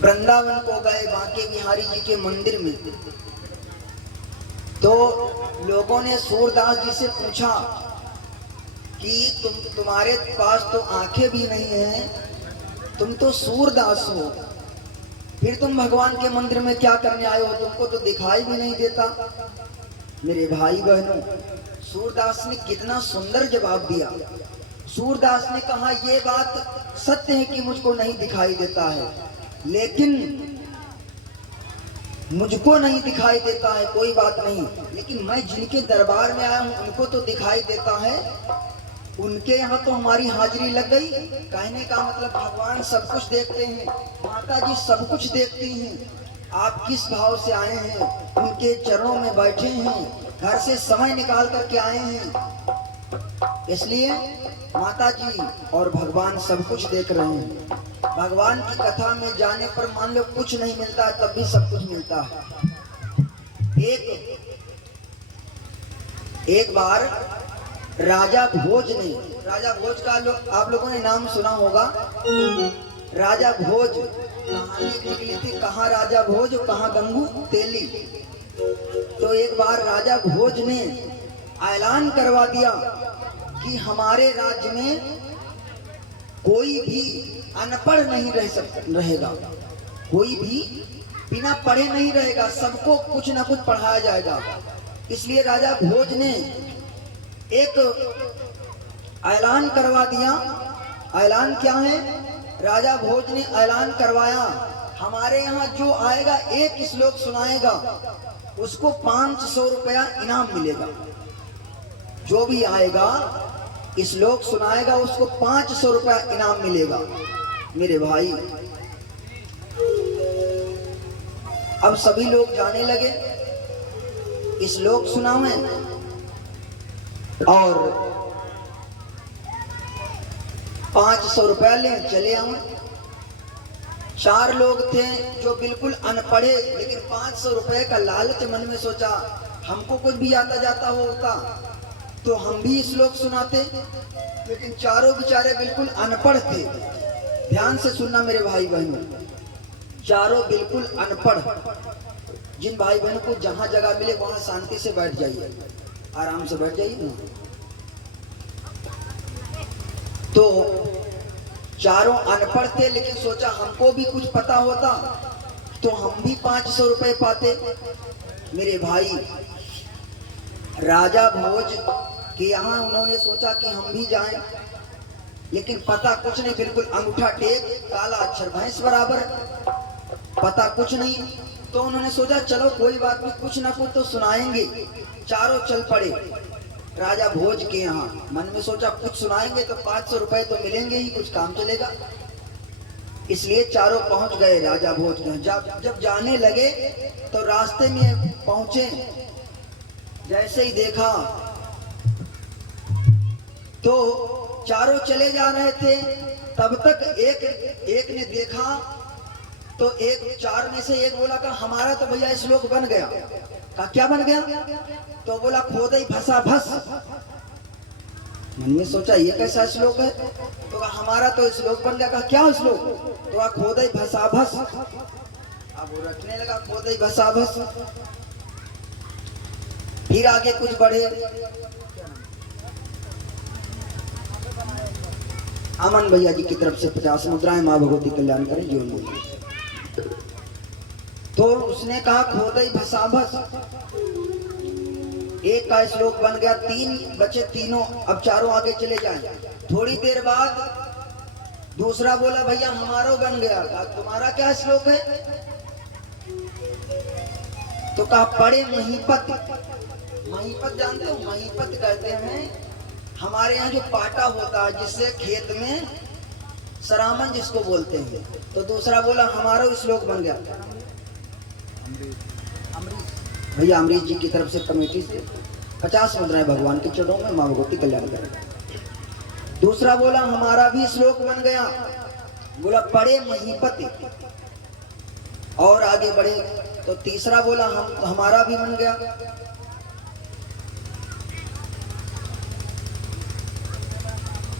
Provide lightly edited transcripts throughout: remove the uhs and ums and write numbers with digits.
वृंदावन को गए बांके बिहारी जी के मंदिर में, तो लोगों ने सूरदास जी से पूछा कि तुम्हारे पास तो आंखें भी नहीं हैं, तुम तो सूरदास हो, फिर तुम भगवान के मंदिर में क्या करने आए हो, तुमको तो दिखाई भी नहीं देता। मेरे भाई बहनों, सूरदास ने कितना सुंदर जवाब दिया। सूरदास ने कहा ये बात सत्य है कि मुझको नहीं दिखाई देता है, लेकिन मुझको नहीं दिखाई देता है कोई बात नहीं, लेकिन मैं जिनके दरबार में आया हूं उनको तो दिखाई देता है, उनके यहाँ तो हमारी हाजिरी लग गई। कहने का मतलब भगवान सब कुछ देखते हैं, माता जी सब कुछ देखती हैं। आप किस भाव से आए हैं, उनके चरणों में बैठे हैं, घर से समय निकाल करके आए हैं, इसलिए माता जी और भगवान सब कुछ देख रहे हैं। भगवान की कथा में जाने पर मान लो कुछ नहीं मिलता, तब भी सब कुछ मिलता है। एक बार राजा भोज ने, राजा भोज का आप लोगों ने नाम सुना होगा। राजा भोज कहानी निकली थी, कहाँ राजा भोज कहाँ गंगू तेली। तो एक बार राजा भोज ने ऐलान करवा दिया कि हमारे राज्य में कोई भी अनपढ़ नहीं रहेगा, कोई भी बिना पढ़े नहीं रहेगा, सबको कुछ ना कुछ पढ़ाया जाएगा। इसलिए राजा भोज ने एक ऐलान करवा दिया। ऐलान क्या है? राजा भोज ने ऐलान करवाया, हमारे यहाँ जो आएगा एक श्लोक सुनाएगा उसको 500 रुपया इनाम मिलेगा। जो भी आएगा श्लोक सुनाएगा उसको 500 रुपया इनाम मिलेगा। मेरे भाई, अब सभी लोग जाने लगे, श्लोक सुनावे और 500 रुपया ले चले आए। 4 लोग थे जो बिल्कुल अनपढ़े, लेकिन 500 रुपए का लालच मन में सोचा, हमको कुछ भी आता जाता होता तो हम भी श्लोक सुनाते, लेकिन चारों बेचारे बिल्कुल अनपढ़ थे। ध्यान से सुनना मेरे भाई बहनों, चारों बिल्कुल अनपढ़। जिन भाई बहनों को जहां जगह मिले वहां शांति से बैठ जाइए, आराम से बैठ जाइए ना। तो चारों अनपढ़ थे, लेकिन सोचा हमको भी कुछ पता होता तो हम भी 500 रुपए पाते। मेरे भाई, राजा भोज के यहाँ उन्होंने सोचा कि हम भी जाएं, लेकिन पता कुछ नहीं, बिल्कुल अंगूठा टेक, काला अक्षर भैंस बराबर, पता कुछ नहीं। तो उन्होंने सोचा चलो कोई बात नहीं, कुछ ना कुछ तो सुनाएंगे। चारों चल पड़े राजा भोज के यहाँ। मन में सोचा कुछ सुनाएंगे तो 500 रुपए तो मिलेंगे ही, कुछ काम चलेगा। इसलिए चारों पहुंच गए राजा भोज के यहाँ। जब जाने लगे तो रास्ते में पहुंचे, जैसे ही देखा तो चारों चले जा रहे थे, तब तक एक ने देखा तो एक 4 में से एक बोला कि हमारा तो भैया श्लोक बन गया। कहा क्या बन गया? तो बोला खोदई भसा भस। मन में सोचा ये कैसा श्लोक है? तो कहा हमारा तो श्लोक बन गया। कहा क्या श्लोक? तो कहा खोदई भसा भस। अब वो रखने लगा खोदई भसा भस। फिर आगे कुछ बढ़े, अमन भैया जी की तरफ से 50 मुद्राएं, माँ भगवती कल्याण करें जीवन में। तो उसने कहा खोदई भसा भस। एक का श्लोक बन गया, 3 बचे, तीनों अब चारों आगे चले जाएं। थोड़ी देर बाद दूसरा बोला भैया हमारा बन गया। कहा तुम्हारा क्या श्लोक है? तो कहा पढ़े महीपत। महीपत जानते हो? महीपत कहते हैं हमारे यहाँ जो पाटा होता है जिससे खेत में सरामन जिसको बोलते हैं। तो दूसरा बोला हमारा श्लोक बन गया। भैया अमरीश जी की तरफ से कमेटी से 50 मुद्राएं भगवान के चरणों में, मां भगवती कल्याण करें। दूसरा बोला हमारा भी श्लोक बन गया। बोला पढ़े महीपति। और आगे बढ़े तो तीसरा बोला हमारा भी बन गया।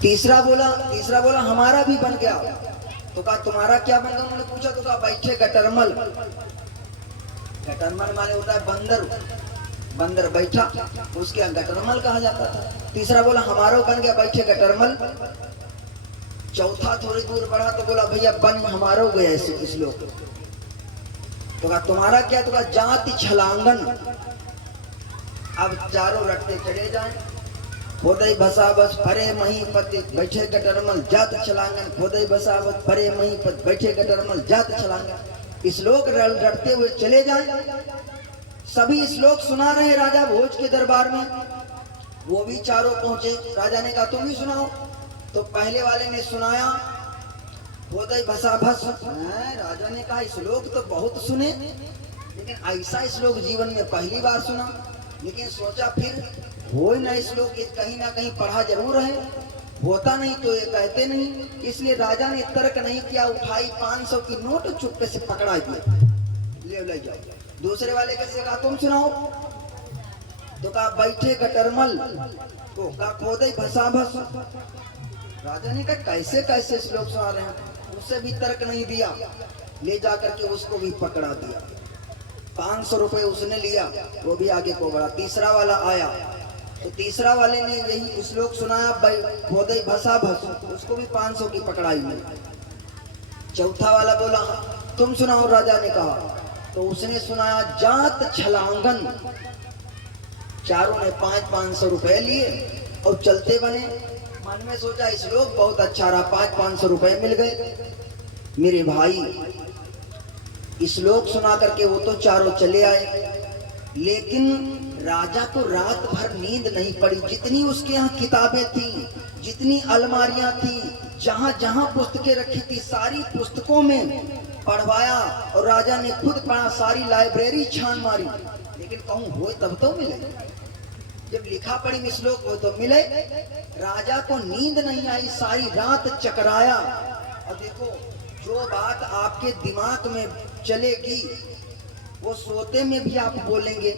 तीसरा बोला हमारा भी बन गया। तो कहा तुम्हारा क्या बनेगा? उन्होंने पूछा तो कहा बैठे गटरमल। गटरमल माने होता है बंदर, बंदर बैठा उसके यहाँ गटरमल कहा जाता था। तीसरा बोला हमारा बन गया बैठे गटरमल। चौथा थोड़ी दूर बढ़ा तो बोला भैया बन हमारा हो गया इस लोग। तो कहा तुम्हारा क्या? तो कहा जाति छलांगन। अब चारों रटते चले जाए, खोदई भसावस भरे मही पति बैठे गटरमल जात छलांगन, खोदई भसावस भरे मही पति बैठे गटरमल जात छलांगन। श्लोक रटते हुए चले जाए। सभी श्लोक सुना रहे राजा भोज के दरबार में, वो भी चारों पहुंचे। राजा ने कहा तुम भी सुनाओ। तो पहले वाले ने सुनाया खोदई भसाभस। राजा ने कहा श्लोक तो बहुत सुने, लेकिन ऐसा श्लोक जीवन में पहली बार सुना। लेकिन सोचा फिर हो ना श्लोक कहीं ना कहीं पढ़ा जरूर है, होता नहीं तो ये कहते नहीं। इसलिए राजा ने तर्क नहीं किया, उठाई 500 की नोट चुपके से पकड़ा दिया, ले जाओ। दूसरे वाले कैसे कहा तुम सुनाओ। तो कहा बैठे गटरमल, तो कहा खोदई भसाभस। राजा ने कहा कैसे कैसे श्लोक सुना रहे हैं, उससे भी तर्क नहीं दिया, ले जाकर के उसको भी पकड़ा दिया। 500 रुपए उसने लिया, वो भी आगे को बढ़ा। तीसरा वाला आया तो तीसरा वाले ने यही श्लोक सुनाया खोदई भसाभस, उसको भी 500 की पकड़ाई में। चौथा वाला बोला तुम सुनाओ। राजा ने कहा, तो उसने सुनाया जात छलांगन। चारों ने 500 रुपए लिए और चलते बने। मन में सोचा श्लोक बहुत अच्छा रहा, 500 रुपए मिल गए। मेरे भाई श्लोक सुना करके वो तो चारों चले आए, लेकिन राजा को रात भर नींद नहीं पड़ी। जितनी उसके यहाँ किताबें थी, जितनी अलमारियां थी, जहां जहां पुस्तकें रखी थी, सारी पुस्तकों में पढ़वाया और राजा ने खुद पढ़ा। सारी लाइब्रेरी छान मारी, लेकिन कहूं हो तब तो मिले। जब लिखा पढ़ी में श्लोक हो तो मिले। राजा को नींद नहीं आई, सारी रात चकराया। और देखो जो बात आपके दिमाग में चलेगी वो सोते में भी आप बोलेंगे।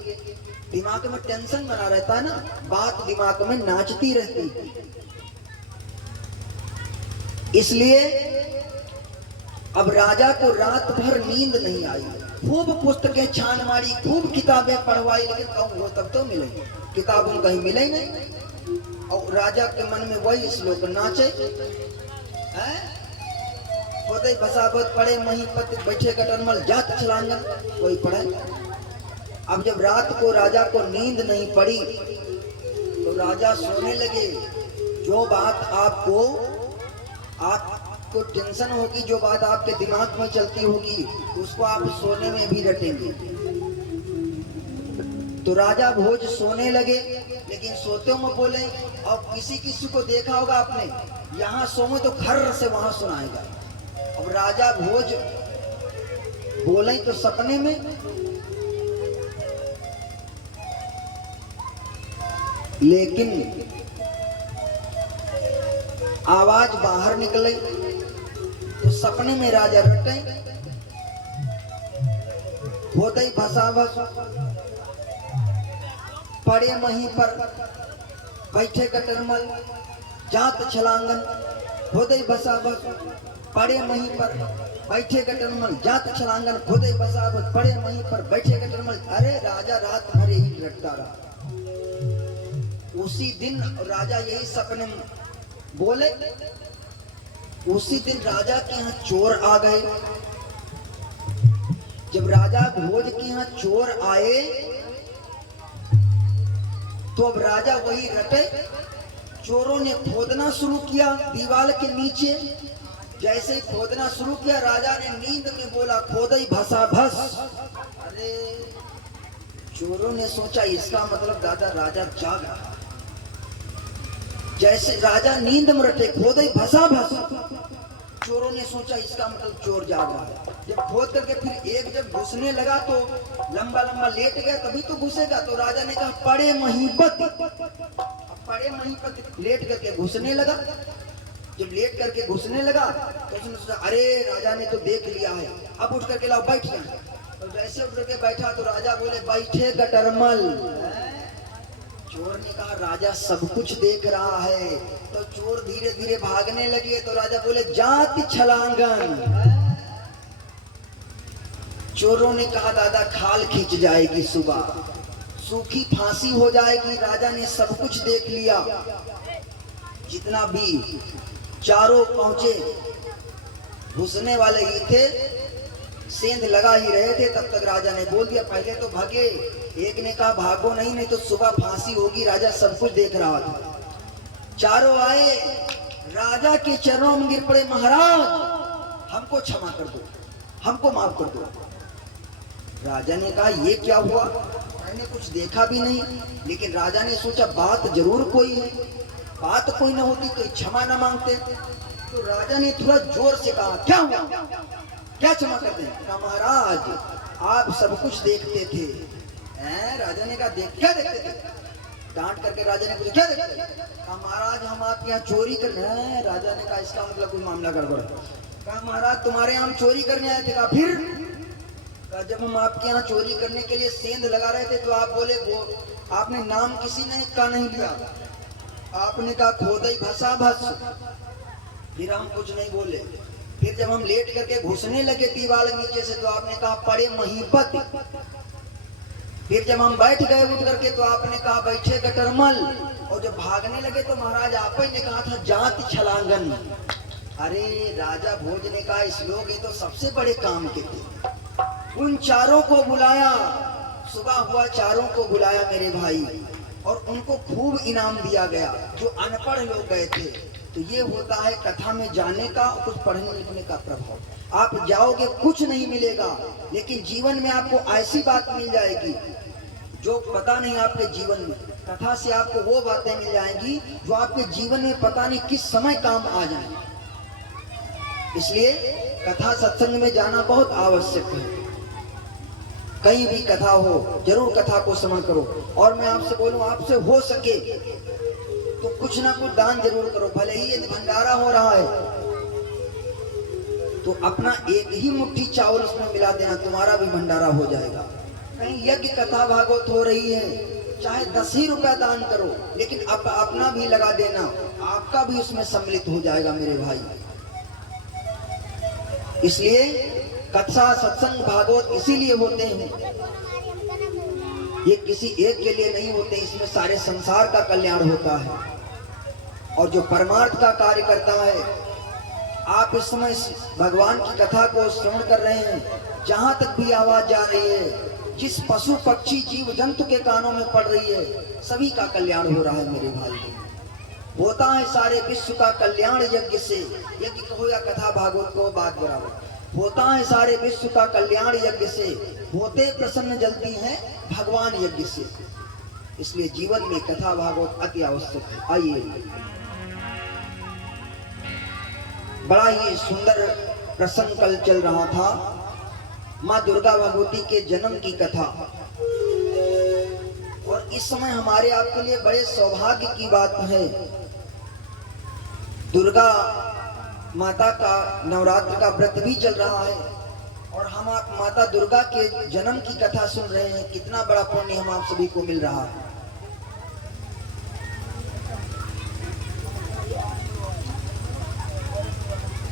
दिमाग में टेंशन बना रहता है ना, बात दिमाग में नाचती रहती। इसलिए अब राजा को रात भर नींद नहीं आई, खूब पुस्तकें छान मारी, खूब किताबें पढ़वाई, लेकिन कहूँ वो तब तो मिले, किताबों कहीं मिले ही नहीं। और राजा के मन में वही श्लोक नाचे, खोदई भसाभस पड़े मही पति बैठे गटरमल जात छलांगन, वही पढ़े। अब जब रात को राजा को नींद नहीं पड़ी तो राजा सोने लगे। जो बात आपको टेंशन होगी, जो बात आपके दिमाग में चलती होगी, उसको आप सोने में भी रटेंगे। तो राजा भोज सोने लगे, लेकिन सोते में बोले। और किसी को देखा होगा आपने, यहाँ सोए तो खर्र से वहां सुनाएगा। अब राजा भोज बोले तो सपने में, लेकिन आवाज बाहर निकले तो सपने में राजा रटे खोदई भसाभस पड़े मही पर बैठे गटरमल जात छलांगन, खोदई भसाभस पड़े मही पर बैठे गटरमल जात छलांगन, खोदई भसाभस पड़े मही पर बैठे गटरमल। अरे राजा रात भर यही रटता रहा। उसी दिन राजा यही सपने में बोले। उसी दिन राजा के यहाँ चोर आ गए। जब राजा भोज के यहाँ चोर आए तो अब राजा वही रटे। चोरों ने खोदना शुरू किया दीवार के नीचे। जैसे ही खोदना शुरू किया, राजा ने नींद में बोला खोदई भसाभस। अरे चोरों ने सोचा इसका मतलब दादा राजा जाग रहा। जैसे राजा नींद में रटे खोदई भसाभस, चोरों ने सोचा इसका मतलब चोर जाग रहा है। जब खोद करके फिर एक जब घुसने लगा तो लंबा लंबा लेट गया, तभी तो घुसेगा। तो राजा ने कहा पड़े महीपत। पड़े महीपत लेट करके घुसने लगा। जब लेट करके घुसने लगा तो उसने सोचा अरे राजा ने तो देख लिया है, अब उठ करके लाओ बैठ जाए। तो जैसे उठ करके बैठा तो राजा बोले बैठे गटरमल। चोर ने कहा राजा सब कुछ देख रहा है। तो चोर धीरे धीरे भागने लगे तो राजा बोले जाति छलांगन। चोरों ने कहा दादा खाल खींच जाएगी, सुबह सूखी फांसी हो जाएगी। राजा ने सब कुछ देख लिया, जितना भी चारों पहुंचे घुसने वाले ही थे, सेंध लगा ही रहे थे। तब तक राजा ने बोल दिया पहले तो भागे। एक ने कहा भागो नहीं तो सुबह फांसी होगी। राजा सब कुछ देख रहा था। चारों आए, राजा के चरणों में गिर पड़े, महाराज हमको क्षमा कर दो, हमको माफ कर दो। राजा ने कहा ये क्या हुआ, मैंने कुछ देखा भी नहीं। लेकिन राजा ने सोचा बात जरूर कोई है, बात कोई ना होती तो क्षमा ना मांगते। तो राजा ने थोड़ा जोर से कहा क्या हुआ, क्या क्षमा कर दें? कहा महाराज आप सब कुछ देखते थे। राजा ने कहा क्या देखते थे? डांट करके राजा ने पूछा क्या देखते थे? कहा महाराज हम आपके यहाँ चोरी करने। राजा ने कहा इसका मतलब कोई मामला गड़बड़। कहा महाराज तुम्हारे यहाँ हम चोरी करने आए थे। कहा फिर? जब हम आपके यहाँ चोरी करने के लिए सेंध लगा रहे थे तो आप बोले वो आपने नाम किसी ने का नहीं लिया, आपने कहा खोदई भसा भस। फिर हम कुछ नहीं बोले। फिर जब हम लेट करके घुसने लगे दीवार नीचे से तो आपने कहा पड़े महीपत। फिर जब हम बैठ गए उठ करके तो आपने कहा बैठे गटरमल। और जब भागने लगे तो महाराज आप ही ने कहा था जाति छलांगन। अरे राजा भोज ने कहा इस लोग ये तो सबसे बड़े काम के थे। उन चारों को बुलाया, सुबह हुआ चारों को बुलाया मेरे भाई, और उनको खूब इनाम दिया गया जो अनपढ़ लोग गए थे। तो ये होता है कथा में जाने का और कुछ पढ़ने लिखने का प्रभाव। आप जाओगे कुछ नहीं मिलेगा, लेकिन जीवन में आपको ऐसी बात मिल जाएगी जो पता नहीं आपके जीवन में। कथा से आपको वो बातें मिल जाएंगी जो आपके जीवन में पता नहीं किस समय काम आ जाए। इसलिए कथा सत्संग में जाना बहुत आवश्यक है। कहीं भी कथा हो जरूर कथा को श्रवण करो। और मैं आपसे बोलूं आपसे हो सके तो कुछ ना कुछ दान जरूर करो। भले ही यदि भंडारा हो रहा है तो अपना एक ही मुट्ठी चावल उसमें मिला देना, तुम्हारा भी भंडारा हो जाएगा। कहीं यज्ञ कथा भागवत हो रही है, चाहे 10 ही रुपया दान करो, लेकिन अपना भी लगा देना, आपका भी उसमें सम्मिलित हो जाएगा मेरे भाई। इसलिए कथा सत्संग भागवत इसीलिए होते हैं, ये किसी एक के लिए नहीं होते, इसमें सारे संसार का कल्याण होता है। और जो परमार्थ का कार्य करता है, आप इस समय भगवान की कथा को श्रवण कर रहे हैं, जहां तक भी आवाज जा रही है, जिस पशु पक्षी जीव जंतु के कानों में पड़ रही है, सभी का कल्याण हो रहा है मेरे भाई। होता है सारे विश्व का कल्याण यज्ञ से। यज्ञ कहो या कथा भागवत को बात बराबर। होता है सारे विश्व का कल्याण यज्ञ से, होते प्रसन्न जलती हैं भगवान यज्ञ से। इसलिए जीवन में कथा भागवत अति आवश्यक है। आइए, बड़ा ही सुंदर प्रसंग कल चल रहा था, माँ दुर्गा भगवती के जन्म की कथा। और इस समय हमारे आपके लिए बड़े सौभाग्य की बात है, दुर्गा माता का नवरात्र का व्रत भी चल रहा है और हम आप माता दुर्गा के जन्म की कथा सुन रहे हैं। कितना बड़ा पुण्य हम आप सभी को मिल रहा है।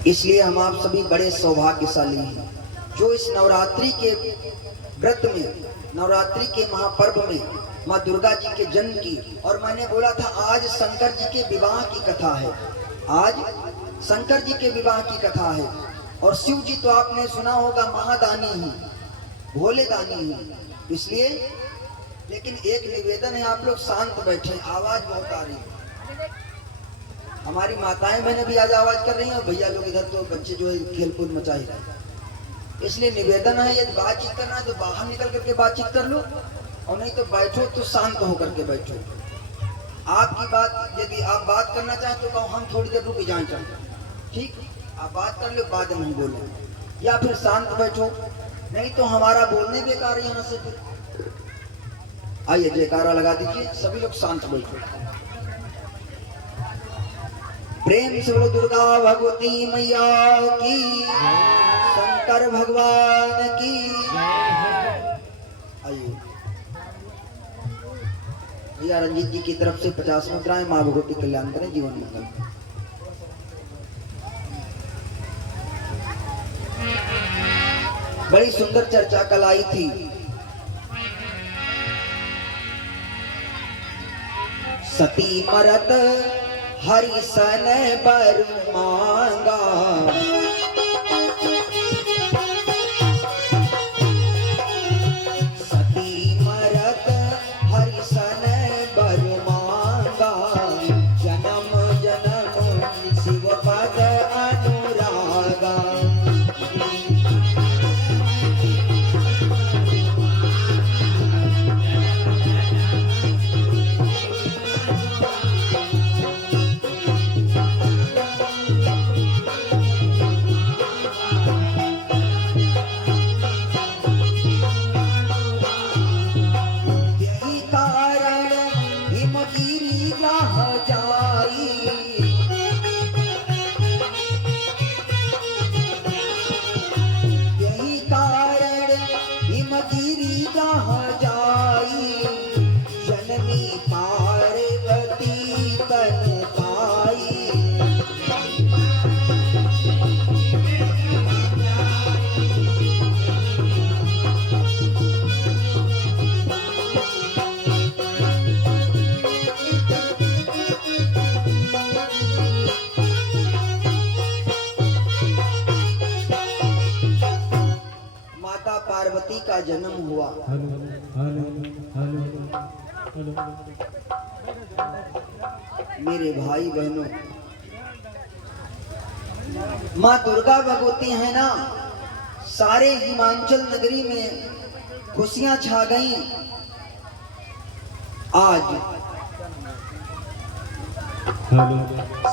इसलिए हम आप सभी बड़े सौभाग्यशाली हैं जो इस नवरात्रि के व्रत में, नवरात्रि के महापर्व में माँ दुर्गा जी के जन्म की। और मैंने बोला था आज शंकर जी के विवाह की कथा है, आज शंकर जी के विवाह की कथा है। और शिव जी तो आपने सुना होगा महादानी ही, भोले दानी ही। इसलिए लेकिन एक निवेदन है, आप लोग शांत बैठे, आवाज बहुत आ रही है। हमारी माताएं बहनें भी आज आवाज कर रही हैं और भैया लोग इधर तो बच्चे जो है खेलकूद मचा ही रहे हैं। इसलिए निवेदन है यदि बातचीत करना है तो बाहर निकल करके बातचीत कर लो, और नहीं तो बैठो तो शांत होकर के बैठो। आपकी बात यदि आप बात करना चाहें तो कहो हम थोड़ी देर रुक जाए चाहते, ठीक, आप बात कर लो, बाद में बोलो, या फिर शांत बैठो, नहीं तो हमारा बोलने बेकार यहाँ से। फिर आइए जयकारा लगा दीजिए, सभी लोग शांत बैठो। प्रेम से बोलो दुर्गा भगवती मैया की, शंकर भगवान की। आइए भैया रंजीत जी की तरफ से 50 मुद्राएं। माँ भगवती कल्याण करें, जीवन मंगल। बड़ी सुंदर चर्चा कल आई थी। सती मरत हरि सन बर मांगा, सती मरत हरि सन बर मांगा, जन्म जन्म शिव पद अनुरागा। पार्वती का जन्म हुआ। मेरे भाई बहनों, माँ दुर्गा भगवती है ना, सारे हिमाचल नगरी में खुशियां छा गई। आज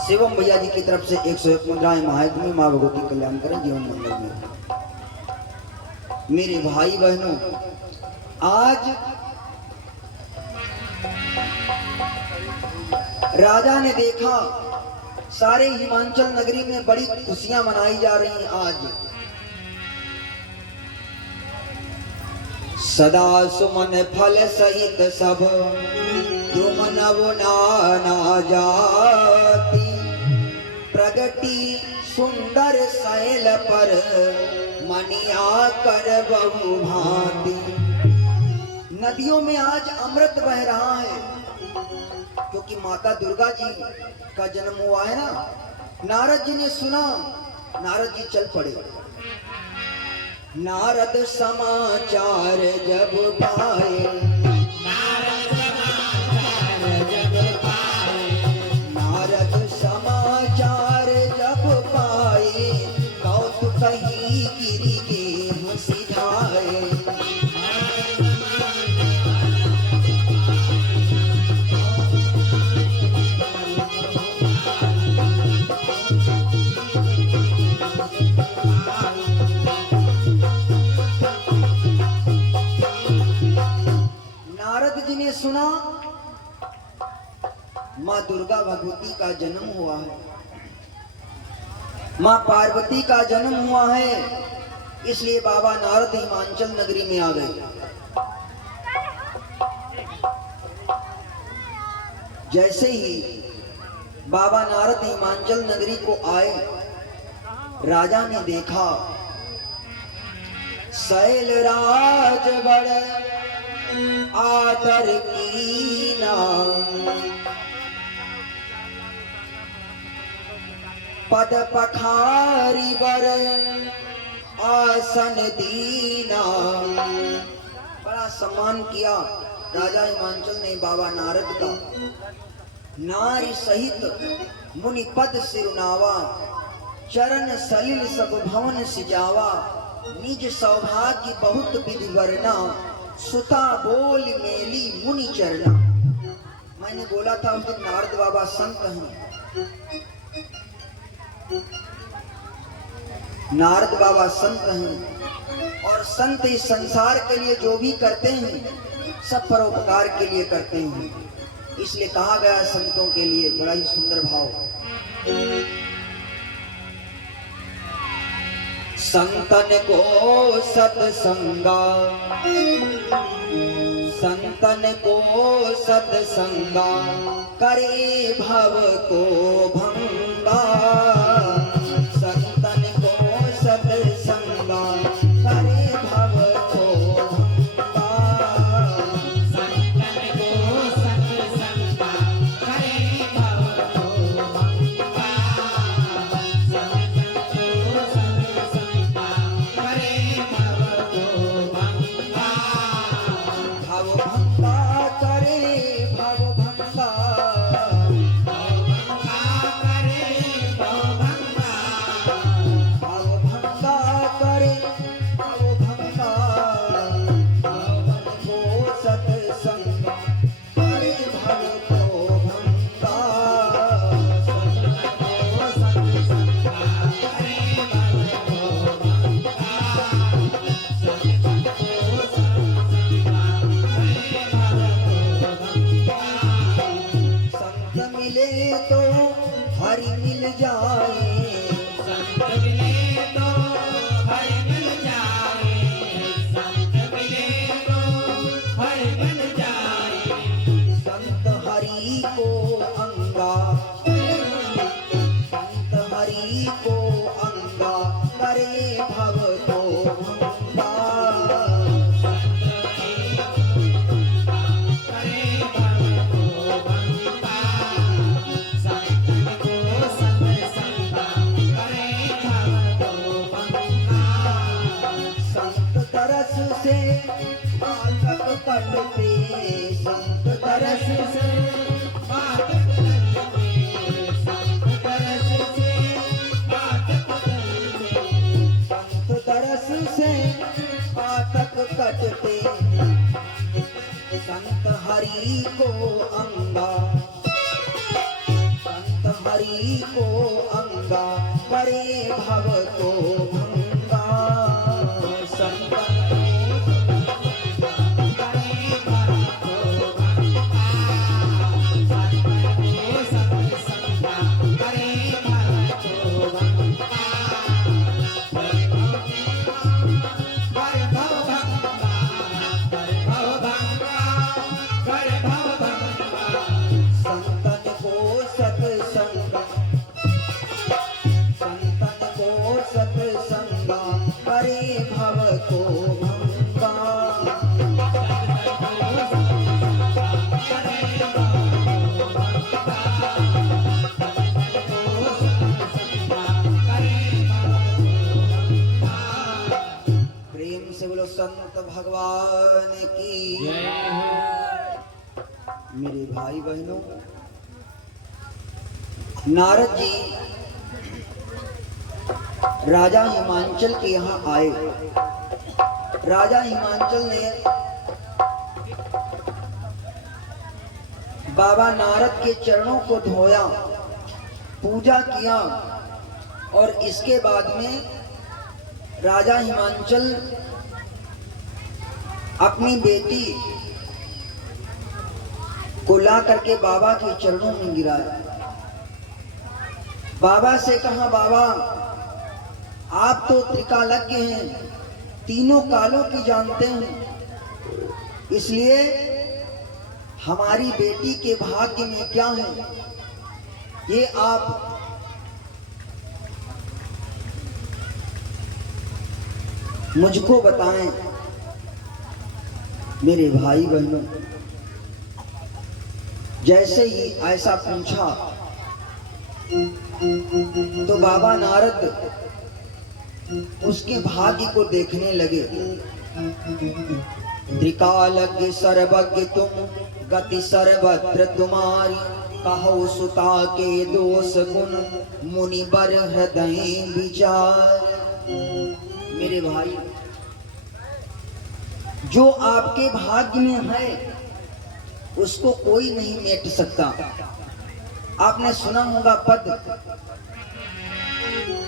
शिवम भैया जी की तरफ से 101 मुद्राएं महायज्ञ में। माँ भगवती कल्याण करें, जीवन मंगल में। मेरे भाई बहनों, आज राजा ने देखा सारे हिमाचल नगरी में बड़ी खुशियां मनाई जा रही हैं। आज सदा सुमन फल सहित सब द्रुम नव नाना जाति, प्रगति सुंदर शैल पर मनिया कर बहु भांति। नदियों में आज अमृत बह रहा है, क्योंकि माता दुर्गा जी का जन्म हुआ है ना। नारद जी ने सुना, नारद जी चल पड़े। नारद समाचार जब पाए, नारद समाचार जब पाए, कौतुक ही गिरी के हंसी जाए। नारद जी ने सुना माँ दुर्गा भगवती का जन्म हुआ है, माँ पार्वती का जन्म हुआ है, इसलिए बाबा नारद हिमाचल नगरी में आ गए। जैसे ही बाबा नारद हिमाचल नगरी को आए, राजा ने देखा शैल राज बड़ आदर कीना, पद पखारी बर आसन दीना। बड़ा सम्मान किया राजा हिमाचल ने बाबा नारद का। नारी सहित मुनि पद सिरुनावा, चरण सलिल सब भवन सिजावा। निज सौभाग्य बहुत विधि वर्णा, सुता बोल मेली मुनि चरना। मैंने बोला था उस दिन नारद बाबा संत हैं, नारद बाबा संत हैं, और संत इस संसार के लिए जो भी करते हैं सब परोपकार के लिए करते हैं। इसलिए कहा गया संतों के लिए, बड़ा ही सुंदर भाव। संतन को सत्संगा, संतन को सत्संगा करे भव को भंगा। संतन को सत्संगा करे भव को भंगा। संतन को सत्संगा करे भव को भंगा। संतन को सत्संगा करे भव को भंगा। भव भंगा करे भव भंगा। भव भंगा करे भव भंगा। भवन को सत्संगा करे भव को भंगा। संत मिले तो हरि मिल जाए। संत मिले तो हरि मिल जाए। संत मिले तो हरि मिल जाए। संत हरि को अंगा। संत हरि को अंगा करे भव को भंगा। करे भव को भंगा। संतन को सत्संगा करे भव को भंगा। संत तरस से पातक कटते। संत तरस से बात करते। संत तरस से बात करते। संत तरस से पातक कटते। संत हरि को अंगा। संत हरि को अंगा करे भव को भंगा। संत करे भव को भंगा। संतन को सत्संगा करे भव को भंगा। करे भव भंगा। करे भव भंगा। करे भव भंगा। संतन को सत्संगा। संतन को सत्संगा करे भव को भंगा। प्रेम से बोलो संत भगवान की। मेरे भाई बहनों, नारद जी राजा हिमांचल के यहाँ आए। राजा हिमांचल ने बाबा नारद के चरणों को धोया, पूजा किया और इसके बाद में राजा हिमांचल अपनी बेटी को ला करके बाबा के चरणों में गिराया। बाबा से कहा, बाबा आप तो त्रिकालज्ञ हैं, तीनों कालों की जानते हैं, इसलिए हमारी बेटी के भाग्य में क्या है ये आप मुझको बताएं। मेरे भाई बहनों, जैसे ही ऐसा पूछा तो बाबा नारद उसके भाग्य को देखने लगे। त्रिकालज्ञ सर्वज्ञ तुम, गति सर्वत्र तुम्हारी, कहो सुता के दोष गुण, मुनि बर हृदय विचार। मेरे भाई, जो आपके भाग्य में है उसको कोई नहीं मेट सकता। आपने सुना होगा पद,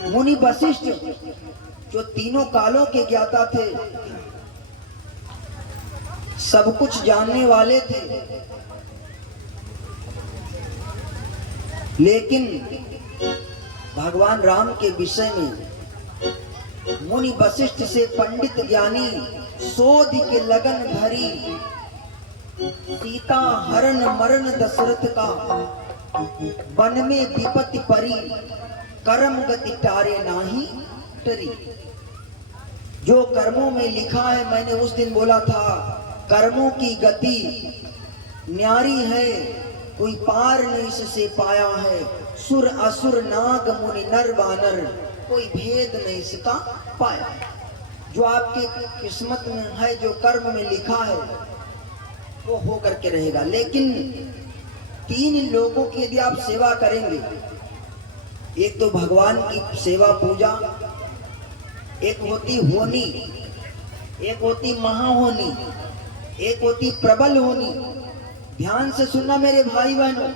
मुनि वशिष्ठ जो तीनों कालों के ज्ञाता थे, सब कुछ जानने वाले थे, लेकिन भगवान राम के विषय में मुनि वशिष्ठ से पंडित ज्ञानी शोध के लगन धरी सीता हरण मरण दशरथ का, वन में विपत्ति परी, कर्म गति टारे नाही टरी। जो कर्मों में लिखा है, मैंने उस दिन बोला था, कर्मों की गति न्यारी है, कोई पार नहीं इससे पाया है। सुर असुर नाग मुनि नर वानर, कोई भेद नहीं इसका पाया। जो आपकी किस्मत में है, जो कर्म में लिखा है, वो हो करके रहेगा। लेकिन 3 लोगों की यदि आप सेवा करेंगे, एक तो भगवान की सेवा पूजा, एक होती होनी, एक होती महाहोनी, एक होती प्रबल होनी। ध्यान से सुनना मेरे भाई बहनों,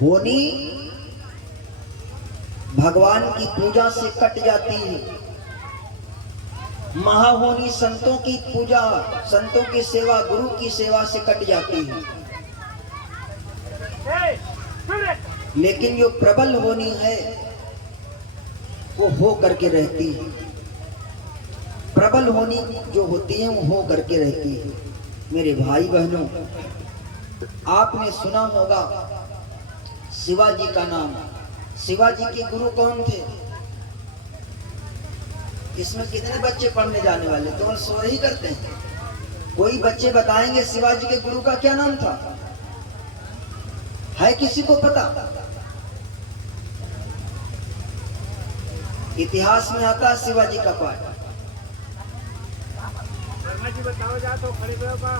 होनी भगवान की पूजा से कट जाती है, महाहोनी संतों की पूजा, संतों की सेवा, गुरु की सेवा से कट जाती है। लेकिन जो प्रबल होनी है, वो हो करके रहती है। प्रबल होनी जो होती है, वो हो करके रहती है। मेरे भाई बहनों, आपने सुना होगा शिवाजी का नाम। शिवाजी के गुरु कौन थे? इसमें कितने बच्चे पढ़ने जाने वाले? तो सो ही करते हैं। कोई बच्चे बताएंगे शिवाजी के गुरु का क्या नाम था? है किसी को पता? इतिहास में आता है शिवाजी का पाठ। बताओ जा तो खड़े का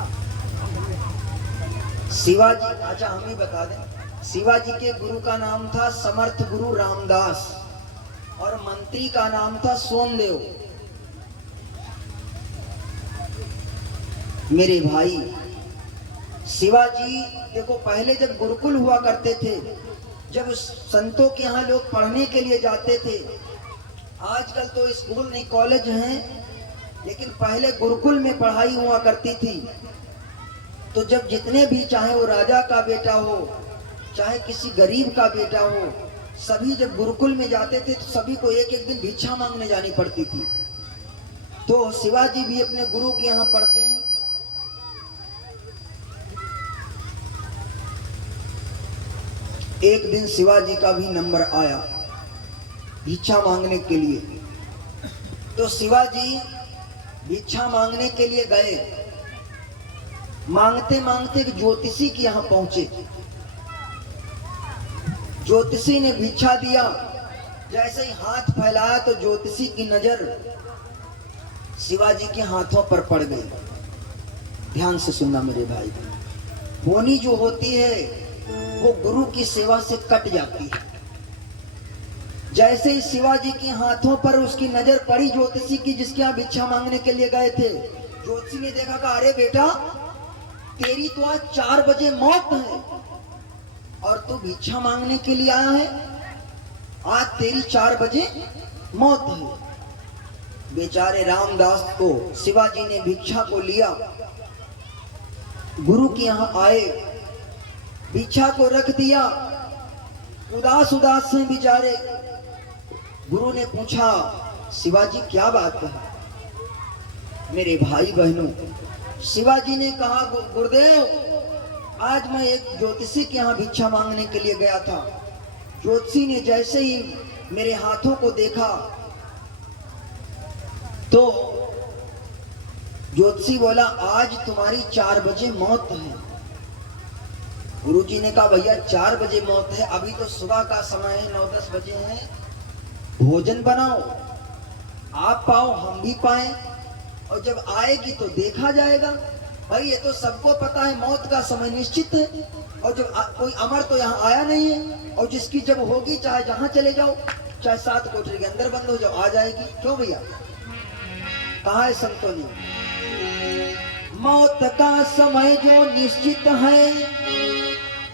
शिवाजी, अच्छा हम ही बता दें, शिवाजी के गुरु का नाम था समर्थ गुरु रामदास, और मंत्री का नाम था सोमदेव। मेरे भाई, शिवाजी देखो, पहले जब गुरुकुल हुआ करते थे, जब संतों के यहाँ लोग पढ़ने के लिए जाते थे, आजकल तो स्कूल नहीं कॉलेज हैं, लेकिन पहले गुरुकुल में पढ़ाई हुआ करती थी। तो जब जितने भी, चाहे वो राजा का बेटा हो, चाहे किसी गरीब का बेटा हो, सभी जब गुरुकुल में जाते थे तो सभी को एक एक दिन भिक्षा मांगने जानी पड़ती थी। तो शिवाजी भी अपने गुरु के यहाँ पढ़ते हैं। एक दिन शिवाजी का भी नंबर आया भिक्षा मांगने के लिए। तो शिवाजी भिक्षा मांगने के लिए गए। मांगते मांगते एक ज्योतिषी के यहाँ पहुंचे। ज्योतिषी ने भिक्षा दिया। जैसे ही हाथ फैलाया तो ज्योतिषी की नजर शिवाजी के हाथों पर पड़ गई। ध्यान से सुनना मेरे भाई, होनी जो होती है वो गुरु की सेवा से कट जाती है। जैसे ही शिवाजी के हाथों पर उसकी नजर पड़ी ज्योतिषी की, जिसके यहाँ भिक्षा मांगने के लिए गए थे, ज्योतिषी ने देखा कि अरे बेटा, तेरी तो आज 4 बजे मौत है और तू भिक्षा मांगने के लिए आया है। आज तेरी 4 बजे मौत है। बेचारे रामदास को शिवाजी ने भिक्षा को लिया, गुरु के यहाँ आए, भिक्षा को रख दिया। उदास उदास से बेचारे। गुरु ने पूछा, शिवाजी क्या बात है? मेरे भाई बहनों, शिवाजी ने कहा, गुरुदेव, आज मैं एक ज्योतिषी के यहाँ भिक्षा मांगने के लिए गया था। ज्योतिषी ने जैसे ही मेरे हाथों को देखा तो ज्योतिषी बोला, आज तुम्हारी 4 बजे मौत है। गुरुजी ने कहा, भैया 4 बजे मौत है, अभी तो सुबह का समय है, 9-10 बजे है। भोजन बनाओ, आप पाओ, हम भी पाए, और जब आएगी तो देखा जाएगा। भाई ये तो सबको पता है, मौत का समय निश्चित है, और जब कोई अमर तो यहाँ आया नहीं है, और जिसकी जब होगी, चाहे जहां चले जाओ, चाहे 7 कोठरी के अंदर बंद हो जाओ, आ जाएगी। क्यों भैया? कहा है संतों ने, मौत का समय जो निश्चित है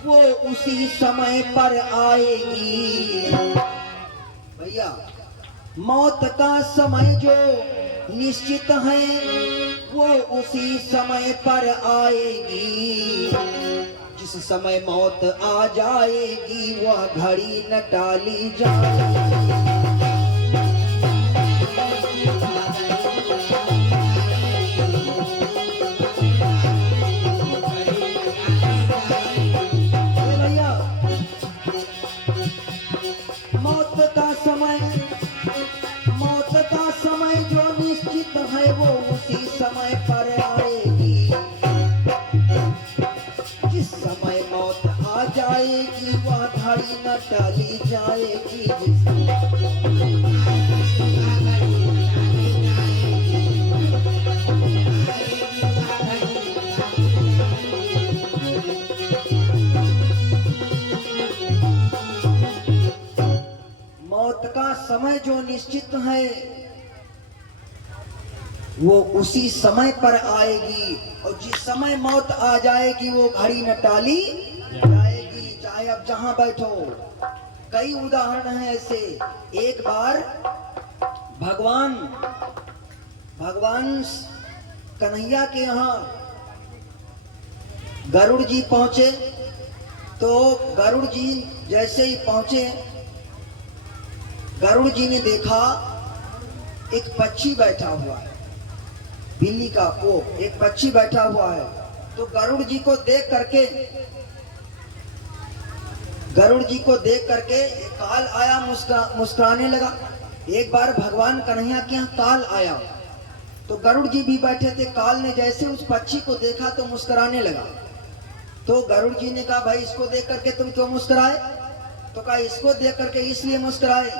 वो उसी समय पर आएगी। भैया, मौत का समय जो निश्चित है वो उसी समय पर आएगी। जिस समय मौत आ जाएगी वह घड़ी न टाली जाएगी। उसी समय पर आएगी, जिस समय मौत आ जाएगी वह घड़ी न टाली जाएगी। मौत का समय जो निश्चित है वो उसी समय पर आएगी, और जिस समय मौत आ जाएगी वो घड़ी न टाली जाएगी, चाहे अब जहां बैठो। कई उदाहरण हैं ऐसे। एक बार भगवान कन्हैया के यहाँ गरुड़ जी पहुंचे, तो गरुड़ जी जैसे ही पहुंचे, गरुड़ जी ने देखा एक पक्षी बैठा हुआ है, बिल्ली का कोप, एक पक्षी बैठा हुआ है। तो गरुड़ जी को देख करके एक काल आया, मुस्कुराने लगा। एक बार भगवान कन्हैया के यहाँ काल आया, तो गरुड़ जी भी बैठे थे। काल ने जैसे उस पक्षी को देखा तो मुस्कुराने लगा। तो गरुड़ जी ने कहा, भाई इसको देख करके तुम क्यों मुस्कुराए? तो कहा, इसको देख करके इसलिए मुस्कुराए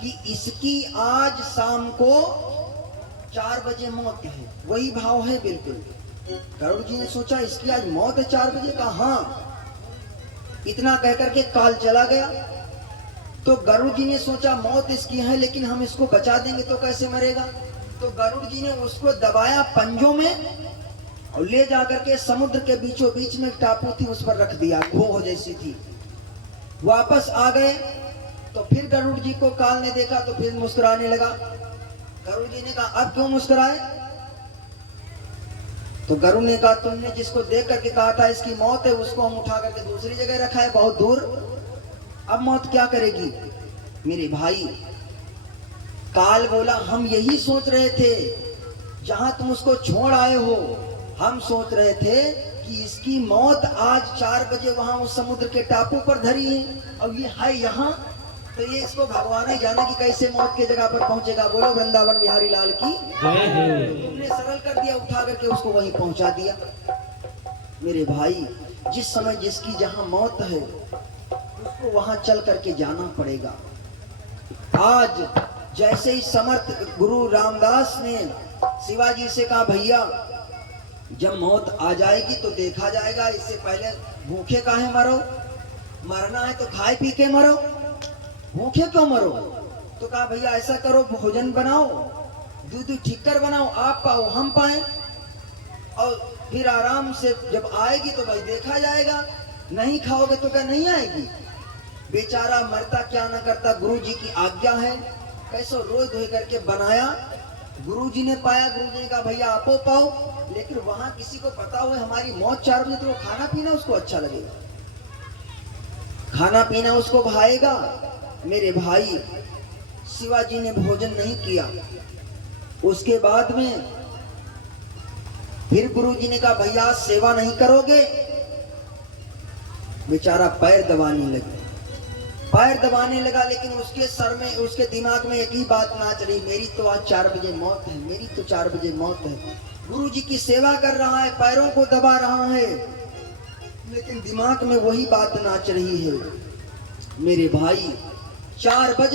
कि इसकी आज शाम को 4 बजे मौत है। वही भाव है बिल्कुल। गरुड़ जी ने सोचा इसकी आज मौत है 4 बजे का। हाँ, इतना कहकर के काल चला गया। तो गरुड़ जी ने सोचा मौत इसकी है, लेकिन हम इसको बचा देंगे तो कैसे मरेगा। तो गरुड़ जी ने उसको दबाया पंजों में और ले जाकर के समुद्र के बीचों बीच में एक टापू थी उस पर रख दिया, घोह जैसी थी। वापस आ गए तो फिर गरुड़ जी को काल ने देखा तो फिर मुस्कुराने लगा। गरुड़ जी ने कहा, अब क्यों मुस्कुराए? तो गरुड़ ने कहा, तुमने जिसको देख करके कहा था इसकी मौत है, उसको हम उठा करके दूसरी जगह रखा है, बहुत दूर। अब मौत क्या करेगी? मेरे भाई, काल बोला, हम यही सोच रहे थे, जहां तुम उसको छोड़ आए हो, हम सोच रहे थे कि इसकी मौत आज 4 बजे वहां उस समुद्र के टापू पर धरी है, और ये है यहाँ। तो ये इसको भगवान ही जाने कि कैसे मौत की जगह पर पहुंचेगा। बोलो वृंदावन बिहारी लाल की। तुमने सरल कर दिया, उठा करके उसको वहीं पहुंचा दिया। मेरे भाई, जिस समय जिसकी जहां मौत है उसको वहां चल करके जाना पड़ेगा। आज जैसे ही समर्थ गुरु रामदास ने शिवाजी से कहा, भैया जब मौत आ जाएगी तो देखा जाएगा, इससे पहले भूखे काहे मरो? मरना है तो खाए पी के मरो, भूखे क्यों मरो? तो कहा, भैया ऐसा करो, भोजन बनाओ, दूध ठीकर बनाओ, आप पाओ हम पाए, और फिर आराम से जब आएगी तो भाई देखा जाएगा। नहीं खाओगे तो क्या नहीं आएगी? बेचारा मरता क्या न करता, गुरु जी की आज्ञा है। कैसो रोज धोई करके बनाया, गुरु जी ने पाया। गुरु जी ने कहा, भैया आपो पाओ, लेकिन वहां किसी को पता हो हमारी मौत 4 बजे, तो वो खाना पीना उसको अच्छा लगेगा, खाना पीना उसको भाएगा। मेरे भाई, शिवाजी ने भोजन नहीं किया। उसके बाद में फिर गुरु जी ने कहा, भैया सेवा नहीं करोगे? बेचारा पैर दबाने लगा, लेकिन उसके सर में, उसके दिमाग में एक ही बात नाच रही, मेरी तो आज 4 बजे मौत है, मेरी तो 4 बजे मौत है। गुरु जी की सेवा कर रहा है, पैरों को दबा रहा है, लेकिन दिमाग में वही बात नाच रही है। मेरे भाई, 4 बज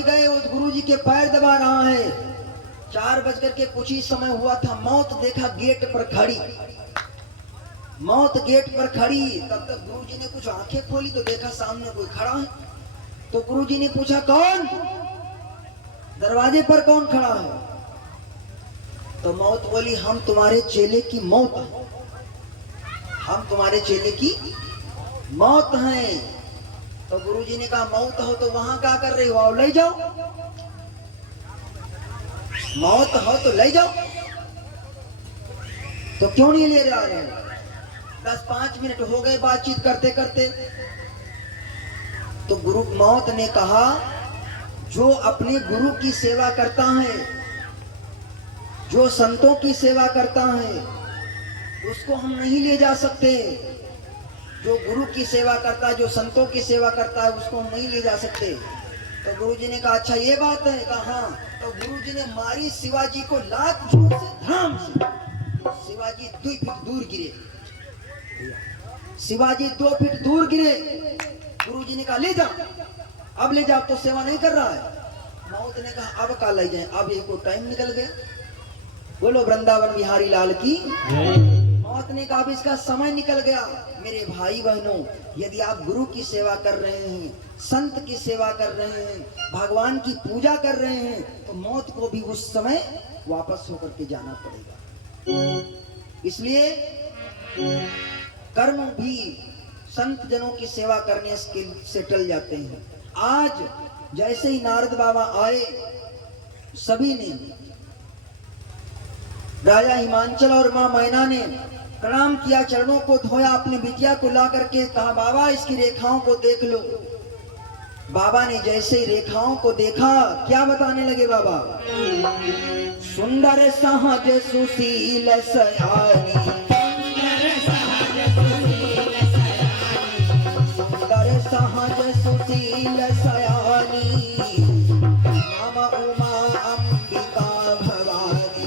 गए, उस गुरु जी के पैर दबा रहा है। 4 बज करके कुछ ही समय हुआ था, मौत देखा गेट पर खड़ी, मौत गेट पर खड़ी। तब तक गुरु जी ने कुछ आंखें खोली तो देखा सामने कोई खड़ा है। तो गुरु जी ने पूछा, कौन? दरवाजे पर कौन खड़ा है? तो मौत बोली, हम तुम्हारे चेले की मौत है, हम तुम्हारे चेले की मौत है। तो गुरु जी ने कहा, मौत हो तो वहां क्या कर रही हो? आओ ले जाओ, मौत हो तो ले जाओ। तो क्यों नहीं ले जा रहे हैं? 10-5 मिनट हो गए बातचीत करते करते। तो गुरु मौत ने कहा, जो अपने गुरु की सेवा करता है, जो संतों की सेवा करता है, उसको हम नहीं ले जा सकते। जो गुरु की सेवा करता है, जो संतों की सेवा करता है, उसको हम नहीं ले जा सकते। तो गुरु जी ने कहा, अच्छा ये बात है? कहा हाँ। तो गुरुजी ने मारी शिवाजी को लात, जोर से धड़ाम से। शिवाजी 2 फीट दूर गिरे। शिवाजी 2 फीट दूर गिरे। गुरुजी ने कहा ले जा, अब ले जा, अब तो सेवा नहीं कर रहा है। मौत ने कहा अब का ले जाए, अब एक को टाइम निकल गया। बोलो वृंदावन बिहारी लाल की। मौत ने कहा अब इसका समय निकल गया। मेरे भाई बहनों, यदि आप गुरु की सेवा कर रहे हैं, संत की सेवा कर रहे हैं, भगवान की पूजा कर रहे हैं, तो मौत को भी उस समय वापस होकर के जाना पड़ेगा। इसलिए कर्म भी संत जनों की सेवा करने से टल जाते हैं। आज जैसे ही नारद बाबा आए, सभी ने, राजा हिमांचल और मां मैना ने प्रणाम किया, चरणों को धोया, अपनी बिटिया को ला करके कहा बाबा इसकी रेखाओं को देख लो। बाबा ने जैसे ही रेखाओं को देखा, क्या बताने लगे बाबा? सुंदर सहज सुशील सयानी, सुंदर सहज सुशील सयानी, नाम उमा अंबिका भवानी।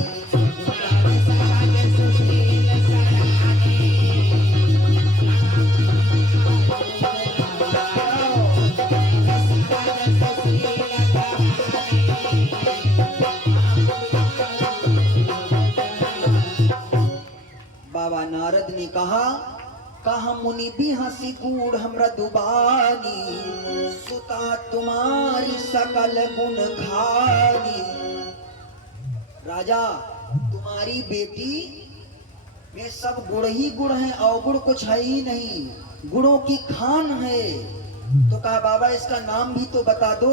बाबा नारद ने कहा मुनि भी हंसी कूड़ हमरा दुबानी, सुता तुम्हारी सकल गुण खानी। राजा तुम्हारी बेटी में सब गुण ही गुण है, अवगुण कुछ है ही नहीं, गुणों की खान है। तो कहा बाबा इसका नाम भी तो बता दो।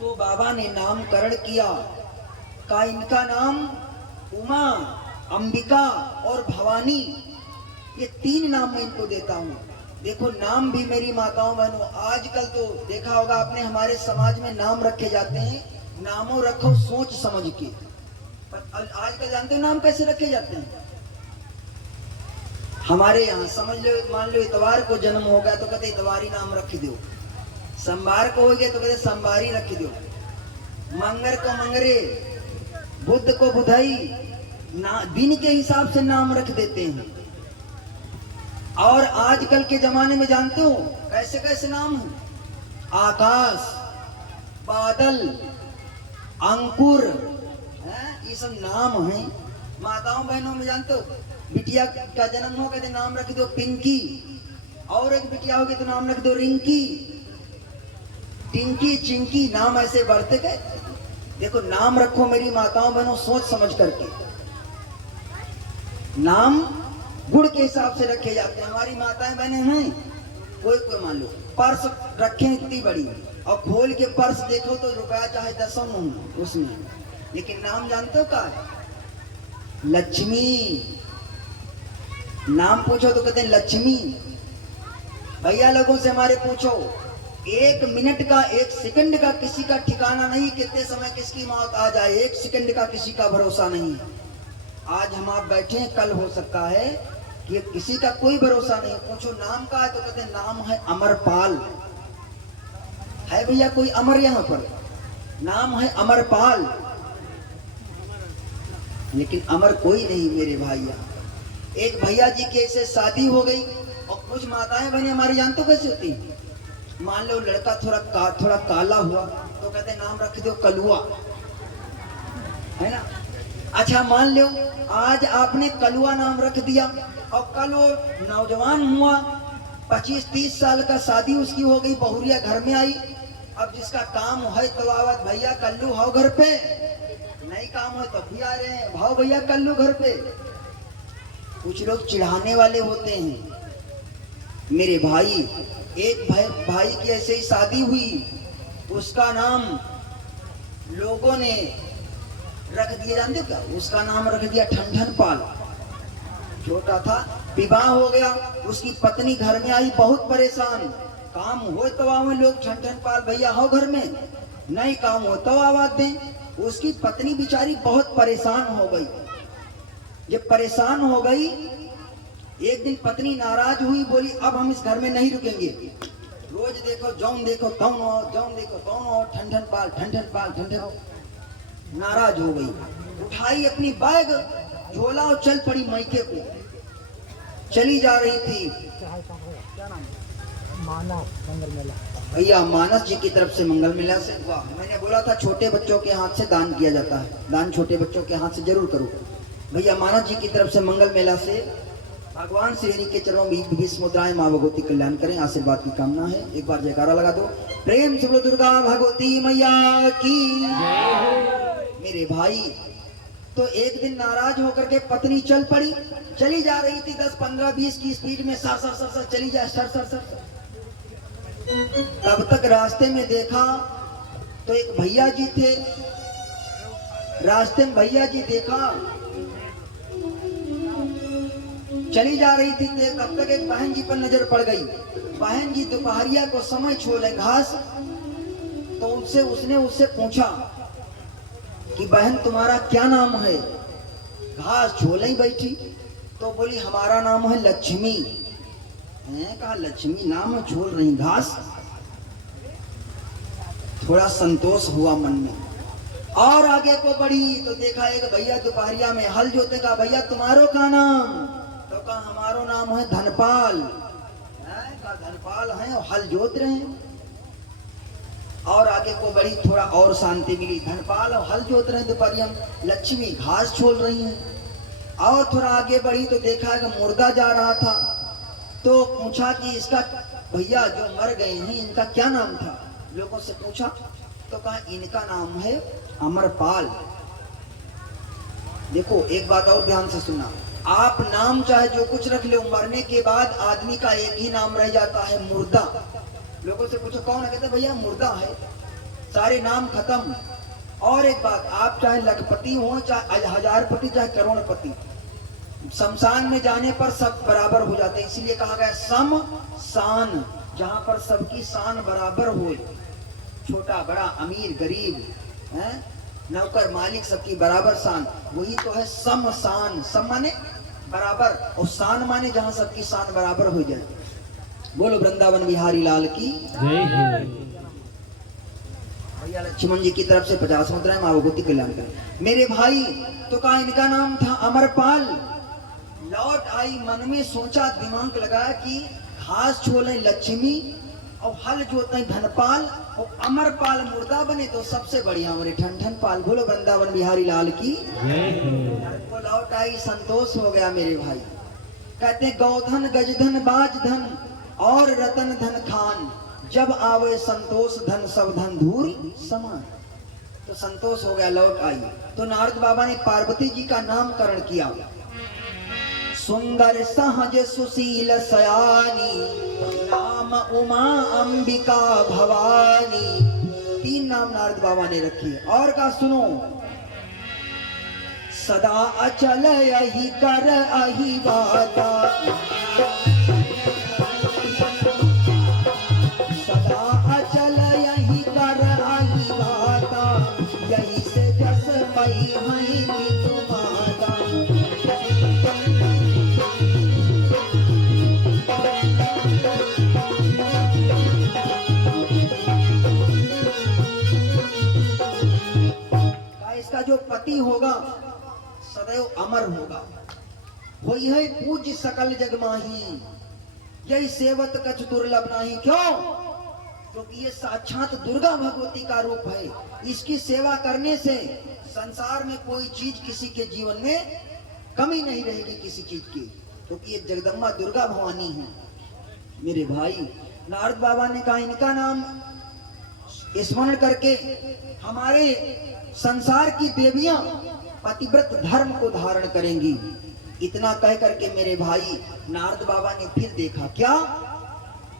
तो बाबा ने नामकरण किया। कहा इनका नाम उमा, अंबिका और भवानी, ये 3 नाम मैं इनको देता हूँ। देखो नाम भी मेरी माताओं बहनों, आजकल तो देखा होगा आपने हमारे समाज में नाम रखे जाते हैं, नामों रखो सोच समझ के। पर आजकल जानते हो नाम कैसे रखे जाते हैं? हमारे यहाँ समझ लो, मान लो इतवार को जन्म हो गया तो कहते इतवारी नाम रख दो, सोमवार को हो गया तो कहते सोमवारी रख दो, मंगर को मंगरे, बुध को बुधाई, दिन के हिसाब से नाम रख देते हैं। और आजकल के जमाने में जानते हो कैसे कैसे नाम है? आकाश, बादल, अंकुर, ये सब नाम है। माताओं बहनों में जानते हो, बिटिया का जन्म हो कहते नाम रख दो पिंकी, और एक बिटिया होगी तो नाम रख दो रिंकी, टिंकी, चिंकी, नाम ऐसे बढ़ते गए। देखो नाम रखो मेरी माताओं बहनों सोच समझ करके। नाम गुण के हिसाब से रखे जाते हैं। हमारी माताएं बहने हैं, कोई मान लो पर्स रखे इतनी बड़ी, और खोल के पर्स देखो तो रुपया चाहे 10 हो उसमें, लेकिन नाम जानते हो क्या है? लक्ष्मी। नाम पूछो तो कहते हैं लक्ष्मी। भैया लोगों से हमारे पूछो, 1 मिनट का 1 सेकंड का किसी का ठिकाना नहीं, कितने समय किसकी मौत आ जाए, 1 सेकंड का किसी का भरोसा नहीं है। आज हम आप बैठे हैं, कल हो सकता है कि किसी का कोई भरोसा नहीं। पूछो नाम का है तो कहते हैं नाम है अमरपाल। है भैया कोई अमर यहाँ पर? नाम है अमरपाल, लेकिन अमर कोई नहीं मेरे भाई। यहाँ एक भैया जी की ऐसे शादी हो गई, और कुछ माताएं बहनें हमारी जानते हो कैसे होती है? मान लो लड़का थोड़ा काला हुआ तो कहते नाम रख दो कलुआ, है ना? अच्छा मान लो आज आपने कलुआ नाम रख दिया, और कल वो नौजवान हुआ, 25-30 साल का शादी उसकी हो गई, बहुरिया घर में आई। अब जिसका काम है तो आवत भैया कल्लू हो घर पे, नहीं काम हो तब भी आ रहे हैं, भाव भैया कल्लू घर पे। कुछ लोग चिढ़ाने वाले होते हैं मेरे भाई। एक भाई की ऐसे ही शादी हुई, उसका नाम लोगों ने रख दिया, जानते हो क्या? उसका नाम रख दिया ठंडन पाल। छोटा था, विवाह हो गया, उसकी पत्नी घर में आई बहुत परेशान। काम हो तो आवे लोग, ठंडन पाल भैया हो घर में, नहीं काम हो तो आवाज दें। उसकी पत्नी बेचारी बहुत परेशान हो गई। जब परेशान हो गई, एक दिन पत्नी नाराज हुई, बोली अब हम इस घर में नहीं रुकेंगे। रोज देखो जौन देखो तौन आओ, जौन देखो तौन आओ, ठंडन पाल ठंडन पाल ठंडन। नाराज हो गई, उठाई अपनी बैग झोला और चल पड़ी मैके को। चली जा रही थी भैया मानस जी की तरफ से मंगल मेला से। वाह, मैंने बोला था छोटे बच्चों के हाथ से दान किया जाता है, दान छोटे बच्चों के हाथ से जरूर करो। भैया मानस जी की तरफ से मंगल मेला से भगवान श्री हरि के चरणों में 20 मुद्राएं माँ भगवती कल्याण करें, आशीर्वाद की कामना है। एक बार जयकारा लगा दो, प्रेम से बोलो दुर्गा भगवती मैया की। मेरे भाई तो एक दिन नाराज होकर के पत्नी चल पड़ी, चली जा रही थी 10, 15, 20 की स्पीड में, सर सर सर सर चली जाए, सर सर सर सर। तब तक रास्ते में देखा तो एक भैया जी थे, रास्ते में भैया जी देखा, चली जा रही थी, तब तक एक बहन जी पर नजर पड़ गई। बहन जी दोपहरिया को समय छोड़े घास, तो उसने उससे पूछा कि बहन तुम्हारा क्या नाम है? घास छोले ही बैठी, तो बोली हमारा नाम है लक्ष्मी। मैंने कहा लक्ष्मी नाम है, छोड़ रही घास। थोड़ा संतोष हुआ मन में, और आगे को बढ़ी तो देखा एक भैया दोपहरिया में हल जोते का, भैया तुम्हारो का नाम? तो कहा हमारो नाम है धनपाल। कहा धनपाल है और हल जोत रहे हैं। और आगे को बढ़ी, थोड़ा और शांति मिली, धनपाल और हल जोत रहे हैं दोपहरिया में, लक्ष्मी घास छोल रही हैं। और थोड़ा आगे बढ़ी तो देखा कि मुर्दा जा रहा था, तो पूछा कि इसका भैया जो मर गए हैं इनका क्या नाम था? लोगों से पूछा तो कहा इनका नाम है अमरपाल। देखो एक बात और ध्यान से सुनना, आप नाम चाहे जो कुछ रख ले, मरने के बाद आदमी का एक ही नाम रह जाता है, मुर्दा। लोगों से पूछो कौन है? कहते भैया मुर्दा है, सारे नाम खत्म। और एक बात, आप चाहे लखपति हो, चाहे हजारपति, चाहे करोड़पति, शमशान में जाने पर सब बराबर हो जाते हैं। इसीलिए कहा गया सम शान, जहां पर सबकी शान बराबर हो, छोटा बड़ा, अमीर गरीब, हैं, नौकर मालिक, सबकी बराबर शान, वही तो है सम शान। सम माने बराबर, और शान माने जहां सबकी शान बराबर हो जाए। बोलो वृंदावन बिहारी लाल की जय। भैया लक्ष्मण जी की तरफ से 50 मुद्राएं माँ भगवती कल्याण करें। मेरे भाई तो कहा इनका नाम था अमरपाल। लौट आई, मन में सोचा, दिमाग लगाया कि घास छोले लक्ष्मी और हल जोते धनपाल और अमरपाल मुर्दा बने तो सबसे बढ़िया मेरे ठन पाल। बोलो वृंदावन बिहारी लाल की। को लौट आई, संतोष हो गया मेरे भाई। कहते गौधन गजधन बाजधन और रतन धन खान, जब आवे संतोष धन सब धन धूल समान। तो संतोष हो गया, लौट आई। तो नारद बाबा ने पार्वती जी का नामकरण किया, सुंदर सहज सुशील सयानी, नाम उमा अंबिका भवानी। 3 नाम नारद बाबा ने रखे। और का सुनो, सदा अचल यही कर अही बाता, सदा अचल यही कर अही बाता, यही से जस पई हई तुम्हारा। इसका जो पति होगा सदैव अमर होगा, वही है पूज्य सकल जग माही, यही सेवत कछ दुर्लभ नहीं। क्यों? क्योंकि ये साक्षात दुर्गा भगवती का रूप है। इसकी सेवा करने से संसार में कोई चीज किसी के जीवन में कमी नहीं रहेगी किसी चीज की, क्योंकि ये जगदम्बा दुर्गा भवानी है। मेरे भाई नारद बाबा ने कहा इनका नाम स्मरण करके हमारे संसार की देवियां पतिव्रत धर्म को धारण करेंगी। इतना कह करके मेरे भाई नारद बाबा ने फिर देखा। क्या?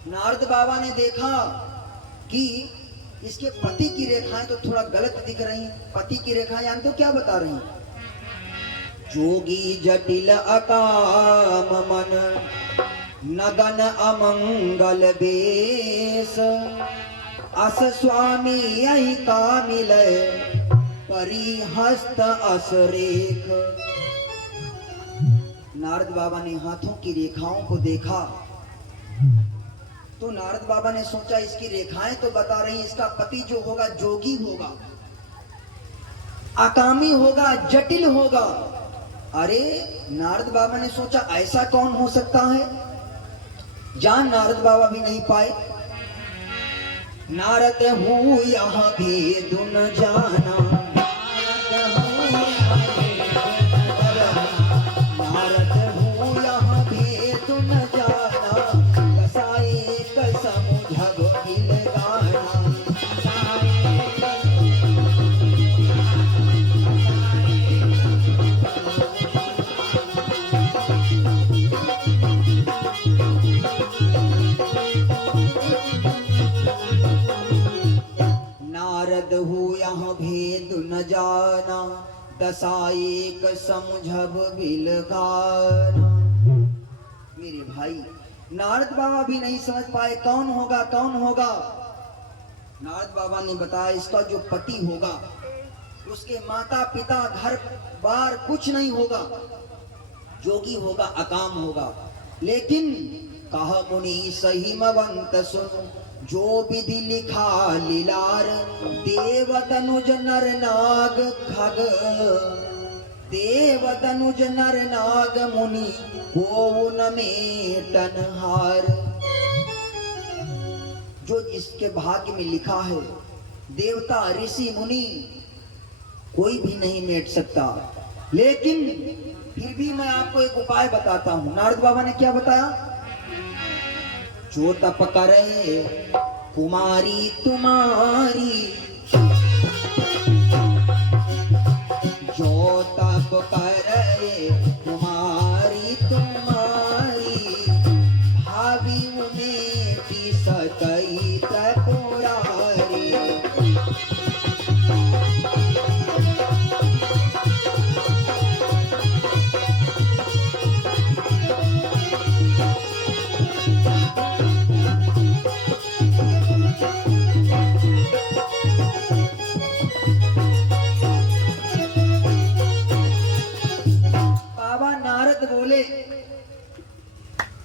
नारद बाबा ने देखा कि इसके पति की रेखाएं तो थोड़ा गलत दिख रही। पति की रेखाएं यानी तो क्या बता रही? जोगी जटिल अकाम मन, नगन अमंगल बेश, अस स्वामी यही का मिले, परिहस्त असरेख। नारद बाबा ने हाथों की रेखाओं को देखा तो नारद बाबा ने सोचा इसकी रेखाएं तो बता रही, इसका पति जो होगा जोगी होगा। अकामी होगा, जटिल होगा। अरे नारद बाबा ने सोचा ऐसा कौन हो सकता है, जान नारद बाबा भी नहीं पाए। नारद हूँ यहाँ भेद न जाना, नारद हूँ यहाँ भेद न जाना, कसाई कसम झग गिल गाना। नारद हूँ यहाँ भेद न जाना, दसाएक समझब बिलगाना। मेरे भाई नारद बाबा भी नहीं समझ पाए कौन होगा कौन होगा। नारद बाबा ने बताया इसका जो पति होगा, उसके माता पिता घर बार कुछ नहीं होगा, जोगी होगा, अकाम होगा। लेकिन कहा मुनि सही मवंत सुन, जो विधि लिखा लीलार, देव तनुज नर नाग खग, देव तनुज नर नाग मुनि को न मेटन हार। जो जिसके भाग्य में लिखा है, देवता ऋषि मुनि कोई भी नहीं मेट सकता। लेकिन फिर भी मैं आपको एक उपाय बताता हूं। नारद बाबा ने क्या बताया? जो तप करे कुमारी तुम्हारी, जो तप करे कुमारी तुम्हारी, भावी में की सकई त्रिपुरारी।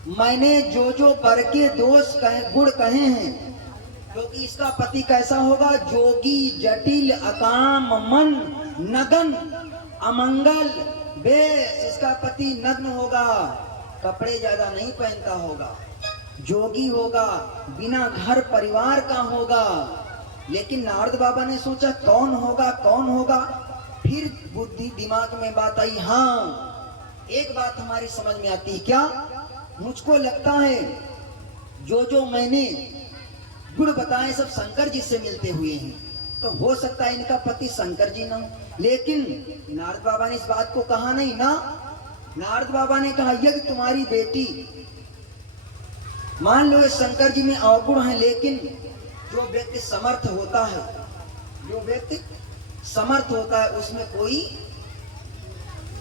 मैंने जो जो बर के दोष कहे, गुण कहे हैं, क्योंकि इसका पति कैसा होगा? जोगी, जटिल, अकाम, मन, नगन, अमंगल, बेश। इसका पति नग्न होगा, कपड़े ज्यादा नहीं पहनता होगा, जोगी होगा, बिना घर परिवार का होगा। लेकिन नारद बाबा ने सोचा कौन होगा कौन होगा। फिर बुद्धि दिमाग में बात आई, हाँ एक बात हमारी समझ में आती है। क्या? मुझको लगता है जो जो मैंने गुण बताए सब शंकर जी से मिलते हुए हैं, तो हो सकता है इनका पति शंकर जी ना हो। लेकिन नारद बाबा ने इस बात को कहा नहीं ना। नारद बाबा ने कहा यदि तुम्हारी बेटी, मान लो शंकर जी में अवगुण है, लेकिन जो व्यक्ति समर्थ होता है, जो व्यक्ति समर्थ होता है उसमें कोई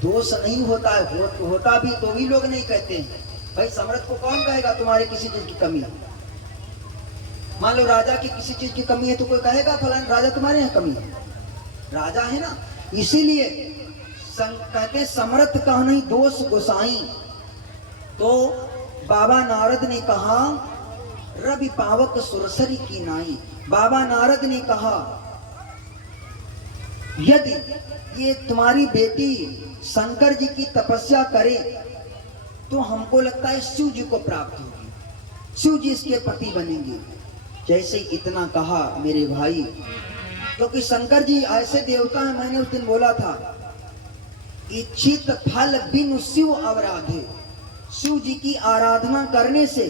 दोष नहीं होता है। होता भी तो भी लोग नहीं कहते हैं। भाई समर्थ को कौन कहेगा तुम्हारे किसी चीज की कमी है? मान लो राजा की किसी चीज की कमी है तो कोई कहेगा फलान राजा तुम्हारे यहाँ कमी है? राजा है ना। इसीलिए कहते समर्थ का नहीं दोष गोसाई। तो बाबा नारद ने कहा रवि पावक सुरसरी की नाई। बाबा नारद ने कहा यदि ये तुम्हारी बेटी शंकर जी की तपस्या करे तो हमको लगता है शिव जी को प्राप्त होगी, शिव जी इसके पति बनेंगे। जैसे इतना कहा मेरे भाई, क्योंकि शंकर जी ऐसे देवता हैं, मैंने उस दिन बोला था, इच्छित फल बिनु शिव अवराधे। शिव जी की आराधना करने से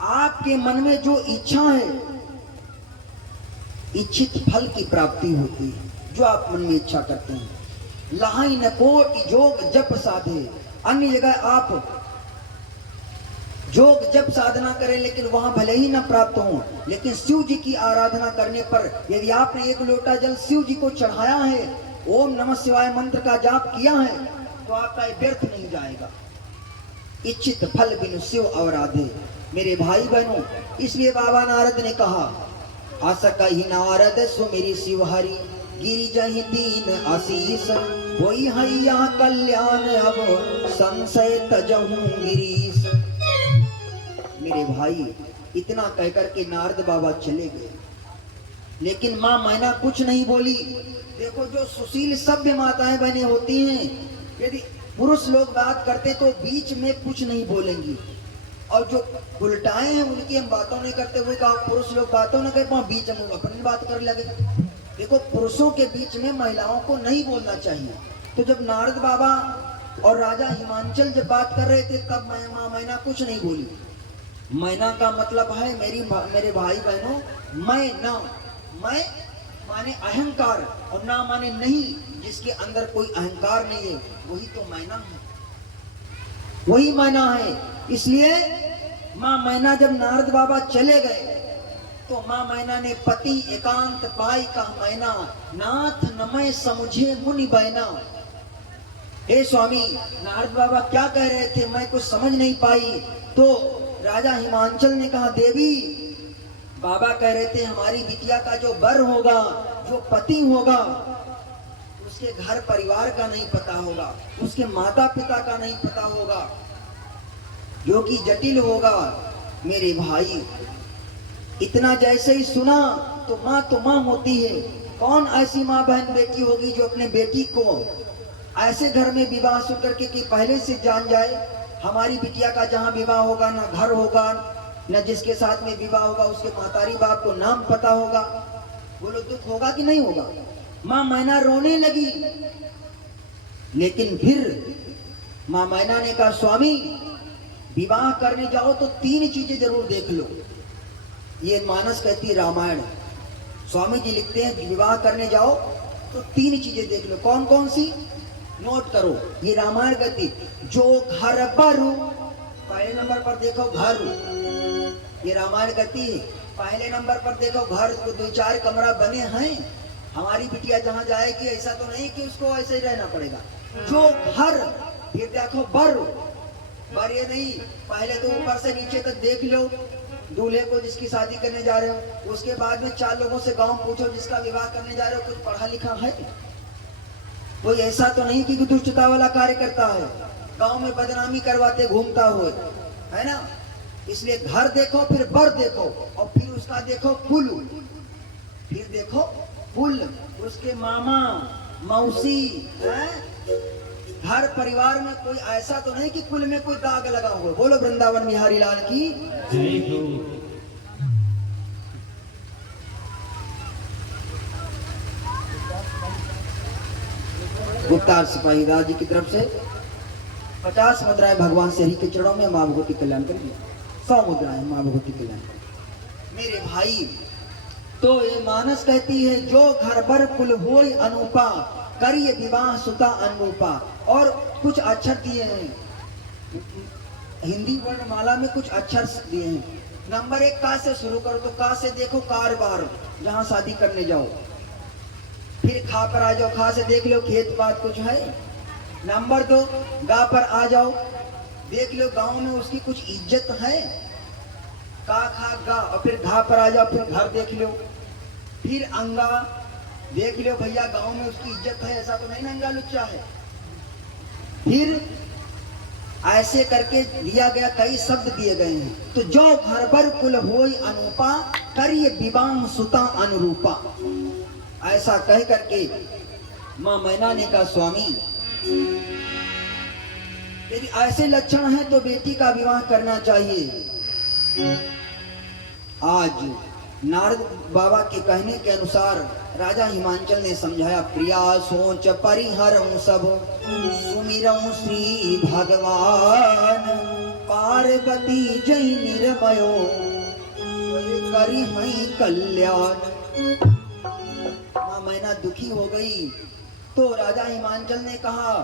आपके मन में जो इच्छा है, इच्छित फल की प्राप्ति होती है। जो आप मन में इच्छा करते हैं, लहाई न कोटि जोग जप साधे। अन्य जगह आप जोग जप साधना करें लेकिन वहां भले ही न प्राप्त हो, लेकिन शिव जी की आराधना करने पर यदि आपने एक लोटा जल शिव जी को चढ़ाया है, ओम नमः शिवाय मंत्र का जाप किया है, तो आपका व्यर्थ नहीं जाएगा। इच्छित फल बिनु शिव अवराधे। मेरे भाई बहनों, इसलिए बाबा नारद ने कहा आशा कही नारद सुमिरी शिव हरि, गिरी जहि दीन आशीष, होई हैया कल्याण अब संशय तजहु गिरीश। मेरे भाई इतना कहकर के नारद बाबा चले गए, लेकिन मां मैना कुछ नहीं बोली। देखो जो सुशील सभ्य माताएं बहनें होती हैं, यदि पुरुष लोग बात करते तो बीच में कुछ नहीं बोलेंगी, और जो उल्टाए हैं उनकी हम बातों नहीं करते हुए कहा पुरुष लोग बातों नहीं करते, बीच में अपनी बात कर लगे। देखो पुरुषों के बीच में महिलाओं को नहीं बोलना चाहिए। तो जब नारद बाबा और राजा हिमांचल जब बात कर रहे थे तब माँ मैना कुछ नहीं बोली। मैना का मतलब है मेरे भाई बहनों, मैं माने अहंकार और ना माने नहीं, जिसके अंदर कोई अहंकार नहीं है वही तो मैना है, वही मैना है। इसलिए माँ मैना जब नारद बाबा चले गए तो माँ मैना ने पति एकांत पाई का मैना, नाथ नमय समुझे मुनि बैना। हे स्वामी, नारद बाबा क्या कह रहे थे मैं कुछ समझ नहीं पाई। तो राजा हिमांचल ने कहा देवी, बाबा कह रहे थे हमारी बिटिया का जो वर होगा, जो पति होगा, उसके घर परिवार का नहीं पता होगा, उसके माता पिता का नहीं पता होगा, जो कि जटिल होगा। मेरे भाई इतना जैसे ही सुना तो माँ होती है। कौन ऐसी माँ बहन बेटी होगी जो अपने बेटी को ऐसे घर में विवाह सुन करके कि पहले से जान जाए हमारी बिटिया का जहाँ विवाह होगा ना घर होगा, न जिसके साथ में विवाह होगा उसके महतारी बाप को नाम पता होगा। बोलो दुख होगा कि नहीं होगा। माँ मैना रोने लगी, लेकिन फिर माँ मैना ने कहा स्वामी विवाह करने जाओ तो 3 चीजें जरूर देख लो। ये मानस कहती रामायण, स्वामी जी लिखते हैं विवाह करने जाओ तो 3 चीजें देख लो। कौन कौन सी, नोट करो। ये रामायण कहती जो घर पर, पहले नंबर पर देखो घर, ये रामायण कहती है पहले नंबर पर देखो घर, 2-4 कमरा बने हैं। हमारी बिटिया जहाँ जाएगी ऐसा तो नहीं कि उसको ऐसे ही रहना पड़ेगा। जो घर, फिर देखो बर ये नहीं, पहले तो ऊपर से नीचे तक देख लो दूल्हे को जिसकी शादी करने जा रहे हो। उसके बाद में 4 लोगों से गांव पूछो जिसका विवाह करने जा रहे हो कुछ पढ़ा लिखा है। कोई ऐसा तो नहीं कि दुष्टता वाला कार्य करता है, गांव में बदनामी करवाते घूमता हुए, है ना। इसलिए घर देखो, फिर बर देखो, और फिर उसका देखो कुल, फिर देखो कुल, उसके मामा मौसी है। हर परिवार में कोई ऐसा तो नहीं कि कुल में कोई दाग लगा हुआ। बोलो वृंदावन बिहारी लाल की जय हो। गुप्तार सिपाही राज जी की तरफ से 50 मुद्राएं भगवान श्री के चरणों में मां भगवती कल्याण करिए। 100 मुद्राएं मां भगवती कल्याण करिए। मेरे भाई, तो ये मानस कहती है जो घर बर कुल होय अनुपा, करिए विवाह सुता अनुपा। और कुछ अक्षर दिए हैं हिंदी वर्णमाला में, कुछ अक्षर दिए हैं। नंबर 1 का से शुरू करो, तो का से देखो कारबार, जहां शादी करने जाओ। फिर खा पर आ जाओ, खा से देख लो खेत बात कुछ है। नंबर 2 गा पर आ जाओ, देख लो गांव में उसकी कुछ इज्जत है। का खा गा, और फिर घा पर आ जाओ, फिर घर देख लो। फिर अंगा देख लो, भैया गांव में उसकी इज्जत है, ऐसा तो नहीं नंगा लुच्चा है। फिर ऐसे करके दिया गया, कई शब्द दिए गए हैं। तो जो घर बर कुल होई अनुपा, करिए विवाह सुता अनुरूपा। ऐसा कह करके मां मैना ने कहा स्वामी यदि ऐसे लक्षण हैं तो बेटी का विवाह करना चाहिए। आज नारद बाबा के कहने के अनुसार राजा हिमांचल ने समझाया, प्रिया सोच परिहरऊं सब, सुमिरऊं श्री भगवान, पार्वती जय निर्मयो करी मई कल्याण। मां मैना दुखी हो गई तो राजा हिमांचल ने कहा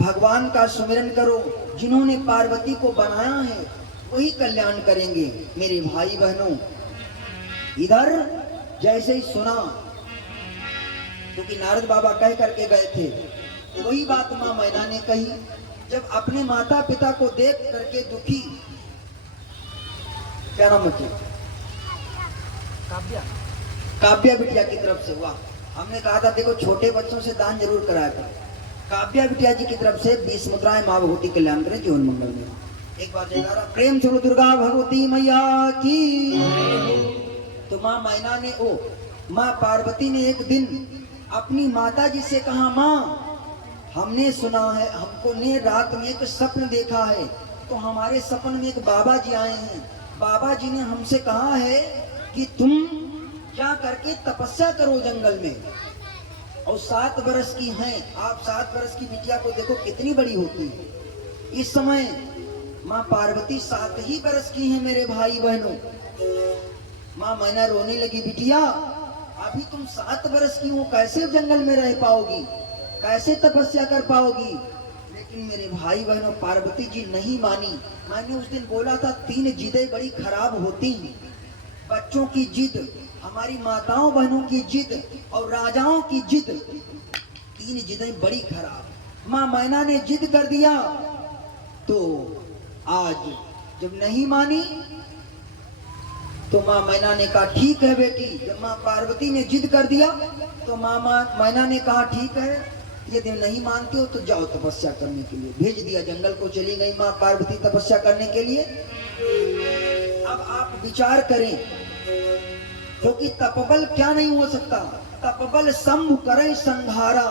भगवान का सुमिरन करो, जिन्होंने पार्वती को बनाया है वही कल्याण करेंगे। मेरे भाई बहनों, इधर जैसे ही सुना, क्योंकि नारद बाबा कह करके गए थे, वही बात मां मैना ने कही। जब अपने माता पिता को देख करके दुखी, क्या नाम है, काव्या बिटिया की तरफ से हुआ। हमने कहा था देखो छोटे बच्चों से दान जरूर कराया करो। काव्या बिटिया जी की तरफ से 20 मुद्राएं मां भगवती कल्याण करें जीवन मंगल में। एक बार जयकारा प्रेम से दुर्गा भगवती मैया की। तो मां मैना ने मां पार्वती ने एक दिन अपनी माता जी से कहा, माँ हमने सुना है, हमको ने रात में एक स्वप्न देखा है। तो हमारे सपन में एक बाबा जी आए हैं। बाबा जी ने हमसे कहा है कि तुम जा करके तपस्या करो जंगल में। और 7 बरस की हैं आप। 7 बरस की बिटिया को देखो कितनी बड़ी होती है। इस समय माँ पार्वती 7 ही बरस की हैं मेरे भाई बहनों। माँ मैना रोने लगी, बिटिया अभी तुम 7 बरस की हो, कैसे जंगल में रह पाओगी, कैसे तपस्या कर पाओगी। लेकिन मेरे भाई बहनों पार्वती जी नहीं मानी। मैंने उस दिन बोला था 3 जिदें बड़ी खराब होती हैं। बच्चों की जिद, हमारी माताओं बहनों की जिद और राजाओं की जिद, 3 जिदें बड़ी खराब। माँ मैना ने जिद कर दिया। तो आज जब नहीं मानी तो माँ मैना ने कहा ठीक है बेटी। जब माँ पार्वती ने जिद कर दिया तो माँ मैना ने कहा ठीक है, यदि नहीं मानते हो तो जाओ तपस्या करने के लिए। भेज दिया, जंगल को चली गई माँ पार्वती तपस्या करने के लिए। अब आप विचार करें, क्योंकि तपबल क्या नहीं हो सकता। तपबल शंभु करई संहारा,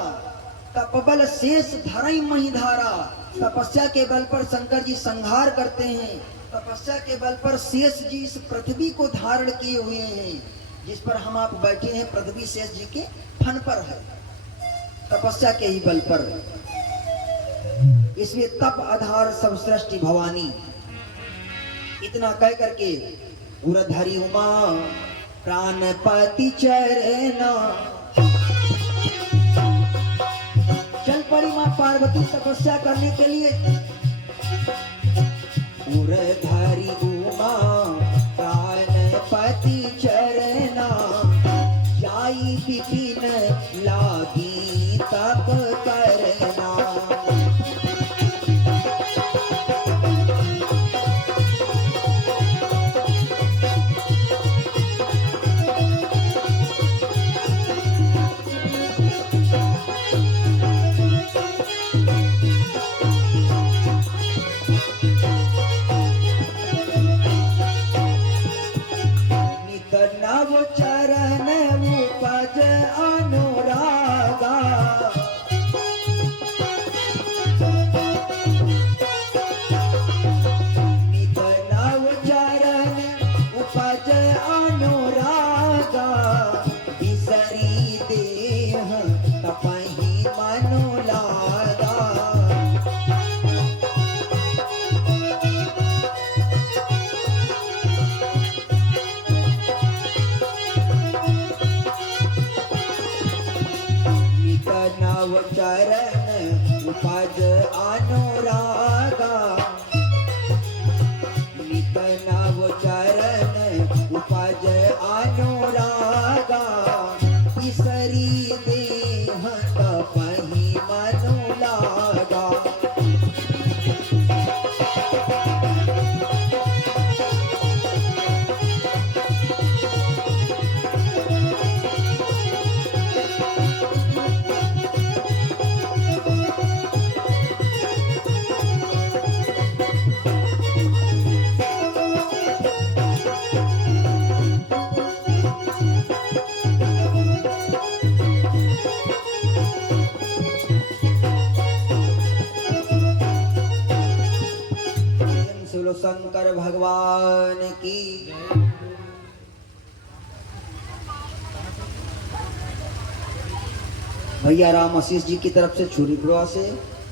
तपबल शेष धरई महिधारा। तपस्या के बल पर शंकर जी संहार करते हैं। तपस्या के बल पर शेष जी इस पृथ्वी को धारण किए हुए हैं। जिस पर हम आप बैठे हैं पृथ्वी शेष जी के फन पर है, तपस्या के ही बल पर। इसलिए तप आधार सब सृष्टि भवानी। इतना कह करके उरधरी उमा प्राणपति चरना, चल पड़ी मां पार्वती तपस्या करने के लिए। उरधरी उमा प्राणपति चरना, जाई विपिन लागी तप करना। चरण उपज अनुरागा, नित नव चरण उपज अनुरागा। बिसरी देह तपहि मनु लागा। शंकर भगवान की। भैया राम आशीष जी की तरफ से छुरी प्रवाह से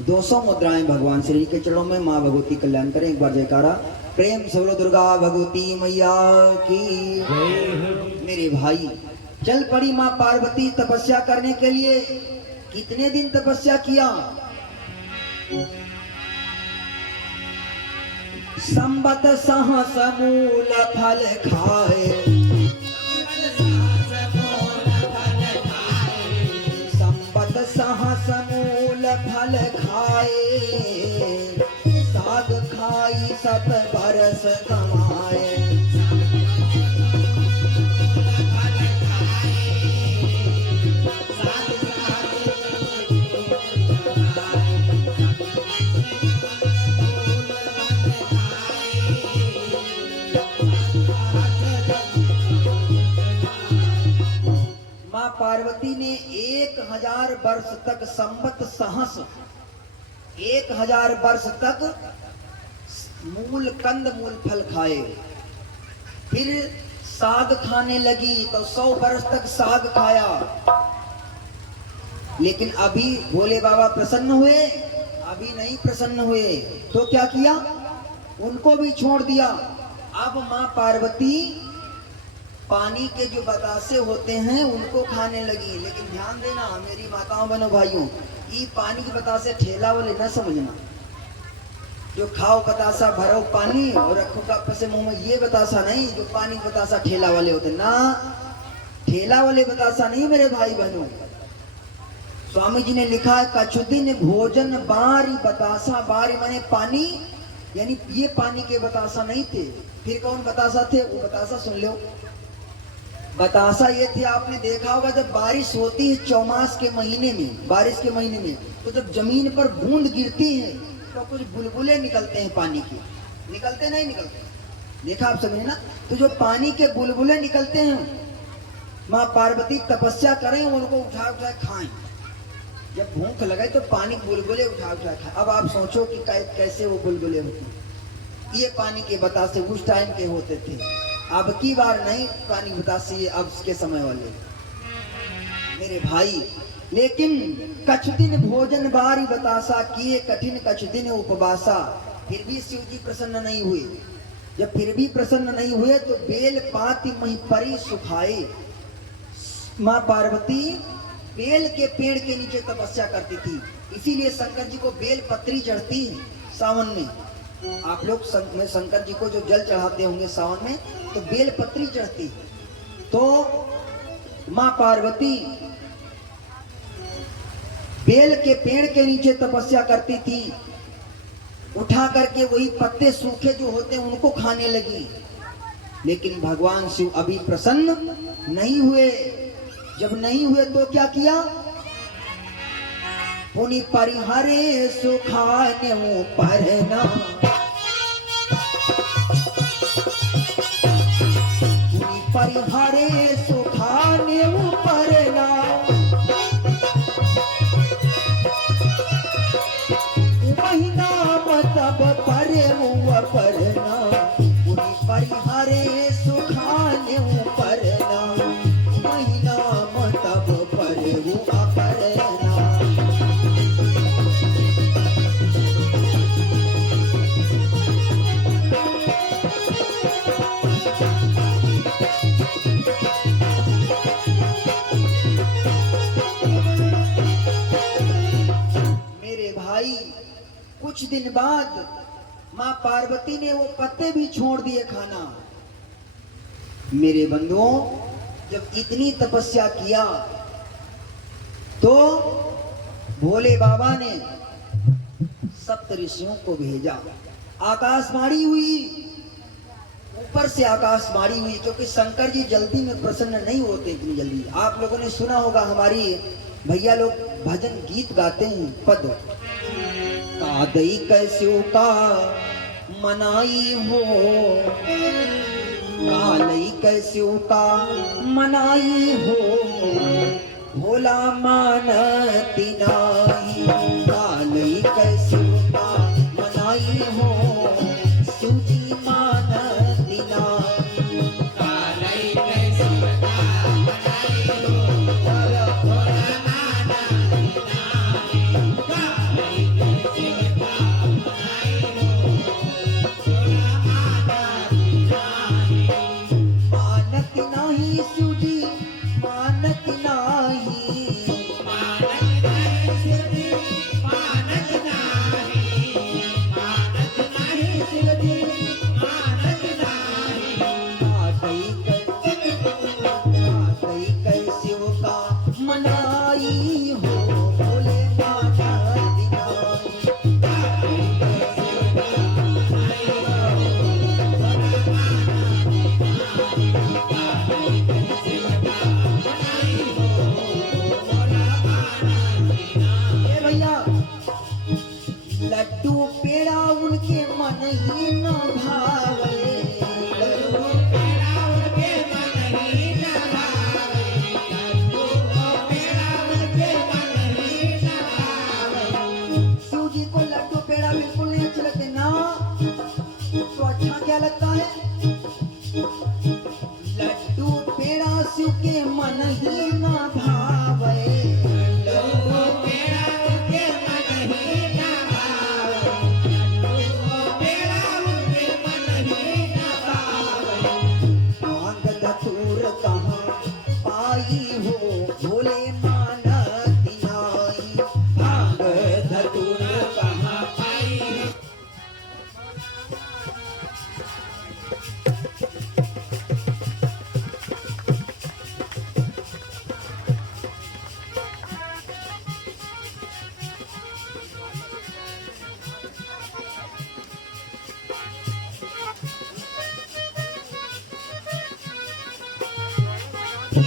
200 मुद्राएं भगवान श्री के चरणों में। माँ भगवती कल्याण करें। एक बार जयकारा प्रेम से बोलो दुर्गा भगवती मैया की। मेरे भाई चल पड़ी माँ पार्वती तपस्या करने के लिए। कितने दिन तपस्या किया? संबत सहस मूल फल खाए, संबत सहस मूल फल खाए। साग खाई 7 बरस कमाए। पार्वती ने 1 1000 वर्ष तक संवत सहस 1000 वर्ष तक मूल कंद मूल फल खाए। फिर साग खाने लगी तो 100 वर्ष तक साग खाया। लेकिन अभी भोले बाबा प्रसन्न हुए? अभी नहीं प्रसन्न हुए। तो क्या किया? उनको भी छोड़ दिया। अब मां पार्वती पानी के जो बतासे होते हैं उनको खाने लगी। लेकिन ध्यान देना मेरी माताओं बहनों भाइयों, ये पानी के बतासे ठेला वाले न समझना। जो खाओ बतासा भरो पानी और रखो कप से मुंह में, ये बतासा नहीं। जो पानी के बतासा ठेला वाले होते ना, ठेला वाले बतासा नहीं मेरे भाई बहनों। स्वामी जी ने लिखा है कछुदिन भोजन बारी बतासा। बारी माने पानी, यानी ये पानी के बतासा नहीं थे। फिर कौन बतासा थे? वो बतासा सुन लो। बतासा ये थे, आपने देखा होगा जब बारिश होती है चौमास के महीने में, बारिश के महीने में, तो जब जमीन पर बूंद गिरती है तो कुछ बुलबुले निकलते हैं पानी के। निकलते नहीं निकलते? देखा आप समझे ना? तो जो पानी के बुलबुले निकलते हैं, माँ पार्वती तपस्या करें उनको उठा उठा खाएं। जब भूख लगे तो पानी बुलबुले उठा उठा खाएं। अब आप सोचो कि कैसे वो बुलबुले होते। ये पानी के बतासे उस टाइम के होते थे, अब की बार नहीं पानी बतासे अब के समय वाले मेरे भाई। लेकिन कछ दिन भोजन बारी बतासा किए कठिन कछ दिन उपवासा। फिर भी शिव जी प्रसन्न नहीं हुए। जब फिर भी प्रसन्न नहीं हुए तो बेल पाती मही परी सुखाए। माँ पार्वती बेल के पेड़ के नीचे तपस्या करती थी, इसीलिए शंकर जी को बेल पत्री चढ़ती है सावन में। आप लोग शंकर जी को जो जल चढ़ाते होंगे सावन में, तो बेल पत्री चढ़ती। तो माँ पार्वती बेल के पेड़ के नीचे तपस्या करती थी। उठा करके वही पत्ते सूखे जो होते हैं उनको खाने लगी। लेकिन भगवान शिव अभी प्रसन्न नहीं हुए। जब नहीं हुए तो क्या किया? पुनि परिहरे सुखाने परना। पुनि परिहरे सुखाने परना। महीना मतलब परे परना। पुनि परिहरे सुखाने परना। महीना मतलब परे परना। मेरे भाई कुछ दिन बाद माँ पार्वती ने वो पत्ते भी छोड़ दिए खाना। मेरे बंधुओं, जब इतनी तपस्या किया तो भोले बाबा ने सप्त ऋषियों को भेजा। आकाशवाणी हुई, ऊपर से आकाशवाणी हुई, क्योंकि शंकर जी जल्दी में प्रसन्न नहीं होते इतनी जल्दी। आप लोगों ने सुना होगा, हमारी भैया लोग भजन गीत गाते हैं पद। कादई कैस्यो का मनाई हो, कालई कैस्यो का मनाई हो, भोला मानती नाही। कालई कैस्यो का मनाई हो, शिव जी मानती नाही। कालई कैस्यो का मनाई हो, भोला मानती नाही। कालई कैस्यो का मनाई हो, भोला मानती नाही। मानती नाही शिव जी मानती नाही। मानत नाही शिव जी मानत नाही। मानत नाही शिव जी मानत नाही। कादई कैस्यो का मनाई हो, भोले मानती नाही। कादई कैस्यो का मनाई हो, भोला मानती नाही। कादई कैस्यो का मनाई हो, भोला मानती नाही। ए भैया, लड्डू पेड़ा उनके मन ही न भावे। लड्डू पेड़ा उनके मन ही न भावे। लड्डू पेड़ा उनके मानती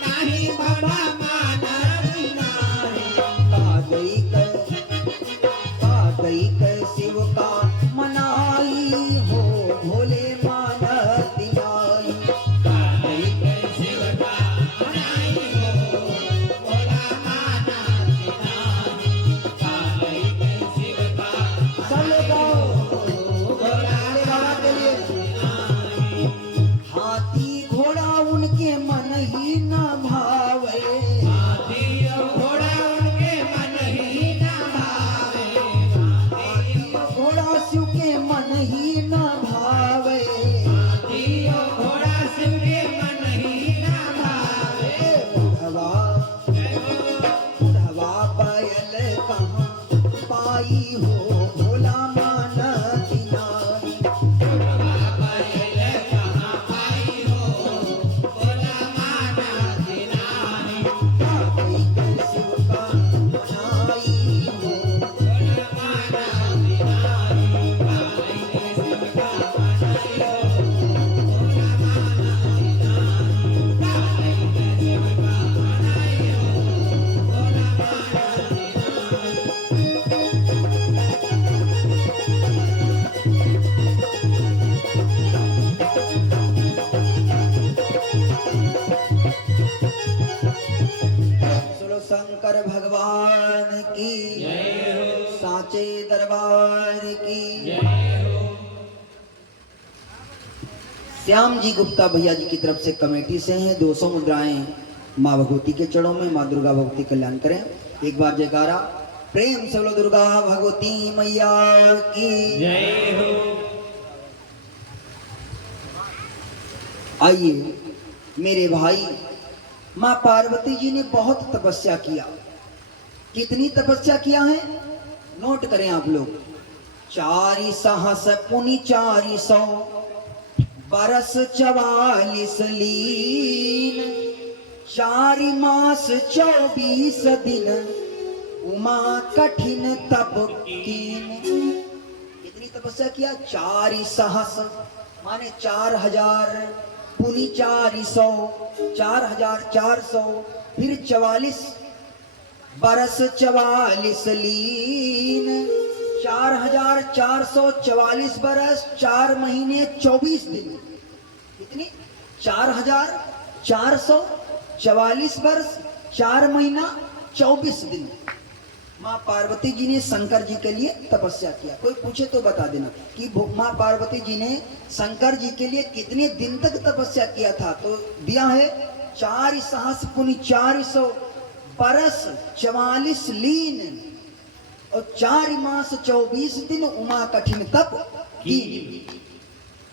नाही बाबा मानती नाही कागई कै शिव का मनाई हो भोले मानती नाई कागई कै शिव का मनाई हो भोला मानती नाही कागई कै शिव का सब लोग गाओ भोला अरे बाबा के लिए नाही हाथी घोड़ा उनके मन ही न भावे हाथी और घोड़ा उनके मन ही न भावे हाथी घोड़ा शिव के मन ही न भावे हाथी और घोड़ा शिव के मन ही न भावे बुढ़वा बुढ़वा बैल कहाँ पाई हो भोला मानती नाई बुढ़वा बैल कहाँ पाई हो भोला मानती नाही कागई कै शिव का मनाई हो भोला मानती नाही कागई कै शिव का मनाई हो भोला मानती नाही कागई कै शिव का मनाई हो भोला मानती नाही सुनो शंकर भगवान की साचे दरबार की श्याम जी गुप्ता भैया जी की तरफ से कमेटी से हैं 200 मुद्राएं माँ भगवती के चरणों में। माँ दुर्गा भगवती कल्याण करें। एक बार जयकारा प्रेम से बोलो दुर्गा भगवती मैया की। आइए मेरे भाई, माँ पार्वती जी ने बहुत तपस्या किया। कितनी तपस्या किया है नोट करें आप लोग। 4 सहस पुनि 400 बरस 44 लीन 4 मास 24 दिन उमा कठिन तप कीन। कितनी तपस्या किया? 4 सहस माने 4000 पुनि 400 4400 फिर 44 बरस 44 लीन 4444 बरस 4 महीने 24 दिन। कितनी? 4444 बरस 4 महीना 24 दिन। माँ पार्वती जी ने शंकर जी के लिए तपस्या किया। कोई पूछे तो बता देना कि माँ पार्वती जी ने शंकर जी के लिए कितने दिन तक तपस्या किया था। तो दिया है 4 सहस पुनि 400 बरस 44 लीन और 4 मास 24 दिन उमा कठिन तप की।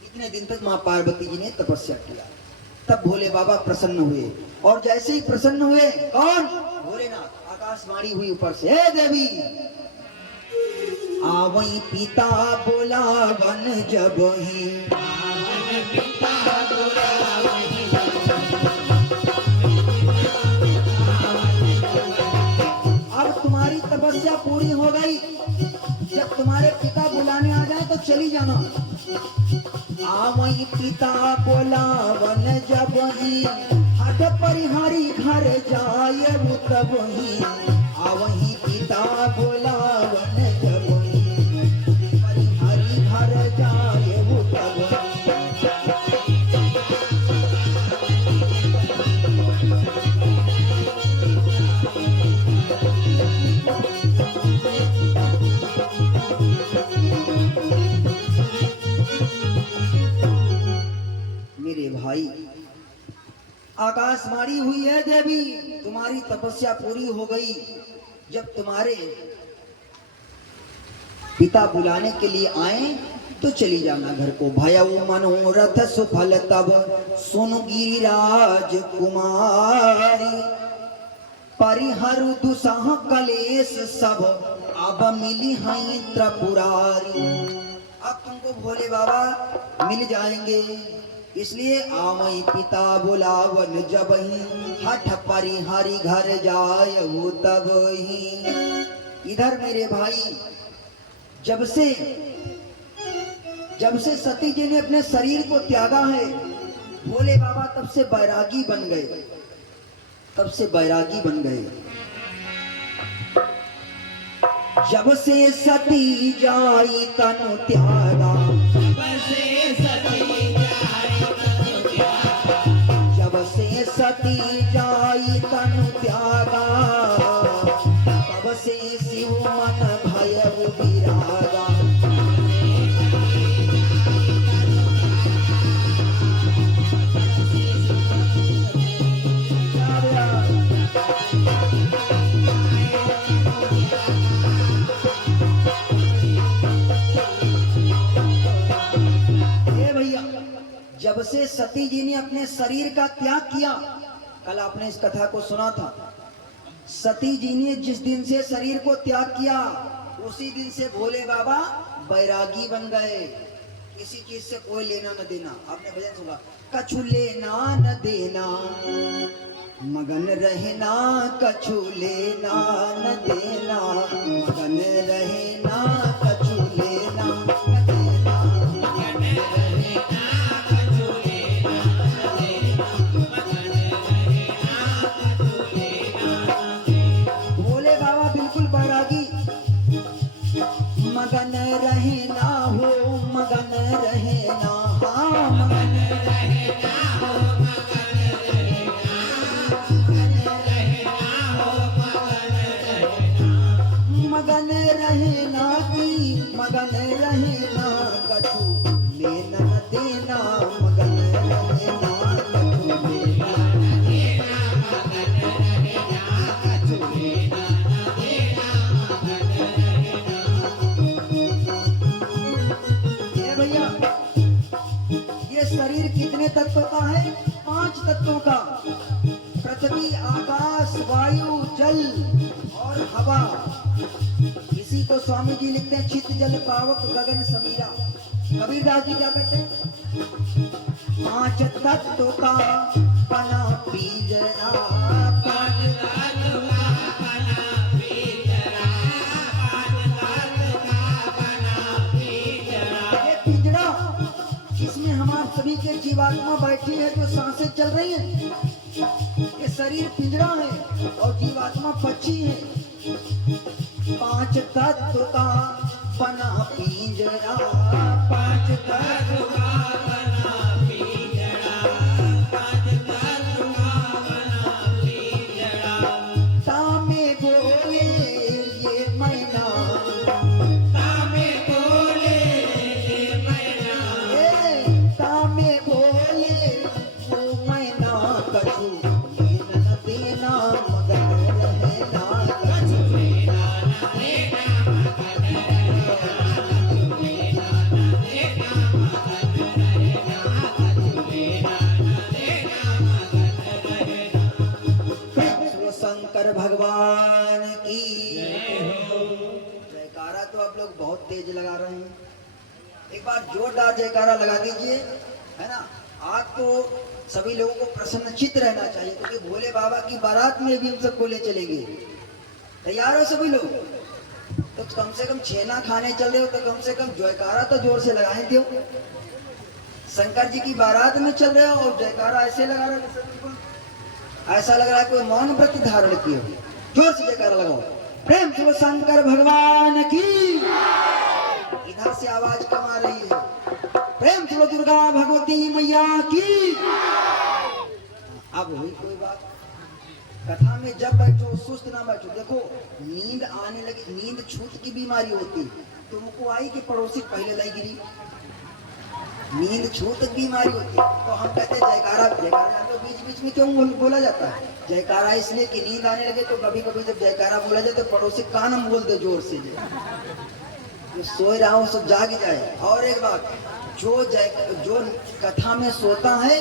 इतने दिन तक माँ पार्वती जी ने तपस्या किया। तब भोले बाबा प्रसन्न हुए और जैसे ही प्रसन्न हुए, कौन? भोलेनाथ। आकाशवाणी हुई ऊपर से, हे देवी आवई पिता बोलावन जब ही अब तुम्हारी तपस्या पूरी हो गई। जब तुम्हारे पिता बुलाने आ जाए तो चली जाना। आवई पिता बोलावन जब ही हठ परिहारी घर जाए तब ही। आवही पिता बोलावन जब ही परिहारी घर जाए तब मेरे भाई, आकाशवाणी हुई है देवी तुम्हारी तपस्या पूरी हो गई। जब तुम्हारे पिता बुलाने के लिए आए तो चली जाना घर को। भयउ मनोरथ सुफल तब सुन गिरिराज कुमारी परिहरु दुसह कलेश सब अब मिली हैं त्रिपुरारी। अब तुमको भोले बाबा मिल जाएंगे, इसलिए आवई पिता बुलावन जब ही हठ परिहारी घर जायहु तब ही। इधर मेरे भाई, जब से जब से सती जी ने अपने शरीर को त्यागा है, भोले बाबा तब से बैरागी बन गए, तब से बैरागी बन गए। जब से सती जाई तनु त्यागा, बसे सती जाए तनु त्यागा, जब से सती जाई तनु त्यागा, तब से शिव मन भयउ विरागा। जब से सती जी ने अपने शरीर का त्याग किया, कल आपने इस कथा को सुना था, सती जी ने जिस दिन से शरीर को त्याग किया उसी दिन से भोले बाबा बैरागी बन गए, किसी चीज से कोई लेना न देना। आपने भजन सुना, कछु लेना न देना मगन रहना, कछु लेना न देना मगन रहना, कछु लेना न देना। भोले बाबा बिल्कुल बैरागी, मगन रहना हो मगन रहना, हाँ मगन रहना हो मगन रहना, मगन रहना हो मगन रहना, मगन रहना की मगन रहना, कछु लेना न देना मगन रहना, कछु लेना न देना मगन रहना, कछु लेना न देना मगन रहना। ये भैया, ये शरीर कितने तत्वों का है? 5 तत्वों का, पृथ्वी आकाश वायु जल और हवा। इसी को स्वामी जी लिखते हैं, चित जल पावक गगन समीरा। कबीरदास जी क्या कहते हैं? 5 तत्वों का बना पिंजरा, पांच तत्व का बना पिंजरा, पांच तत्व का बना पिंजरा। ये पिंजरा जिसमें हम आप सभी के जीवात्मा बैठी है, जो सांसें चल रही हैं, ये शरीर पिंजरा है और जीवात्मा पक्षी है। 5 तत्व का बना पिंजरा, 5 तत्व का बना पिंजरा, पांच तत्व का बना पिंजरा। तामे बोले ये मैना, तामे बोले ये मैना, तामे बोले वो मैना, कछु लेना न देना मगन रहना, कछु लेना न देना मगन रहना, कछु लेना न देना मगन रहना, कछु लेना न देना मगन रहना। शिव शंकर भगवान की जय हो। जयकारा तो आप लोग बहुत तेज लगा रहे हैं, एक बार जोरदार जयकारा लगा दीजिए, है ना। आज तो सभी लोगों को प्रसन्नचित्त रहना चाहिए, क्योंकि भोले बाबा की बारात में भी हम सबको ले चलेंगे। तैयार हो सभी लोग? तो कम से कम छेना खाने चल रहे हो तो कम से कम जयकारा तो जोर से लगाए दो। शंकर जी की बारात में चल रहे हो और जयकारा ऐसे लगा रहे हो जैसे बिल्कुल ऐसा लग रहा है कोई मौन व्रत धारण किए हो। जोर से जयकारा लगाओ, प्रेम शिव शंकर भगवान की। इधर से आवाज कम आ रही है, प्रेम शिव दुर्गा भगवती मैया की। अब हुई कोई बात, कथा में जब बैठो सुस्त ना बैठो। देखो नींद आने लगी, नींद छूत की बीमारी होती, तुमको आई कि पड़ोसी पहले लाई गिरी, नींद छूत की बीमारी होती। तो हम कहते हैं जयकारा, जयकारा तो बीच बीच में क्यों बोला जाता है? जयकारा इसलिए कि नींद आने लगे तो कभी कभी जब जयकारा बोला जाए तो पड़ोसी कान हम बोल दे जोर से, जो सोए रहा हो सब जाग जाए। और एक बात, जो कथा में सोता है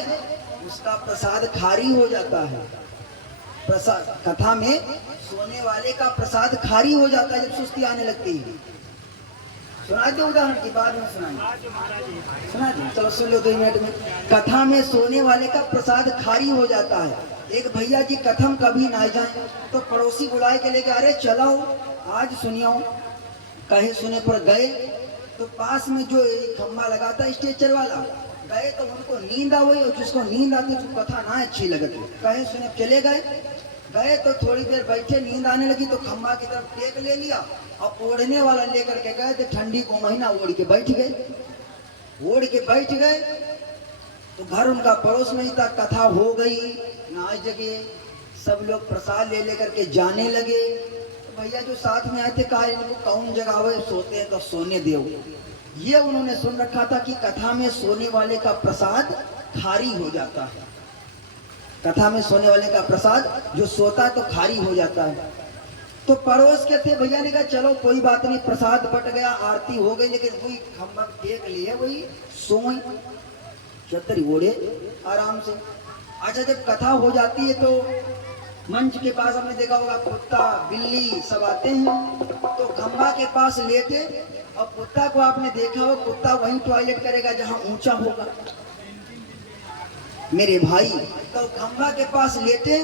उसका प्रसाद खारी हो जाता है। प्रसाद, कथा में सोने वाले का प्रसाद खारी हो जाता है जब सुस्ती आने लगती है। सुना दो उदाहरण की, बाद में सुनाएंगे। सुना दो, चलो सुन लो 2 मिनट में। कथा में सोने वाले का प्रसाद खारी हो जाता है। एक भैया जी कथम कभी ना जाए तो पड़ोसी बुलाए के लेके, अरे चलाओ आज सुनियो। कहे सुने पर गए, तो पास में जो एक खम्बा लगा था स्ट्रेचर वाला, गए तो उनको नींद आ गई, और जिसको नींद आती उसको कथा ना अच्छी लगती, कहे सुने चले गए तो थोड़ी देर बैठे, नींद आने लगी तो खम्बा की तरफ टेक ले लिया और ओढ़ने वाला लेकर के गए थे, ठंडी को महीना ओढ़ के बैठ गए। तो घर उनका पड़ोस में ही था, कथा हो गई, नाच जगे, सब लोग प्रसाद ले लेकर के जाने लगे। तो भैया जो साथ में आए थे कहा इनको कौन जगावे, सोते हैं तो सोने दो। ये उन्होंने सुन रखा था कि कथा में सोने वाले का प्रसाद खारी हो जाता है, कथा में सोने वाले का प्रसाद जो सोता है तो खारी हो जाता है। तो पड़ोस के थे, भैया ने कहा चलो कोई बात नहीं, प्रसाद बट गया, आरती हो गई, लेकिन वही खम्बा टेक लिए, वही सोई चतरी ओढ़े आराम से। अच्छा जब कथा हो जाती है तो मंच के पास हमने देखा होगा कुत्ता बिल्ली सब आते हैं, तो खम्बा के पास लेटे, और कुत्ता को आपने देखा हो, कुत्ता वहीं टॉयलेट करेगा जहां ऊंचा होगा मेरे भाई। तो खम्बा के पास लेटे,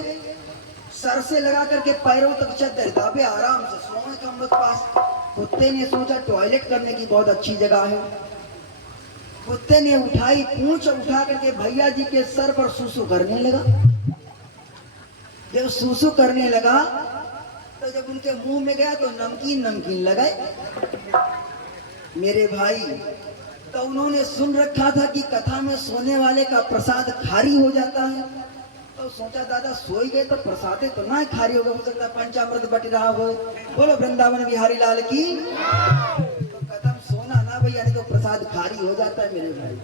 सर से लगा करके पैरों तक चद्दर दाबे, आराम से सोए खम्बे के पास। कुत्ते ने सोचा टॉयलेट करने की बहुत अच्छी जगह है, कुत्ते ने उठाई पूंछ, उठा करके भैया जी के सर पर सूसू करने लगा। जब सूसू करने लगा तो जब उनके मुंह में गया तो नमकीन लगाए मेरे भाई। तो उन्होंने सुन रखा था कि कथा में सोने वाले का प्रसाद खारी हो जाता है, तो सोचा दादा सोई गए तो प्रसादे तो ना खारी हो सकता, पंचामृत बट रहा हो। बोलो वृंदावन बिहारी लाल की। तो कथा में सोना ना भैया, नहीं तो प्रसाद खारी हो जाता है मेरे भाई।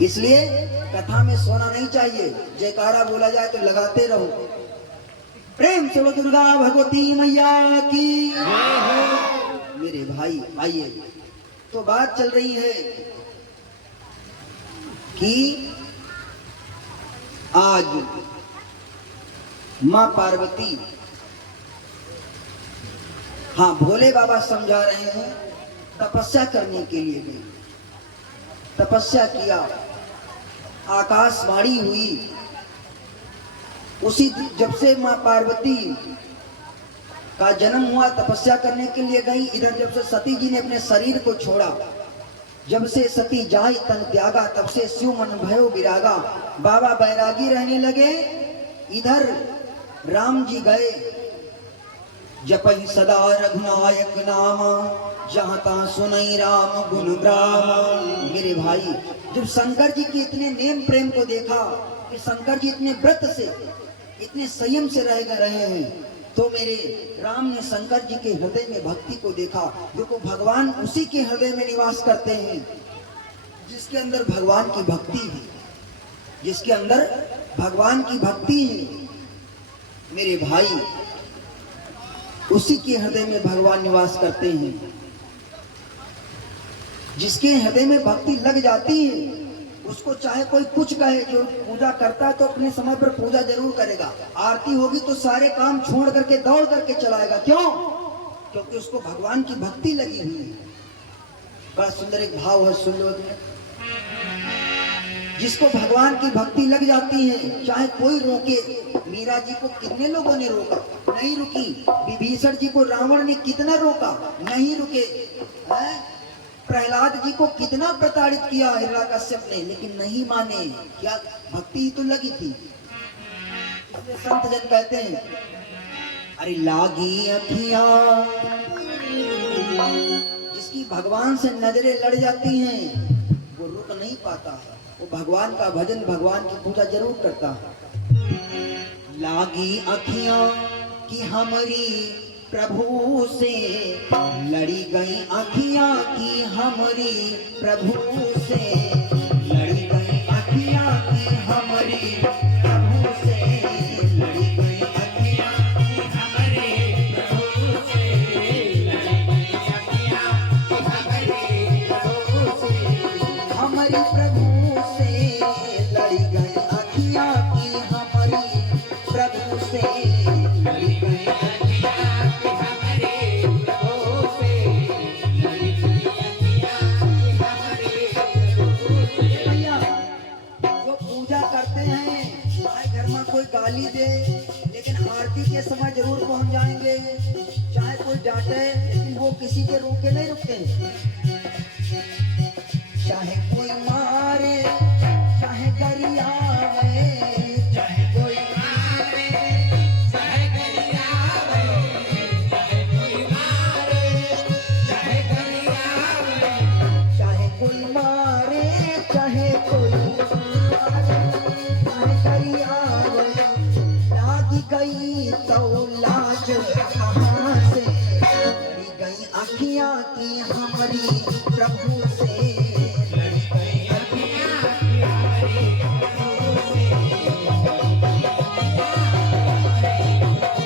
इसलिए कथा में सोना नहीं चाहिए, जयकारा बोला जाए तो लगाते रहो। प्रेम से बोलो दुर्गा भगवती मैया की मेरे भाई। आइए, तो बात चल रही है कि आज मां पार्वती, हाँ भोले बाबा समझा रहे हैं, तपस्या करने के लिए गई, तपस्या किया, आकाशवाणी हुई। उसी जब से मां पार्वती का जन्म हुआ, तपस्या करने के लिए गई। इधर जब से सती जी ने अपने शरीर को छोड़ा, जब से सती जाई तन त्यागा, तब से शिव मन भयो विरागा, बाबा बैरागी रहने लगे। इधर राम जी गए, जपहि सदा रघुनायक नामा, जहाँ तहाँ सुनई राम गुण ब्राह्मण। मेरे भाई, जब शंकर जी के इतने नेम प्रेम को देखा कि शंकर जी इतने व्रत से, इतने संयम से रह रहे हैं, तो मेरे राम ने शंकर जी के हृदय में भक्ति को देखा। देखो भगवान उसी के हृदय में निवास करते हैं जिसके अंदर भगवान की भक्ति है, जिसके अंदर भगवान की भक्ति है मेरे भाई, उसी के हृदय में भगवान निवास करते हैं। जिसके हृदय में भक्ति लग जाती है, उसको चाहे कोई कुछ कहे, जो पूजा करता है तो अपने समय पर पूजा जरूर करेगा, आरती होगी तो सारे काम छोड़ करके दौड़ करके चलाएगा। क्यों? क्योंकि उसको भगवान की भक्ति लगी हुई है। बड़ा सुंदर एक भाव है, सुन लो। जिसको भगवान की भक्ति लग जाती है, चाहे कोई रोके। मीरा जी को कितने लोगों ने रोका, नहीं रुकी। विभीषण जी को रावण ने कितना रोका, नहीं रुके। प्रहलाद जी को कितना प्रताड़ित किया हिरण्यकश्यप ने, लेकिन नहीं माने। क्या भक्ति तो लगी थी। इसलिए संत जन कहते हैं, अरे लागी अखियां, जिसकी भगवान से नजरें लड़ जाती हैं वो रुक नहीं पाता है, वो भगवान का भजन, भगवान की पूजा जरूर करता है। लागी अखियां कि हमारी प्रभु से लड़ी गई, अखियां की हमारी प्रभु से लड़ी गई, अखियां की हमारी प्रभु से लड़ी गई, अखियां की हमारे प्रभु से लड़ी गई, अखियां की हमारे प्रभु से, हमारी प्रभु से लड़ी गई, अखियां की हमारी प्रभु से लड़ी गई। करते हैं गाली दे, लेकिन आरती के समय जरूर पहुंच जाएंगे। चाहे कोई डांटे, लेकिन वो किसी के रोके नहीं रुकते। चाहे कोई मारे, चाहे गरियावे, चाहे कोई मारे, चाहे गरियावे, चाहे कोई मारे, चाहे गरियावे, चाहे कोई मारे, चाहे कोई मारे, चाहे गरियावे, लागी गई तो लाज कहाँ से, लड़ी गई अखियाँ की हमारी प्रभु से, लड़ी गई अखियाँ की हमारी प्रभु से,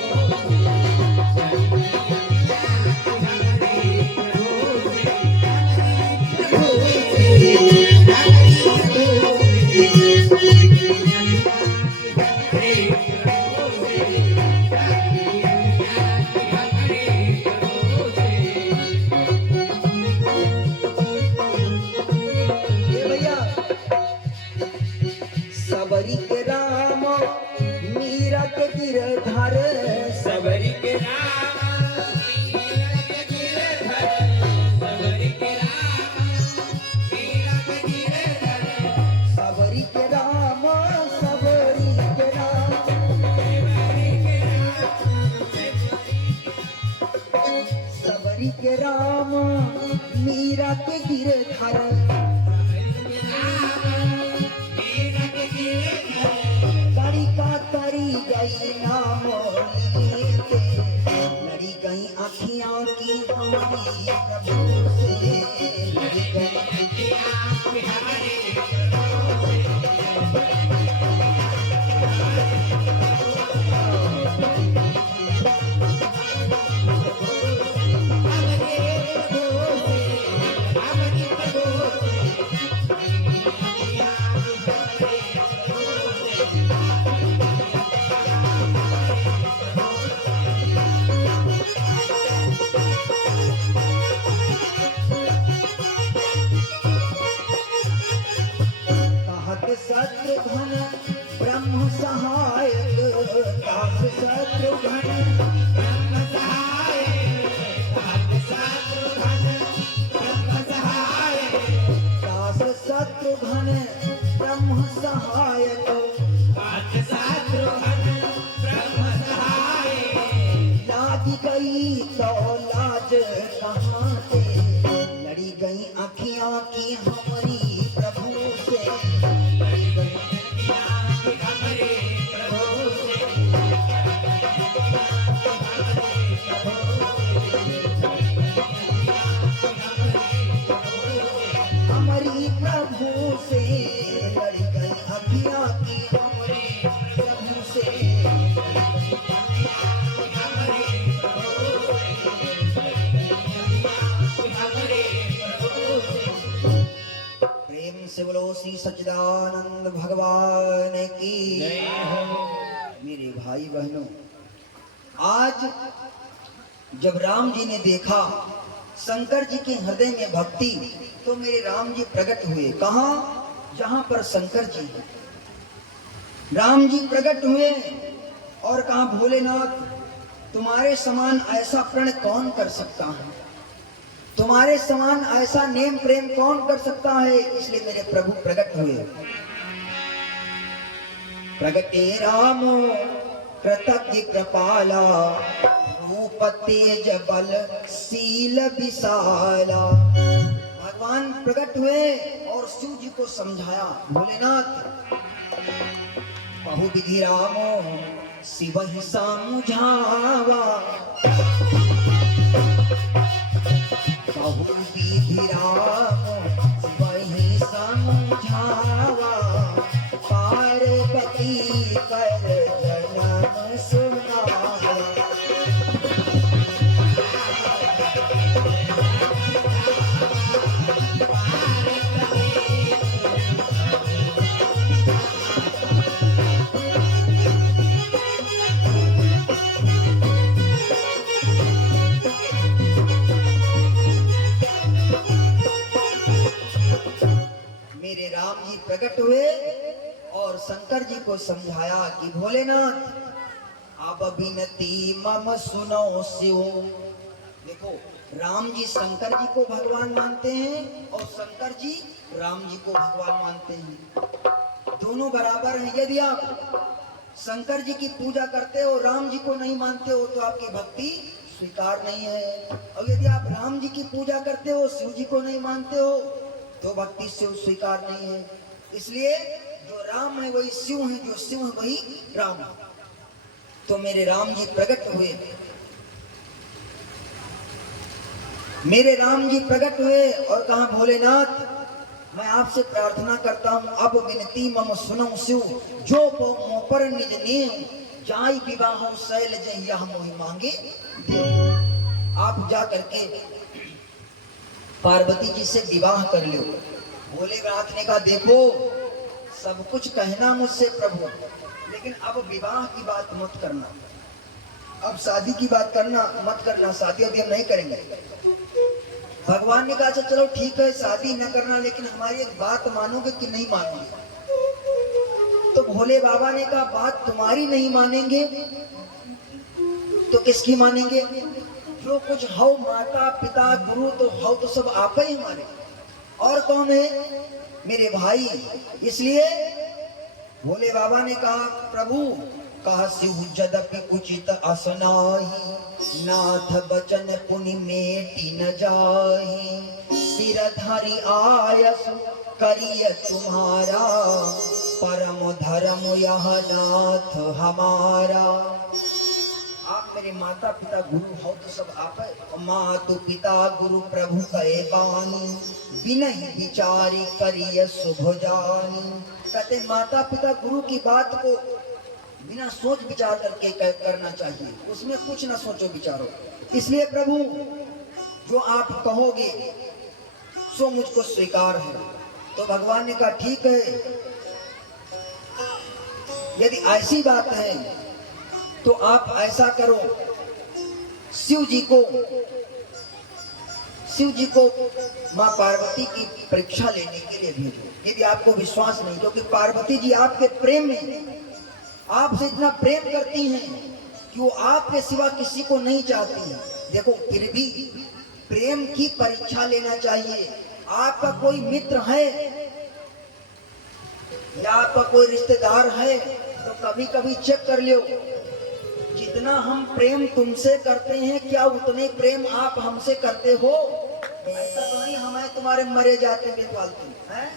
ये भैया सबरी के राम मीरा के गिरधर, सबरी के राम मीरा के गिरधर, सबरी के राम मीरा के गिरधर, सबरी के राम, सबरी के राम, सबरी के राम मीरा के गिरधर, मीरा के गिरधर, कड़ी का करी गई नाम लेते, लड़ी गई अखियाँ की हमारी प्रभु से, लड़ी गई अखियाँ की हमारी प्रभु से। कहत शत्रुघ्न ब्रह्म सहायक, कहत शत्रुघ्न ब्रह्म सहाय, कहत शत्रुघ्न ब्रह्म सहाय, दास शत्रुघ्न ब्रह्म सहायक, कहत शत्रुघ्न ब्रह्म सहाय, लागी गई तो लाज कहाँ से, लड़ी गई अखियाँ की हमारी प्रभु से, लड़ी गई अखियाँ की हमारे प्रभु से, हमारी प्रभु से, लड़ी गई अखियाँ की हमारी प्रभु से, प्रेम से बोलो श्री सच्चिदानंद भगवान की। जय हो। मेरे भाई बहनों, आज जब राम जी ने देखा शंकर जी के हृदय में भक्ति, तो मेरे राम जी प्रकट हुए। कहाँ? जहाँ पर शंकर जी हैं। राम जी प्रकट हुए और कहा, भोलेनाथ तुम्हारे समान ऐसा प्रण कौन कर सकता है, तुम्हारे समान ऐसा नेम प्रेम कौन कर सकता है। इसलिए मेरे प्रभु प्रकट हुए। प्रगटे राम कृतज्ञ कृपाला, रूप तेज बल शील विशाला। भगवान प्रकट हुए और शिव जी को समझाया, भोलेनाथ बहु विधि रामो शिव ही समझावा, बहु विधि रामो शिव ही समझावा, पार्वती कर जन्म सुनावा। मेरे राम जी प्रकट हुए और शंकर जी को समझाया कि भोलेनाथ अब विनती मम सुनो शिव। देखो, राम जी शंकर जी को भगवान मानते हैं और शंकर जी राम जी को भगवान मानते हैं। दोनों बराबर हैं। यदि आप शंकर जी की पूजा करते हो, राम जी को नहीं मानते हो, तो आपकी भक्ति स्वीकार नहीं है। और यदि आप राम जी की पूजा करते हो, शिव जी को नहीं मानते हो, तो भक्ति शिव स्वीकार नहीं है। इसलिए जो राम है वही शिव है, जो शिव है वही राम है। तो मेरे राम जी प्रकट हुए, मेरे राम जी प्रकट हुए और कहा, भोलेनाथ मैं आपसे प्रार्थना करता हूं, अब विनती मम सुनो शिव, जो मोह पर निज नेम, जाई विवाह शैल जहिया मोहि मांगे दे। आप जा करके पार्वती जी से विवाह कर लो। भोलेनाथ ने कहा, देखो सब कुछ कहना मुझसे प्रभु, लेकिन अब विवाह की बात मत करना, अब शादी की बात करना मत करना, शादी वादी हम नहीं करेंगे। भगवान ने कहा, अच्छा चलो ठीक है, शादी न करना, लेकिन हमारी एक बात मानोगे कि नहीं मानोगे? तो भोले बाबा ने कहा, बात तुम्हारी नहीं मानेंगे तो किसकी मानेंगे? जो कुछ हो माता पिता गुरु तो हो तो सब आप ही हमारे, और कौन है? मेरे भाई। इसलिए भोले बाबा ने कहा, प्रभु कहा शिव जदपि उचित असनाही, नाथ बचन पुनि मेटि न जाही, सिर धरि आयस करिय तुम्हारा, परम धर्म यह नाथ हमारा। आप मेरे माता पिता गुरु हो तो सब आप है। मातु पिता गुरु प्रभु कहे बानी, बिनहि विचारी करिय शुभ जानी। कहते माता पिता गुरु की बात को बिना सोच विचार करके करना चाहिए, उसमें कुछ ना सोचो विचारो। इसलिए प्रभु जो आप कहोगे सो मुझको स्वीकार है। तो भगवान ने कहा, ठीक है, यदि ऐसी बात है तो आप ऐसा करो, शिव जी को माँ पार्वती की परीक्षा लेने के लिए भेजो, यदि आपको विश्वास नहीं। क्योंकि पार्वती जी आपके प्रेम में, आपसे इतना प्रेम करती हैं कि वो आपके सिवा किसी को नहीं चाहती है। देखो, फिर भी प्रेम की परीक्षा लेना चाहिए। आपका कोई मित्र है या आपका कोई रिश्तेदार है तो कभी कभी चेक कर लो, जितना हम प्रेम तुमसे करते हैं क्या उतने प्रेम आप हमसे करते हो? ऐसा तो नहीं हमें तुम्हारे मरे जाते बेफालतू हैं।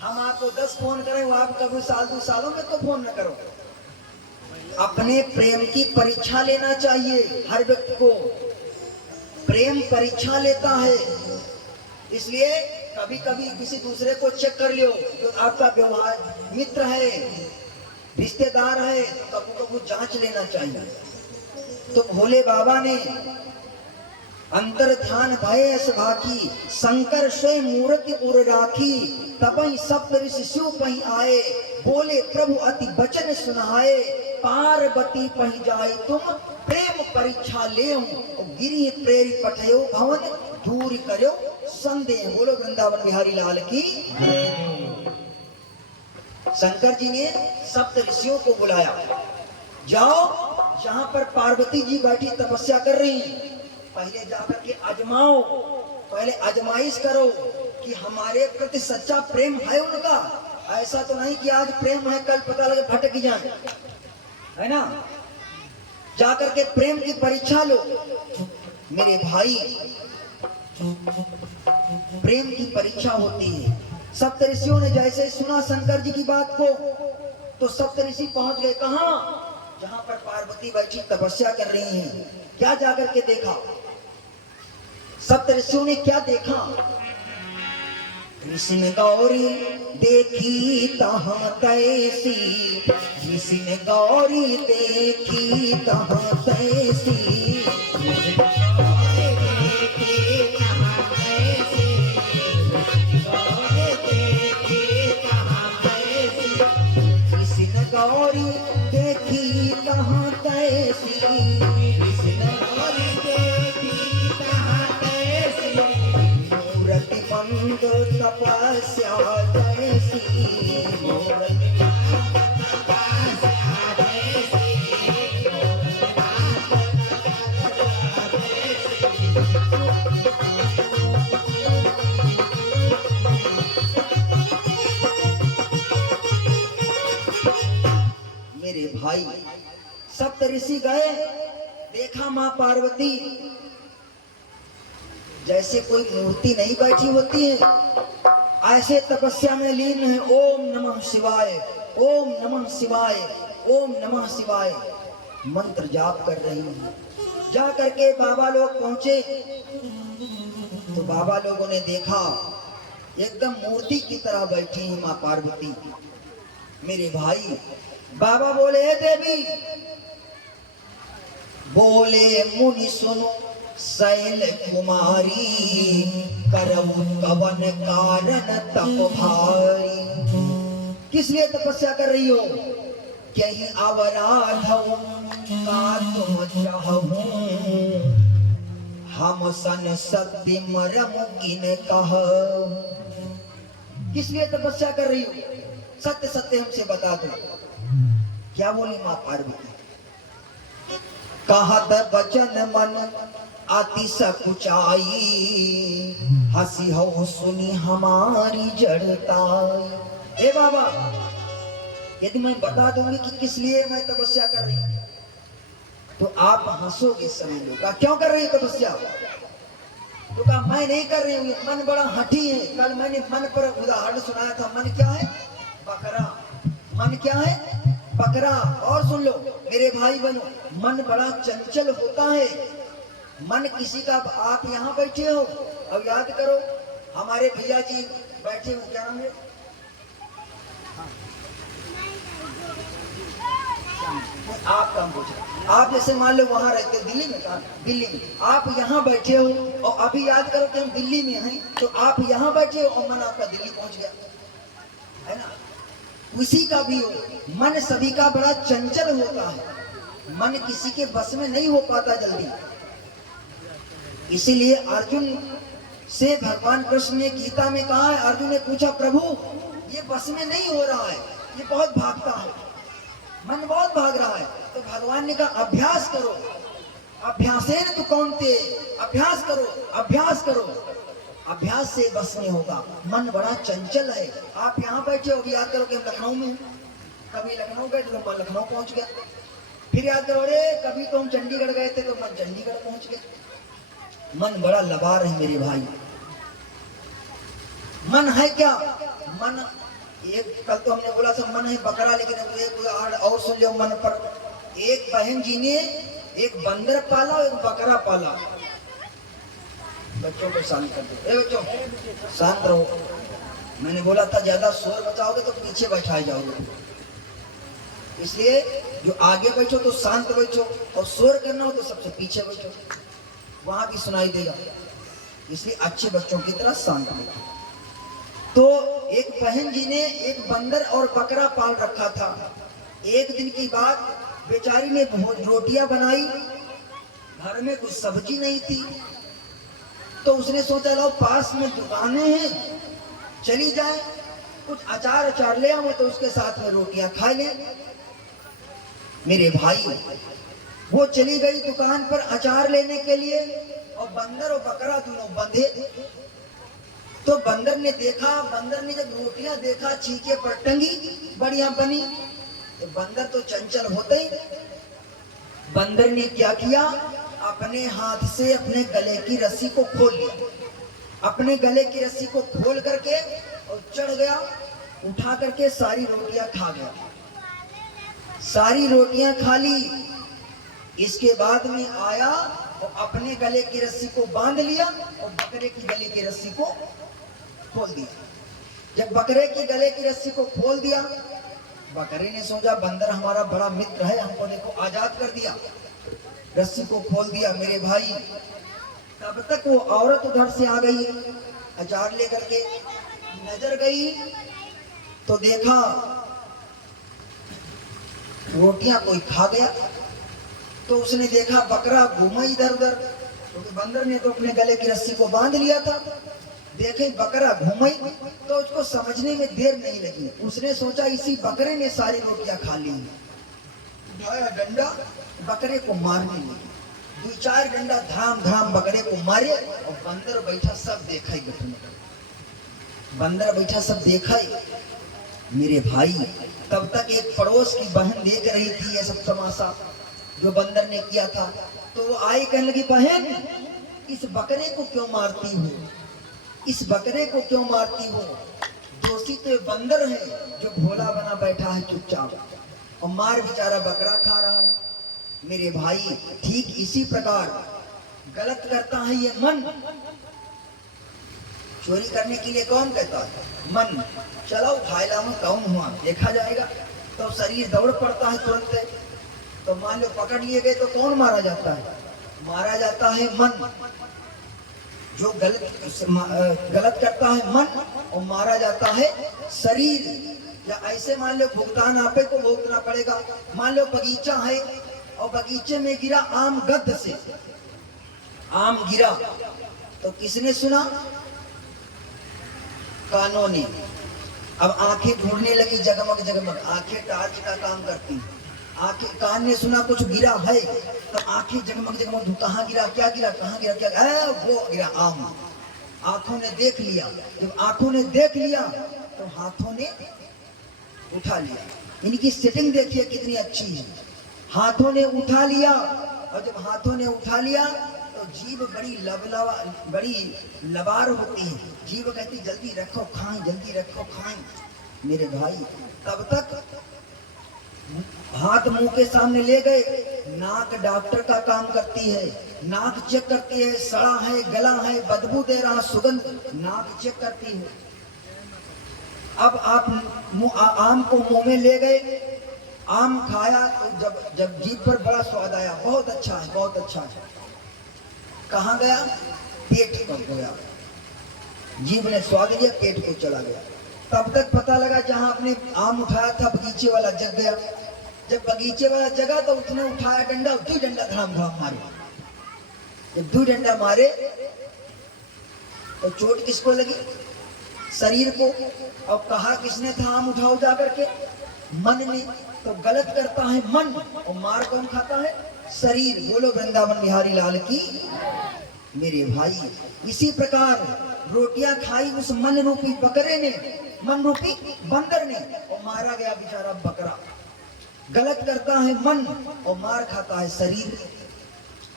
हम आपको 10 फोन करें, वो आप कभी साल 2 सालों में तो फोन न करो। अपने प्रेम की परीक्षा लेना चाहिए। हर व्यक्ति को प्रेम परीक्षा लेता है। इसलिए कभी कभी किसी दूसरे को चेक कर लो, जो आपका व्यवहार मित्र है, रिश्तेदार है, तो कभी कभी जांच लेना चाहिए। तो भोले बाबा ने अंतर ध्यान भय सभाकी, शंकर स्वयं मूर्ति उर राखी, तबई सप्त ऋषि शिव पही आए, बोले प्रभु अति वचन सुनाए, पार्वती पही जाए तुम प्रेम परीक्षा ले, गिरी प्रेरी पठयो भवन दूर करो संदेह। बोलो वृंदावन बिहारी लाल की। शंकर जी ने सप्त ऋषियों को बुलाया, जाओ जहां पर पार्वती जी बैठी तपस्या कर रही, पहले जाकर के आजमाओ, पहले आजमाइश करो कि हमारे प्रति सच्चा प्रेम है उनका। ऐसा तो नहीं कि आज प्रेम है कल पता लगे भटक जाए, है ना। जाकर के प्रेम की परीक्षा लो मेरे भाई। प्रेम की परीक्षा होती है। सप्त ऋषियों ने जैसे सुना शंकर जी की बात को, तो सप्त ऋषि पहुंच गए कहां? जहां पर पार्वती बैठी तपस्या कर रही हैं। क्या जाकर के देखा? सप्त ऋषियों ने क्या देखा? ऋषि ने गौरी देखी तहां तैसी, ऋषि ने गौरी देखी तहां तैसी, गौरी देखी कहाँ तैसी, गौरी देखी कहाँ तैसी, मूर्ति बंद तपस्या जैसी, मूर्ति बंद सप्त ऋषि गए, देखा माँ पार्वती जैसे कोई मूर्ति नहीं बैठी होती है, ऐसे तपस्या में लीन है। ओम नमः शिवाय, ओम नमः शिवाय, ओम नमः शिवाय मंत्र जाप कर रही है। जा करके बाबा लोग पहुंचे तो बाबा लोगों ने देखा एकदम मूर्ति की तरह बैठी है माँ पार्वती। मेरे भाई बाबा बोले, हे देवी, बोले मुनि सुनो शैल कुमारी, करऊ कवन कारण तप भारी। किस लिए तपस्या कर रही हो? कहीं अवराध का तुम चाहूं, हम सन सत्य मरम किन कह। किस लिए तपस्या कर रही हो? सत्य सत्य हमसे बता दो। क्या बोली माँ पार्वती? कहत बचन मन अति सकुचाई, हंसी हो सुनी हमारी जड़ताई। ए बाबा, यदि मैं बता दूंगी कि किस लिए मैं तपस्या कर रही हूँ तो आप हंसोगे सभी लोग। क्यों कर रही है तपस्या? तो कहा मैं नहीं कर रही हूँ, मन बड़ा हठी है। कल मैंने मन पर उदाहरण सुनाया था। मन क्या है? बकरा। मन क्या है? बकरा। और सुन लो मेरे भाई बहनों, मन बड़ा चंचल होता है। मन किसी का, आप यहाँ बैठे हो अब याद करो, हमारे भैया जी बैठे हो, क्या नाम है? आप काम पूछ रहे, आप जैसे मान लो वहां रहते हो दिल्ली में, दिल्ली में आप यहाँ बैठे हो और अभी याद करो कि हम दिल्ली में हैं, तो आप यहाँ बैठे हो और मन आपका दिल्ली पहुंच गया, है ना? उसी का भी हो, मन सभी का बड़ा चंचल होता है। मन किसी के बस में नहीं हो पाता जल्दी। इसीलिए अर्जुन से भगवान कृष्ण ने गीता में कहा है, अर्जुन ने पूछा प्रभु ये बस में नहीं हो रहा है, ये बहुत भागता है, मन बहुत भाग रहा है। तो भगवान ने कहा अभ्यास करो, अभ्यासेन तु कौन्ते, अभ्यास करो, अभ्यास करो, अभ्यास से बस में होगा। मन बड़ा चंचल है। आप यहाँ बैठे हो, याद करो कि हम लखनऊ में, कभी लखनऊ गए तो मन लखनऊ पहुंच गया, फिर याद करो अरे कभी तो हम चंडीगढ़ गए थे तो मन चंडीगढ़ पहुंच गए। मन बड़ा लबार है मेरे भाई। मन है क्या? मन एक, कल तो हमने बोला था मन है बकरा, लेकिन एक और सुन लो मन पर। एक बहन जी ने एक बंदर पाला और एक बकरा पाला। बच्चों को शांत कर दो, बच्चों शांत रहो। मैंने बोला था ज्यादा शोर मचाओगे तो पीछे बैठाए जाओगे, इसलिए जो आगे बैठो तो शांत बैठो और शोर करना हो तो सबसे पीछे बैठो, वहां भी सुनाई देगा। इसलिए अच्छे बच्चों की तरह शांत बैठो। तो एक बहन जी ने एक बंदर और बकरा पाल रखा था। एक दिन की बात, बेचारी ने रोटियां बनाई, घर में कुछ सब्जी नहीं थी, तो उसने सोचा लो पास में दुकानें हैं, चली जाए कुछ अचार अचार ले आऊं तो उसके साथ में रोटियां खा ले। मेरे भाई वो चली गई दुकान पर अचार लेने के लिए और बंदर और बकरा दोनों बंधे। तो बंदर ने देखा, बंदर ने जब रोटियां देखा छीके पर टंगी बढ़िया बनी, तो बंदर तो चंचल होते ही, बंदर ने क्या किया, अपने हाथ से अपने गले की रस्सी को खोल लिया, अपने गले की रस्सी को खोल करके और चढ़ गया, उठा करके सारी रोटियां खा गया, सारी रोटियां खा ली। इसके बाद में आया और अपने गले की रस्सी को बांध लिया और बकरे की गले की रस्सी को खोल दिया। जब बकरे की गले की रस्सी को खोल दिया, बकरे ने सोचा बंदर हमारा बड़ा मित्र है, हमको देखो आजाद कर दिया, रस्सी को खोल दिया। मेरे भाई तब तक वो औरत उधर से आ गई अचार लेकर के, नजर गई तो देखा रोटियां कोई खा गया। तो उसने देखा बकरा घूमा इधर उधर, क्योंकि तो बंदर ने तो अपने गले की रस्सी को बांध लिया था, देखे बकरा घूमी तो उसको समझने में देर नहीं लगी। उसने सोचा इसी बकरे ने सारी रोटियां खा ली, उठाया डंडा बकरे को मारने लगी, 2-4 डंडा धाम धाम बकरे को मारे और बंदर बैठा सब देखा ही, बंदर बैठा सब देखा ही। मेरे भाई तब तक एक पड़ोस की बहन देख रही थी ये सब तमाशा, जो बंदर ने किया था। तो वो आई, कहने लगी, बहन इस बकरे को क्यों मारती हो, इस बकरे को क्यों मारती हो? दोषी तो बंदर है जो भोला बना बैठा है चुपचाप, और मार बेचारा बकरा खा रहा है। मेरे भाई ठीक इसी प्रकार गलत करता है ये मन। चोरी करने के लिए कौन कहता है? मन। चलो उठाए लाऊं, कौन हुआ देखा जाएगा। तो शरीर दौड़ पड़ता है तुरंत। तो मान लो पकड़ लिए गए तो कौन मारा जाता है? मारा जाता है मन। जो गलत करता है मन, और मारा जाता है शरीर। या ऐसे मान लो भुगतान आपे को भुगतना पड़ेगा। मान लो बगीचा है और बगीचे में गिरा आम गद्द से, आम गिरा तो किसने सुना? कानों ने। अब आंखें ढूंढने लगी, जगमग जगमग आंखें टार्च का काम करती। आंखें, कान ने सुना कुछ गिरा है तो आंखें जगमग जगमग, कहाँ गिरा, क्या गिरा, कहाँ गिरा, क्या वो गिरा आम। आंखों ने देख लिया। जब आंखों ने देख लिया तो हाथों ने उठा लिया। इनकी सेटिंग देखिए कितनी अच्छी है। हाथों ने उठा लिया, और जब हाथों ने उठा लिया तो जीभ बड़ी लबार होती है। जीभ कहती जल्दी रखो खाएं, जल्दी रखो खाएं। मेरे भाई तब तक हाथ मुंह के सामने ले गए। नाक डॉक्टर का काम करती है, नाक चेक करती है, सड़ा है, गला है, बदबू दे रहा, सुगंध, नाक चेक करती है। अब आप आम को मुंह में ले गए, आम खाया तो जब जीभ पर बड़ा स्वाद आया, बहुत अच्छा है, बहुत अच्छा है। कहाँ गया? पेट पर गया। जीभ ने स्वाद लिया, पेट को चला गया। तब तक पता लगा जहां आपने आम उठाया था बगीचे वाला जग गया। जब बगीचे वाला जगा तो उसने उठाया डंडा, 2 डंडा धड़ाम धड़ाम मारे। जब 2 डंडा मारे तो चोट किसको लगी? शरीर को। और कहा किसने था आम उठाओ जा करके? मन ने। तो गलत करता है मन, और मार कौन खाता है? शरीर। बोलो वृंदावन बिहारी लाल की। मेरे भाई इसी प्रकार रोटियां खाई उस मन रूपी बकरे ने, मन रूपी बंदर ने, और मारा गया बेचारा बकरा। गलत करता है मन और मार खाता है शरीर।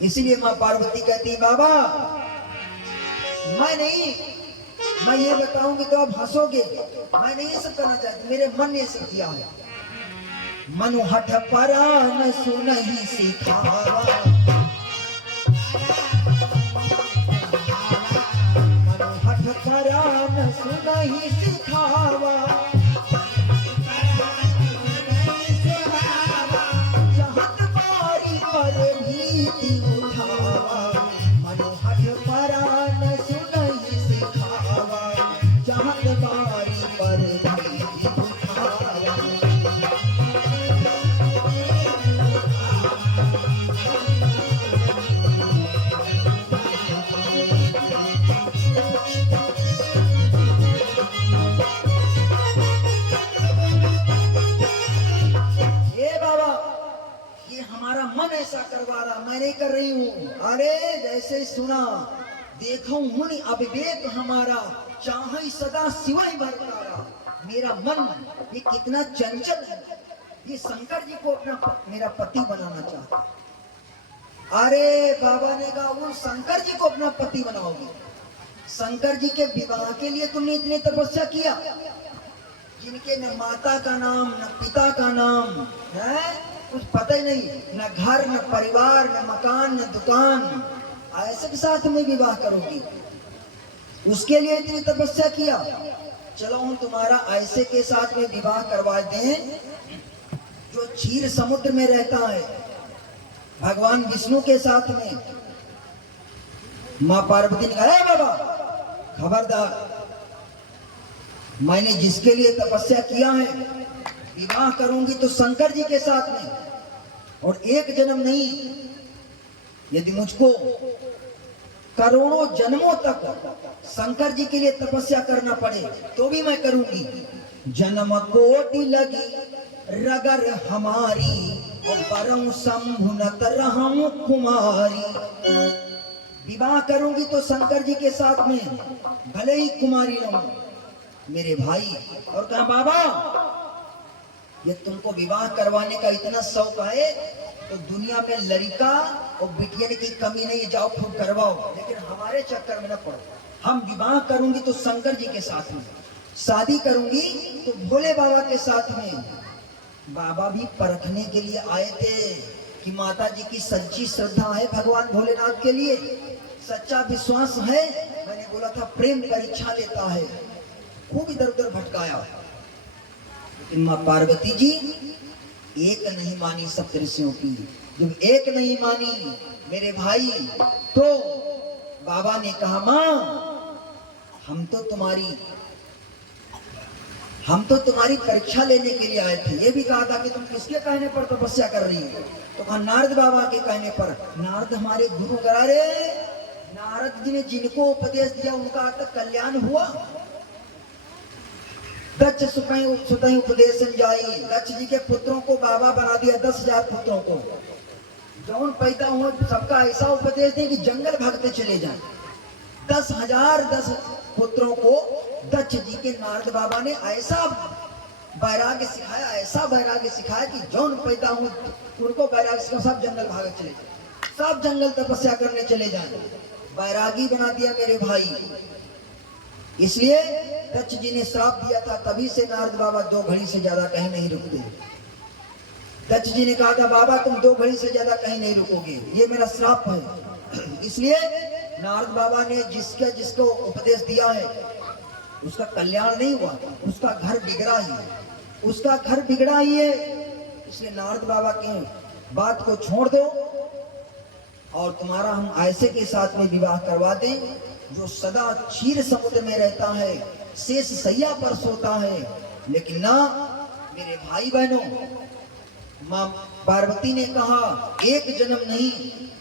इसीलिए मां पार्वती कहती है, बाबा मैं नहीं, मैं ये बताऊंगी तो आप हंसोगे, मैं नहीं ये सब करना चाहती, मेरे मन ने सब किया है। मनु हठ परान सुनहि सिखावा, मनु हठ परान सुनहि सिखावा, जहत बारी पर भीति उठावा, मनु हठ परान सुनहि सिखावा, जहत बारी पर भीति उठावा। मन ऐसा करवा रहा, मैं नहीं कर रही हूँ। अरे जैसे सुना देखो मुनि अविवेक हमारा, चाहे सदा सिवाय भरकारा। मेरा मन ये कितना चंचल है, ये शंकर जी को अपना मेरा पति बनाना चाहता। अरे बाबा ने कहा वो शंकर जी को अपना पति बनाओगे? शंकर जी के विवाह के लिए तुमने इतनी तपस्या किया, जिनके न माता का नाम न पिता का नाम है, कुछ पता ही नहीं, न घर न परिवार न मकान न दुकान, ऐसे के साथ में विवाह करोगी? उसके लिए इतनी तपस्या किया। चलो हम तुम्हारा ऐसे के साथ में विवाह करवा दें जो क्षीर समुद्र में रहता है, भगवान विष्णु के साथ में। मां पार्वती ने कहा, बाबा खबरदार, मैंने जिसके लिए तपस्या किया है विवाह करूंगी तो शंकर जी के साथ में, और एक जन्म नहीं, यदि मुझको करोड़ों जन्मों तक शंकर जी के लिए तपस्या करना पड़े तो भी मैं करूंगी। जन्म कोटि लगी रगर हमारी, और परम शंभुनत रहूं कुमारी। विवाह करूंगी तो शंकर जी के साथ में, भले ही कुमारी रहूं। मेरे भाई और कहा, बाबा ये तुमको विवाह करवाने का इतना शौक है, तो दुनिया में लड़का और बिटिया की कमी नहीं है, जाओ खूब करवाओ, लेकिन हमारे चक्कर में न पड़ो। हम विवाह करूंगी तो शंकर जी के साथ में, शादी करूंगी तो भोले बाबा के साथ में। बाबा भी परखने के लिए आए थे कि माता जी की सच्ची श्रद्धा है भगवान भोलेनाथ के लिए, सच्चा विश्वास है। मैंने बोला था प्रेम परीक्षा लेता है, खूब इधर उधर भटकाया, लेकिन माँ पार्वती जी एक नहीं मानी सप्तऋषियों की। जब एक नहीं मानी मेरे भाई, तो बाबा ने कहा माँ हम तो तुम्हारी परीक्षा लेने के लिए आए थे। ये भी कहा था कि तुम किसके कहने पर तपस्या कर रही हो, तो कहा नारद बाबा के कहने पर। नारद हमारे गुरु करारे, नारद जी ने जिनको उपदेश दिया उनका आज तक कल्याण हुआ। दक्ष सुतई उपदेश जाई, दक्ष जी के पुत्रों को बाबा बना दिया, 10,000 पुत्रों को। जौन पैदा हुआ सबका ऐसा उपदेश दें कि जंगल भागते चले जाएं। 10,000 पुत्रों को दक्ष जी के नारद बाबा ने ऐसा वैराग्य सिखाया, ऐसा वैराग्य सिखाया कि जौन पैदा हुए उनको वैराग्य सिखाया, सब जंगल भागे चले जाए, सब जंगल तपस्या करने चले जाएं। वैरागी बना दिया मेरे भाई। इसलिए दक्ष जी ने श्राप दिया था, तभी से नारद बाबा 2 घड़ी से ज्यादा कहीं नहीं रुकते। दक्ष जी ने कहा था बाबा तुम 2 घड़ी से ज्यादा कहीं नहीं रुकोगे, ये मेरा श्राप है। इसलिए नारद बाबा ने जिसको उपदेश दिया है उसका कल्याण नहीं हुआ, उसका घर बिगड़ा ही है, उसका घर बिगड़ा ही है। इसलिए नारद बाबा की बात को छोड़ दो और तुम्हारा हम ऐसे के साथ में विवाह करवा दें जो सदा क्षीर समुद्र में रहता है, शेष सैया पर सोता है। लेकिन ना मेरे भाई बहनों, माँ पार्वती ने कहा एक जन्म नहीं,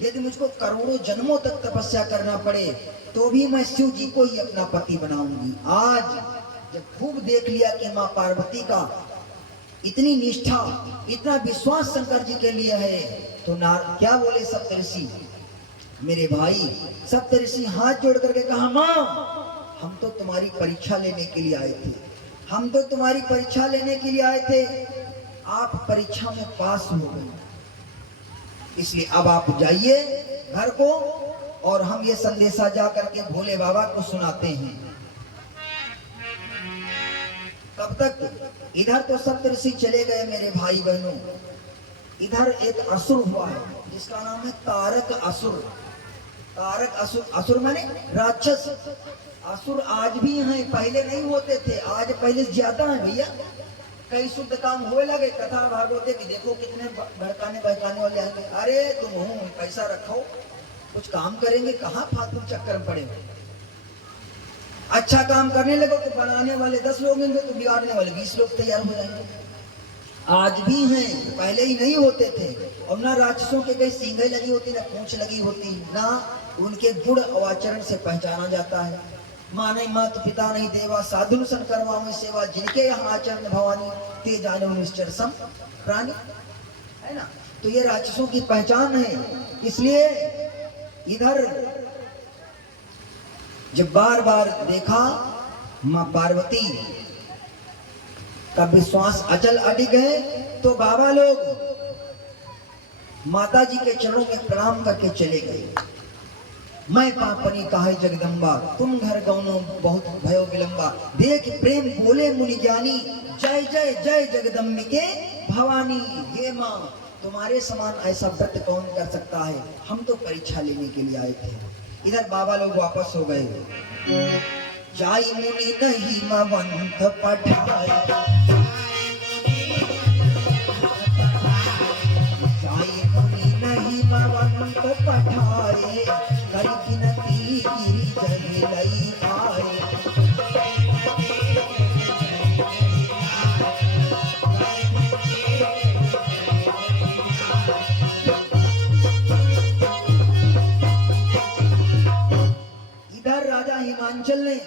यदि मुझको करोड़ों जन्मों तक तपस्या करना पड़े तो भी मैं शिव जी को ही अपना पति बनाऊंगी। आज जब खूब देख लिया कि माँ पार्वती का इतनी निष्ठा, इतना विश्वास शंकर जी के लिए है, तो क्या बोले सप्तऋषि मेरे भाई। सप्तऋषि हाथ जोड़ करके कहा माँ हम तो तुम्हारी परीक्षा लेने के लिए आए थे, हम तो तुम्हारी परीक्षा लेने के लिए आए थे, आप परीक्षा में पास हो गए, इसलिए अब आप जाइए घर को और हम ये संदेशा जा करके भोले बाबा को सुनाते हैं। तब तक इधर तो सप्तऋषि चले गए मेरे भाई बहनों। इधर एक असुर हुआ है जिसका नाम है तारक असुर। तारक असुर, असुर माने राक्षस। असुर आज भी हैं, पहले नहीं होते थे, आज पहले ज्यादा है भैया। कई शुद्ध काम होए लगे, कथा भागवत कि देखो कितने भड़काने बहकाने वाले आएंगे। अरे तुम हो पैसा रखो, कुछ काम करेंगे, कहाँ फालतू चक्कर में पड़े। अच्छा काम करने लगो तो बनाने वाले 10 लोग होंगे, तो बिगाड़ने वाले 20 लोग तैयार हो जाएंगे। आज भी हैं, पहले ही नहीं होते थे। और ना राक्षसों के कई सींगें लगी होती, ना पूंछ लगी होती, ना उनके गुण और आचरण से पहचाना जाता है। माने मात पिता नहीं देवा, साधु सन करवा में सेवा, जिनके यहाँ आचरण भवानी, ते जाने निश्चर सम प्राणी, है ना। तो ये राक्षसों की पहचान है। इसलिए इधर जब बार बार देखा माँ पार्वती का विश्वास अचल अडिग है, तो बाबा लोग माता जी के चरणों में प्रणाम करके चले गए। मैं पापनी काहे जगदम्बा, तुम घर गौनो बहुत भयो विलंबा, देख प्रेम बोले मुनि ज्ञानी, जय जय जय जगदम्बिके भवानी। हे माँ तुम्हारे समान ऐसा व्रत कौन कर सकता है, हम तो परीक्षा लेने के लिए आए थे। इधर बाबा लोग वापस हो गए। जाई मुनि नहीं मवंत पठाए, जाई मुनि नहीं मवंत पठाए, करी गिनती गिरी जग लई आए। इधर राजा हिमांचल ने,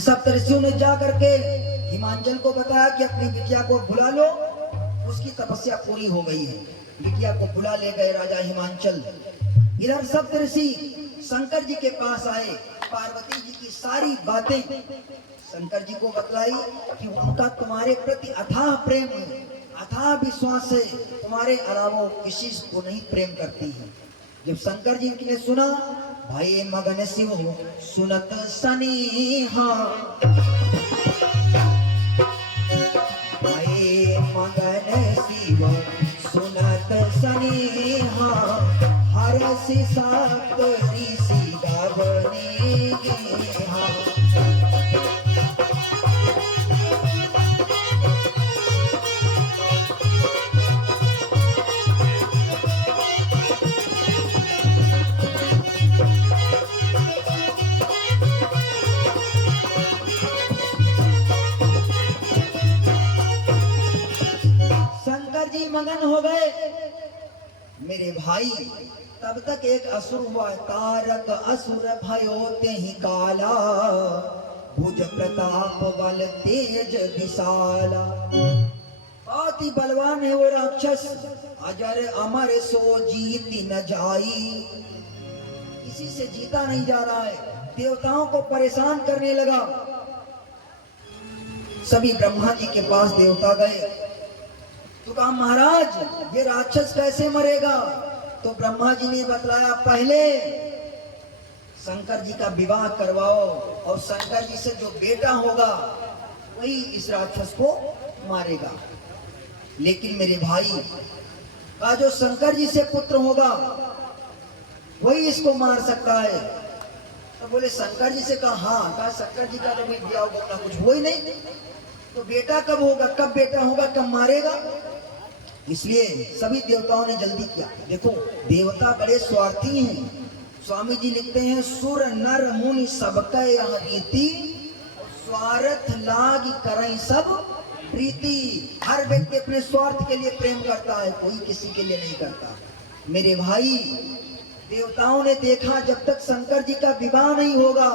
सप्तऋषियों ने जा करके हिमांचल को बताया कि अपनी बिटिया को बुला लो, उसकी तपस्या पूरी हो गई है। बिटिया को बुला ले गए राजा हिमांचल। इधर सप्तऋषि शंकर जी के पास आए, पार्वती जी की सारी बातें शंकर जी को बतलाई कि उनका तुम्हारे प्रति अथाह प्रेम है, अथाह विश्वास से तुम्हारे अलावा किसी को नहीं प्रेम करती है। जब शंकर जी ने सुना, भाई मगन शिव सुनत सनीहा, भाई मगन शिव सुनत सनीहा, हरसि सप्त ऋषि गवने गेहा। शंकर जी मगन हो गए। मेरे भाई तब तक एक असुर हुआ, तारक असुर भयो तेहि काला, भुज प्रताप बल तेज विशाला। बहुत ही बलवान है वो राक्षस, अजर अमर सो जीत न जाई। किसी से जीता नहीं जा रहा है, देवताओं को परेशान करने लगा। सभी ब्रह्मा जी के पास देवता गए तो कहा, महाराज ये राक्षस कैसे मरेगा? तो ब्रह्मा जी ने बतलाया, पहले शंकर जी का विवाह करवाओ और शंकर जी से जो बेटा होगा वही इस राक्षस को मारेगा। लेकिन मेरे भाई का जो शंकर जी से पुत्र होगा वही इसको मार सकता है। तो बोले शंकर जी से कहा, हाँ। कहा शंकर जी का तो भी ब्याह होगा, कुछ हो ही नहीं, तो बेटा कब होगा, कब बेटा होगा, कब मारेगा? इसलिए सभी देवताओं ने जल्दी किया। देखो देवता बड़े स्वार्थी हैं। स्वामी जी लिखते हैं, सुर नर मुनि सबका यह रीति, स्वार्थ लाग करई सब प्रीति। हर व्यक्ति अपने स्वार्थ के लिए प्रेम करता है, कोई किसी के लिए नहीं करता। मेरे भाई देवताओं ने देखा, जब तक शंकर जी का विवाह नहीं होगा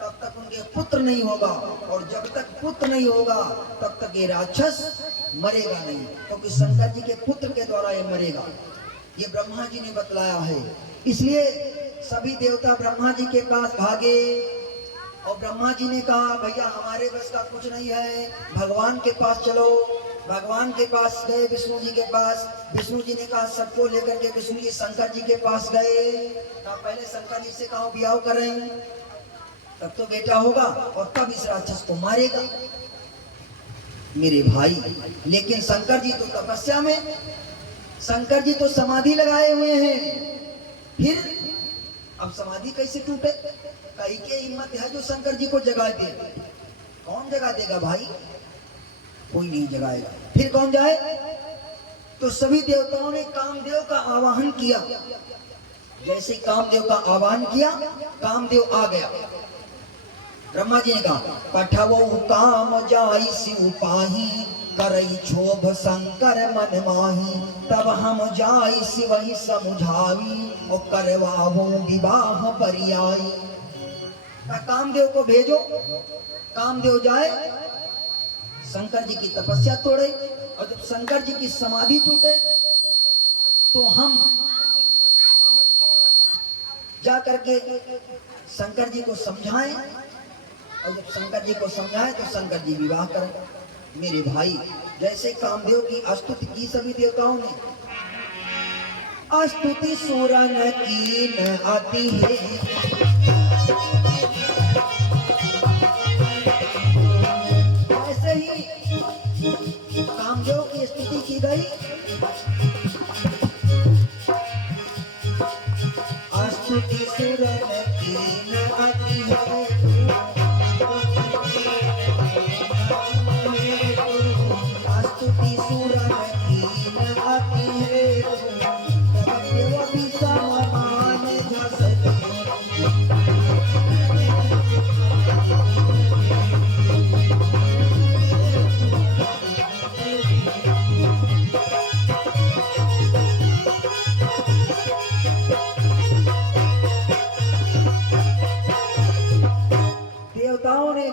तब तक उनके पुत्र नहीं होगा, और जब तक पुत्र नहीं होगा तब तक ये राक्षस मरेगा नहीं, क्योंकि शंकर जी के पुत्र के द्वारा ये मरेगा। ये ब्रह्मा जी ने बतलाया है। इसलिए सभी देवता ब्रह्मा जी के पास भागे और ब्रह्मा जी ने कहा, भैया हमारे बस का कुछ नहीं है, भगवान के पास चलो। भगवान के पास गए, विष्णु जी के पास। विष्णु जी ने कहा, सबको लेकर के विष्णु जी शंकर जी के पास गए। कहा पहले शंकर जी से कहो ब्याह करें, तब तो बेटा होगा और तब इस राक्षस को मारेगा। मेरे भाई लेकिन शंकर जी तो तपस्या में, शंकर जी तो समाधि लगाए हुए हैं। फिर अब समाधि कैसे टूटे? कहीं के हिम्मत है जो शंकर जी को जगा दे? कौन जगा देगा भाई? कोई नहीं जगाएगा। फिर कौन जाए? तो सभी देवताओं ने कामदेव का आवाहन किया। जैसे कामदेव का आवाहन किया, कामदेव आ गया। ब्रह्मा जी ने कहा, पठवो काम जाई शिव पाही, करई क्षोभ शंकर मन माही, तब हम जाई शिवहि समुझावी, और करवावो विवाह बरियाई। कामदेव को भेजो। कामदेव जाए, शंकर जी की तपस्या तोड़े, और जब शंकर जी की समाधि टूटे तो हम जा करके शंकर जी को समझाएं, और जब शंकर जी को समझाएं तो शंकर जी विवाह करें। मेरे भाई जैसे कामदेव की स्तुति की सभी देवताओं ने, स्तुति सुरन की न आती है, ऐसे ही कामदेव की स्तुति की गई। स्तुति सुरन की न आती है, स्तुति सुरन की न आती है, देव भी समान झसते। देवताओं ने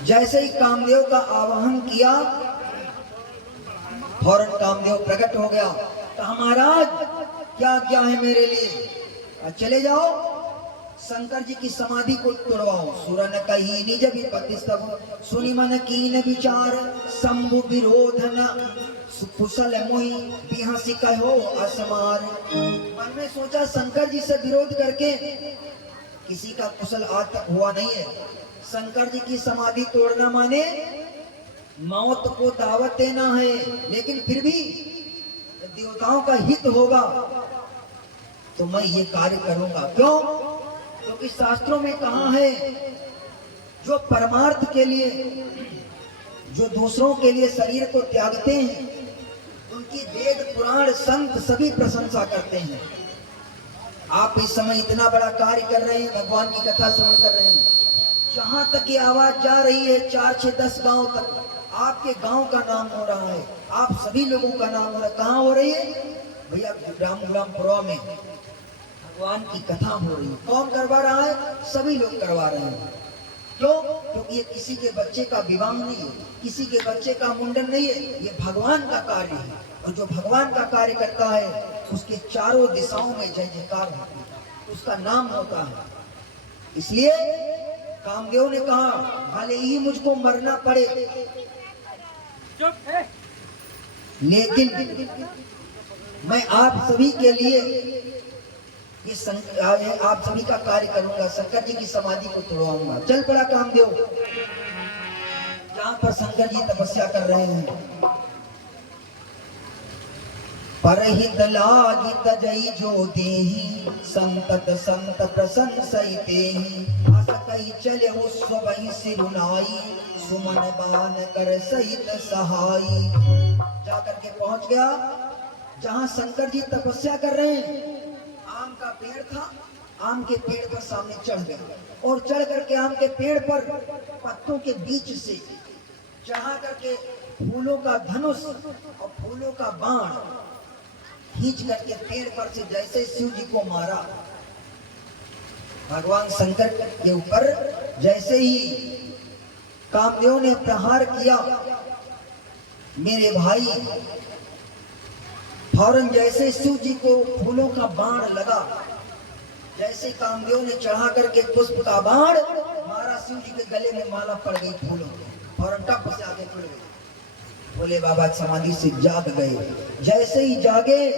जैसे ही कामदेव का आवाहन किया, फौरन कामदेव प्रकट हो गया। कहा, महाराज क्या क्या है मेरे लिए? चले जाओ, शंकर जी की समाधि को तोड़वाओ। सुरन कही निज विपत्ति सब, सुनि मन कीन विचार, शंभु विरोधन कुशल मोहि, बिहसी कहो असमार। मन में सोचा शंकर जी से विरोध करके किसी का कुशल आज तक हुआ नहीं है। शंकर जी की समाधि तोड़ना माने मौत को दावत देना है, लेकिन फिर भी देवताओं का हित होगा तो मैं ये कार्य करूंगा। क्यों? क्योंकि शास्त्रों में कहा है जो परमार्थ के लिए, जो दूसरों के लिए शरीर को त्यागते हैं उनकी वेद पुराण संत सभी प्रशंसा करते हैं। आप इस समय इतना बड़ा कार्य कर रहे हैं, भगवान की कथा श्रवण कर रहे हैं, जहां तक ये आवाज जा रही है 4, 6, 10 गांव तक आपके गांव का नाम हो रहा है, आप सभी लोगों का नाम हो रहा है। कहाँ हो रही है भैया? रामपुरा में भगवान की कथा हो रही है। कौन करवा रहा है? सभी लोग करवा रहे हैं। क्यों? क्योंकि ये किसी के बच्चे का विवाह नहीं है, किसी के बच्चे का मुंडन नहीं है, ये भगवान का कार्य है। और जो भगवान का कार्य करता है उसके चारों दिशाओं में जय जयकार होती है, उसका नाम होता है। इसलिए कामदेव ने कहा भले ही मुझको मरना पड़े, लेकिन मैं आप सभी के लिए आप सभी का कार्य करूंगा, शंकर जी की समाधि को तोड़वाऊंगा। चल पड़ा कामदेव जहां पर शंकर जी तपस्या कर रहे हैं। परहित लागी तजई जो देहि, संतत संत प्रशंसइतेहि, अस कहि चले स्वहि सिरुनाई, सुमन बान कर सहित सहाई। जाकर के पहुंच गया जहां शंकर जी तपस्या कर रहे हैं। आम का पेड़ था, आम के पेड़ पर सामने चढ़ गया और चढ़ करके आम के पेड़ पर पत्तों के बीच से चढ़ा करके फूलों का धनुष और फूलों का बाण खींच करके पेड़ पर से जैसे शिव जी को मारा। भगवान शंकर के ऊपर जैसे ही कामदेव ने प्रहार किया, मेरे भाई फौरन जैसे शिव जी को फूलों का बाण लगा, जैसे कामदेव ने चढ़ा करके पुष्प का बाण मारा, शिव जी के गले में माला पड़ गई फूलों की, फौरन टप से आगे बढ़ गए। भोले बाबा समाधि से जाग गए। जैसे ही जागे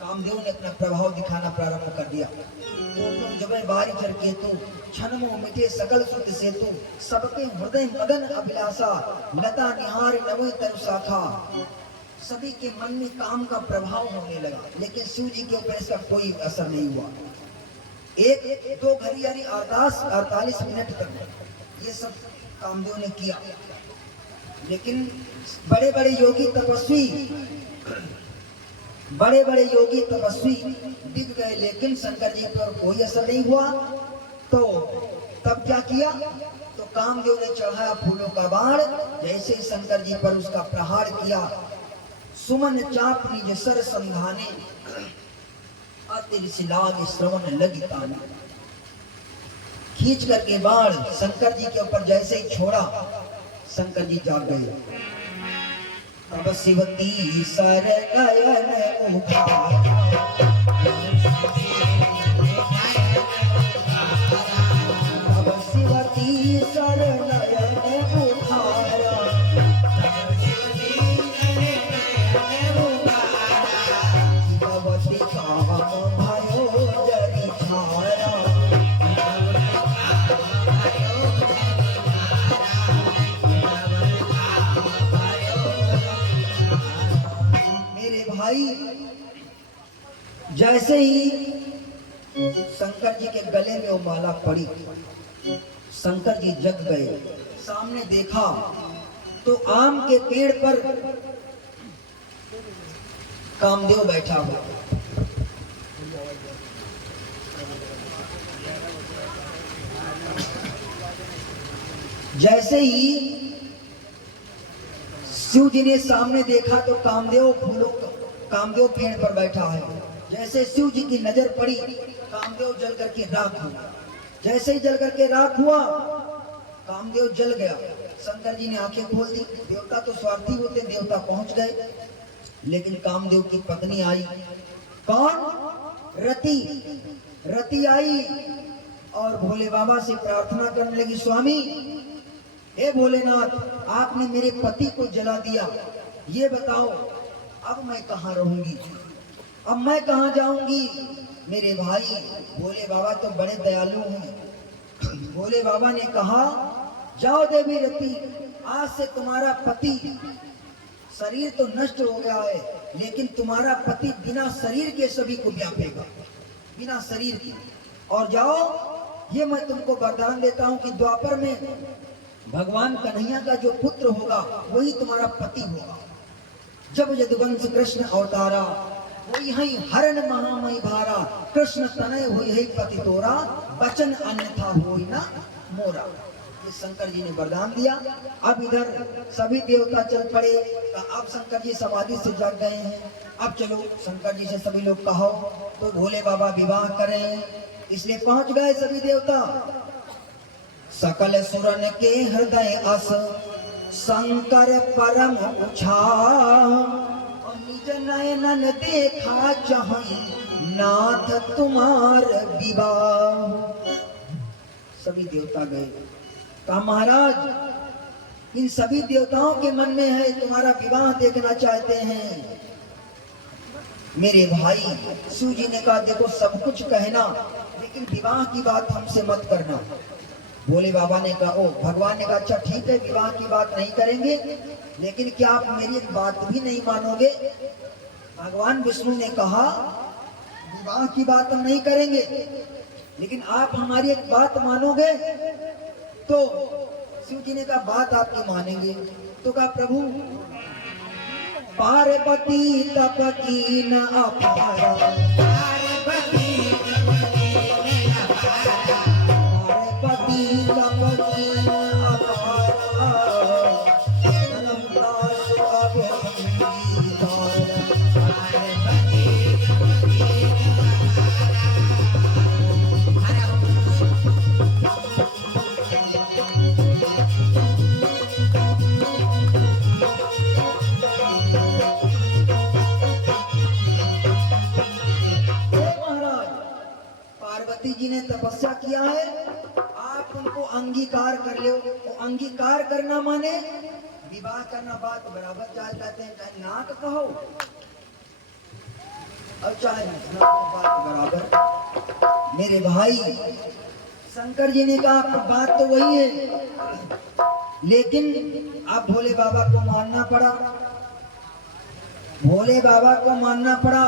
कामदेव ने अपना प्रभाव दिखाना प्रारंभ कर दिया। जब बारी चढ़ केतु छनमो मिटे सकल सुत सेतु, सबके हृदय मदन अभिलाषा, लता निहार नवो तरु शाखा। सभी के मन में काम का प्रभाव होने लगा, लेकिन शिव जी के ऊपर इसका कोई असर नहीं हुआ। 1-2 घड़ी यानी 48 मिनट तक ये सब कामदेव ने किया, लेकिन बड़े बड़े योगी तपस्वी दिख गए, लेकिन शंकर जी पर कोई असर नहीं हुआ। तो तब क्या किया? तो कामदेव ने चढ़ाया फूलों का बाण, जैसे शंकर जी पर उसका प्रहार किया। सुमन चाप निज सर संधाने, अतिरसिलाग श्रवण लगी ताने। खींच करके बाण शंकर जी के ऊपर जैसे ही छोड़ा, शंकर जी जाग गए। तब शिवती सर नयन उघारा, तब शिवती सर नयन उघारा, शिवती काम भयो जरि छाया। भाई जैसे ही शंकर जी के गले में वो माला पड़ी, शंकर जी जग गए। सामने देखा तो आम के पेड़ पर कामदेव बैठा हुआ। जैसे ही शिव जी ने सामने देखा तो कामदेव पेड़ पर बैठा है। जैसे शिव जी की नजर पड़ी, कामदेव जल करके राख हुआ। जैसे ही जल करके राख हुआ, कामदेव जल गया। शंकर जी ने आंखें खोल दी। देवता तो स्वार्थी होते, देवता पहुंच गए, लेकिन कामदेव की पत्नी आई। कौन? रति। रति आई और भोले बाबा से प्रार्थना करने लगी, स्वामी हे भोलेनाथ, आपने मेरे पति को जला दिया, ये बताओ अब मैं कहाँ रहूंगी, अब मैं कहाँ जाऊंगी। मेरे भाई भोले बाबा तो बड़े दयालु हैं। भोले बाबा ने कहा, जाओ देवी रति, आज से तुम्हारा पति, शरीर तो नष्ट हो गया है लेकिन तुम्हारा पति बिना शरीर के सभी को व्यापेगा, बिना शरीर के। और जाओ, ये मैं तुमको वरदान देता हूँ कि द्वापर में भगवान कन्हैया का जो पुत्र होगा वही तुम्हारा पति होगा। जब यदुवंश कृष्ण अवतारा, वही है हरण महामय भारा, कृष्ण तनय हुई है पति तोरा, वचन अन्यथा होई ना मोरा। ये शंकर जी ने वरदान दिया। अब इधर सभी देवता चल पड़े, अब शंकर जी समाधि से जाग गए हैं। अब चलो शंकर जी से सभी लोग कहो तो भोले बाबा विवाह करें, इसलिए पहुंच गए सभी देवता। सकल सुरन के हृदय अस शंकर परम उछा, निज नयनन देखा चाहई नाथ तुम्हार विवाह। सभी देवता गए, कहा महाराज इन सभी देवताओं के मन में है तुम्हारा विवाह देखना चाहते हैं। मेरे भाई शिव जी ने कहा, देखो सब कुछ कहना लेकिन विवाह की बात हमसे मत करना। भोले बाबा ने कहा, ओ भगवान ने कहा, अच्छा ठीक है विवाह की बात नहीं करेंगे, लेकिन क्या आप मेरी एक बात भी नहीं मानोगे। भगवान विष्णु ने कहा, विवाह की बात हम नहीं करेंगे लेकिन आप हमारी एक बात मानोगे। तो शिव जी ने कहा, बात आपकी मानेंगे। तो कहा, प्रभु पार्वती तप की न अपारा, पार्वती तप की न अपारा, दास अब अंगीकार। पार्वती जी ने तपस्या किया है, आप उनको अंगीकार कर लो। तो अंगीकार करना माने विवाह करना, बात बराबर चाहे कहते हैं, चाहे नाक कहो और चाहे नथना कहो, बात बराबर। मेरे भाई शंकर जी ने कहा, बात तो वही है लेकिन आप भोले बाबा को मानना पड़ा, भोले बाबा को मानना पड़ा।